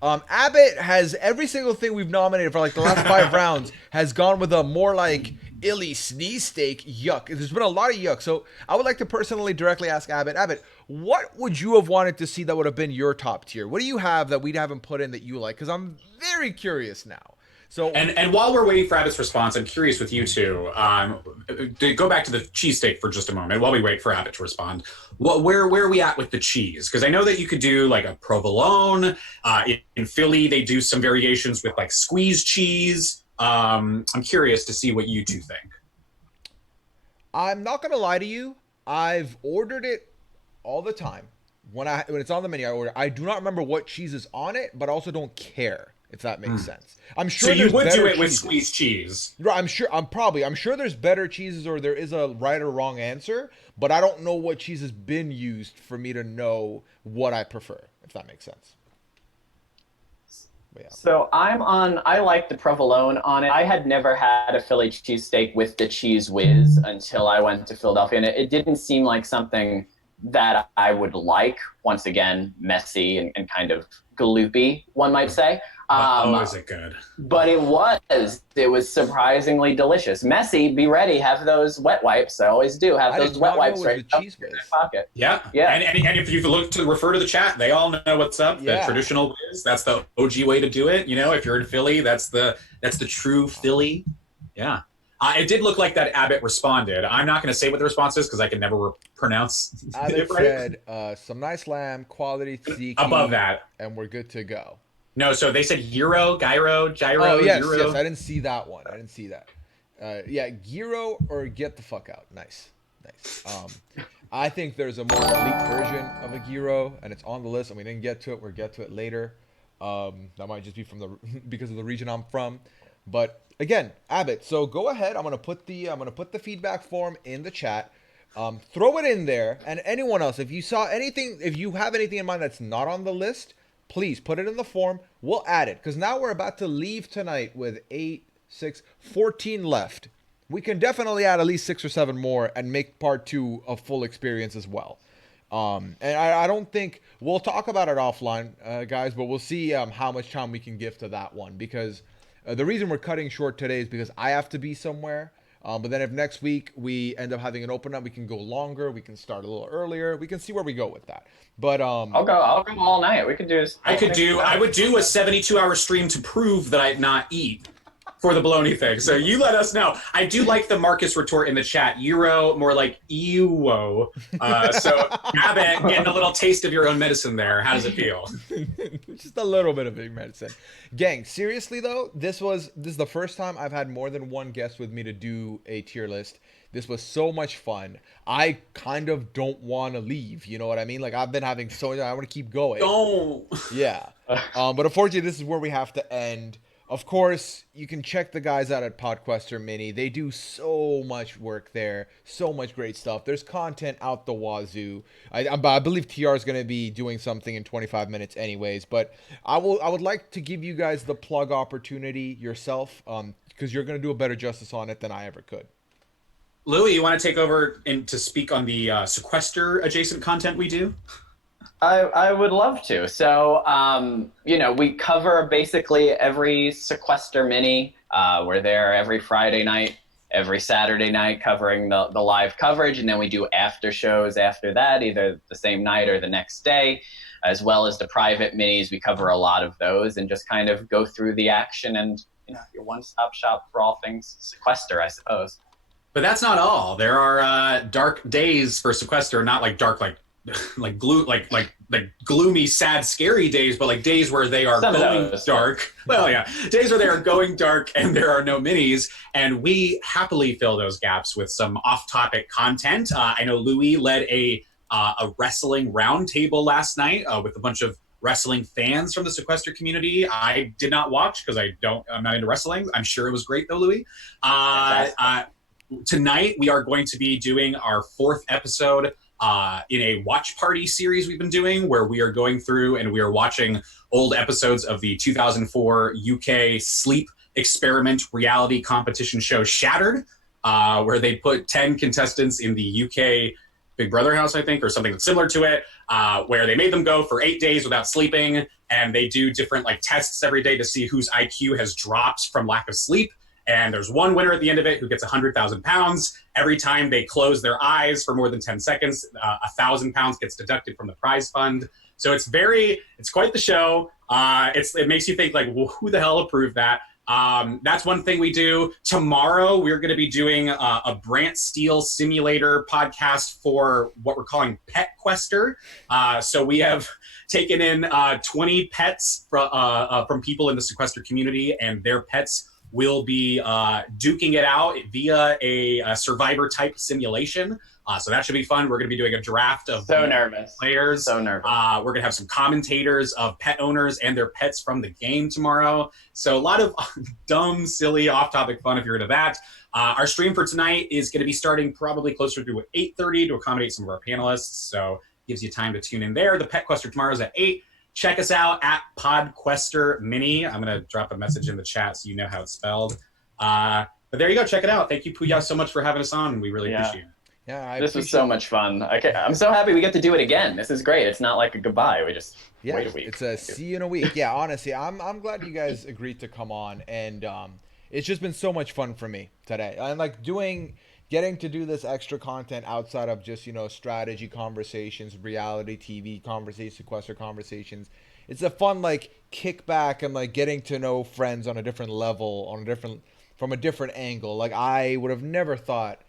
Abbott has every single thing we've nominated for like the last 5 rounds has gone with a more like illy sneeze steak. Yuck. There's been a lot of yuck. So I would like to personally directly ask Abbott. Abbott, what would you have wanted to see that would have been your top tier? What do you have that we haven't put in that you like? Because I'm very curious now. So And while we're waiting for Abbott's response, I'm curious with you two. To go back to the cheesesteak for just a moment while we wait for Abbott to respond. Where are we at with the cheese? Because I know that you could do like a provolone. In Philly, they do some variations with like squeezed cheese. I'm curious to see what you two think. I'm not gonna lie to you. I've ordered it all the time. When it's on the menu, I order. I do not remember what cheese is on it, but I also don't care. If that makes sense. I'm sure So you there's would better do it with cheeses. squeezed cheese. Right, I'm sure there's better cheeses or there is a right or wrong answer, but I don't know what cheese has been used for me to know what I prefer, if that makes sense. But yeah. So I like the provolone on it. I had never had a Philly cheesesteak with the cheese whiz until I went to Philadelphia, and it didn't seem like something that I would like. Once again, messy and kind of gloopy, one might say. Is it good? But it was surprisingly delicious. Messy, be ready, have those wet wipes. I always do have I those did wet not know wipes it was right the up cheese in whiz. my pocket. Yeah. Yeah. And if you look to refer to the chat, they all know what's up. The Yeah. traditional whiz, that's the OG way to do it. You know, if you're in Philly, that's the true Philly. Yeah. It did look like that Abbott responded. I'm not going to say what the response is because I can never pronounce Abbott it right. said, some nice lamb, quality tzatziki. Above that. And we're good to go. No, so they said gyro. Oh, yes, gyro. yes, I didn't see that one. I didn't see that. Yeah, gyro or get the fuck out. Nice. I think there's a more elite version of a gyro, and it's on the list, and we didn't get to it. We'll get to it later. That might just be because of the region I'm from. But again, Abbott. So go ahead. I'm gonna put the feedback form in the chat. Throw it in there, and anyone else, if you have anything in mind that's not on the list, please put it in the form. We'll add it because now we're about to leave tonight with 14 left. We can definitely add at least 6 or 7 more and make part 2 a full experience as well. And I don't think we'll talk about it offline, guys, but we'll see how much time we can give to that one because the reason we're cutting short today is because I have to be somewhere. But then if next week we end up having an open up, we can go longer. We can start a little earlier. We can see where we go with that. But I'll go all night. We could do this. I would do a 72-hour stream to prove that I not eat for the bologna thing. So you let us know. I do like the Marcus retort in the chat. Euro, more like EUO. So Abbott, getting a little taste of your own medicine there. How does it feel? Just a little bit of big medicine. Gang, seriously though, this is the first time I've had more than one guest with me to do a tier list. This was so much fun. I kind of don't want to leave. You know what I mean? Like I've been having I want to keep going. Don't. Yeah. But unfortunately, this is where we have to end. Of course, you can check the guys out at Podquester Mini. They do so much work there, so much great stuff. There's content out the wazoo. I believe TR is going to be doing something in 25 minutes, anyways. But I would like to give you guys the plug opportunity yourself, because you're going to do a better justice on it than I ever could. Louie, you want to take over and to speak on the sequester adjacent content we do? I would love to. So, we cover basically every sequester mini. We're there every Friday night, every Saturday night covering the live coverage. And then we do after shows after that, either the same night or the next day, as well as the private minis. We cover a lot of those and just kind of go through the action and, your one-stop shop for all things sequester, I suppose. But that's not all. There are dark days for sequester, not like dark, like gloomy, sad, scary days, but like days where they are going dark. Well, yeah, days where they are going dark and there are no minis, and we happily fill those gaps with some off-topic content. I know Louie led a wrestling roundtable last night with a bunch of wrestling fans from the sequester community. I did not watch because I'm not into wrestling. I'm sure it was great though, Louie. Tonight we are going to be doing our 4th episode in a watch party series we've been doing, where we are going through and we are watching old episodes of the 2004 UK sleep experiment reality competition show Shattered, where they put 10 contestants in the UK Big Brother house, I think, or something that's similar to it, where they made them go for 8 days without sleeping, and they do different tests every day to see whose IQ has dropped from lack of sleep. And there's one winner at the end of it who gets 100,000 pounds. Every time they close their eyes for more than 10 seconds, 1,000 pounds gets deducted from the prize fund. So it's quite the show. It makes you think well, who the hell approved that? That's one thing we do. Tomorrow, we're going to be doing a Brant Steele simulator podcast for what we're calling Pet Quester. So we have taken in 20 pets from people in the sequester community, and their pets will be duking it out via a survivor type simulation. So that should be fun. We're going to be doing a draft of players. So nervous. We're going to have some commentators of pet owners and their pets from the game tomorrow. So a lot of dumb, silly, off-topic fun if you're into that. Our stream for tonight is going to be starting probably closer to 8:30 to accommodate some of our panelists. So gives you time to tune in there. The Pet Quester tomorrow is at 8. Check us out at Podquester Mini. I'm going to drop a message in the chat so you know how it's spelled. But there you go. Check it out. Thank you, Puya, so much for having us on. We really appreciate it. Yeah, this was so much fun. I'm so happy we get to do it again. This is great. It's not like a goodbye. We just wait a week. It's a see you in a week. Yeah, honestly, I'm glad you guys agreed to come on, and it's just been so much fun for me today. And getting to do this extra content outside of just strategy conversations, reality TV conversations, sequester conversations. It's a fun kickback and getting to know friends on a different level, from a different angle. I would have never thought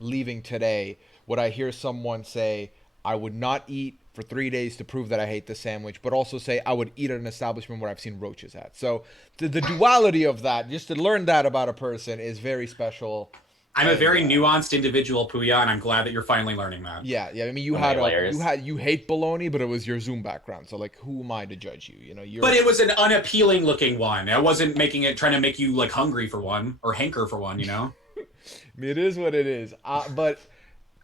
leaving today would I hear someone say I would not eat for 3 days to prove that I hate the sandwich, but also say I would eat at an establishment where I've seen roaches at. So the duality of that, just to learn that about a person, is very special. I'm a very nuanced individual, Puya, and I'm glad that you're finally learning that. Yeah. I mean, you hate bologna, but it was your Zoom background. So who am I to judge you? But it was an unappealing looking one. I wasn't trying to make you hungry for one or hanker for one. I mean, it is what it is. But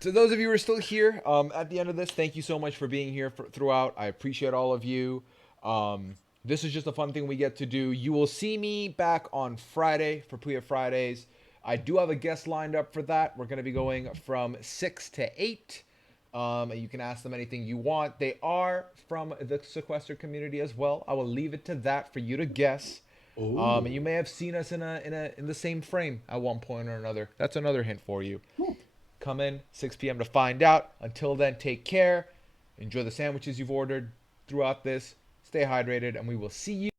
to those of you who are still here, at the end of this, thank you so much for being here throughout. I appreciate all of you. This is just a fun thing we get to do. You will see me back on Friday for Puya Fridays. I do have a guest lined up for that. We're going to be going from 6 to 8. You can ask them anything you want. They are from the sequester community as well. I will leave it to that for you to guess. And you may have seen us in the same frame at one point or another. That's another hint for you. Come in 6 p.m. to find out. Until then, take care. Enjoy the sandwiches you've ordered throughout this. Stay hydrated, and we will see you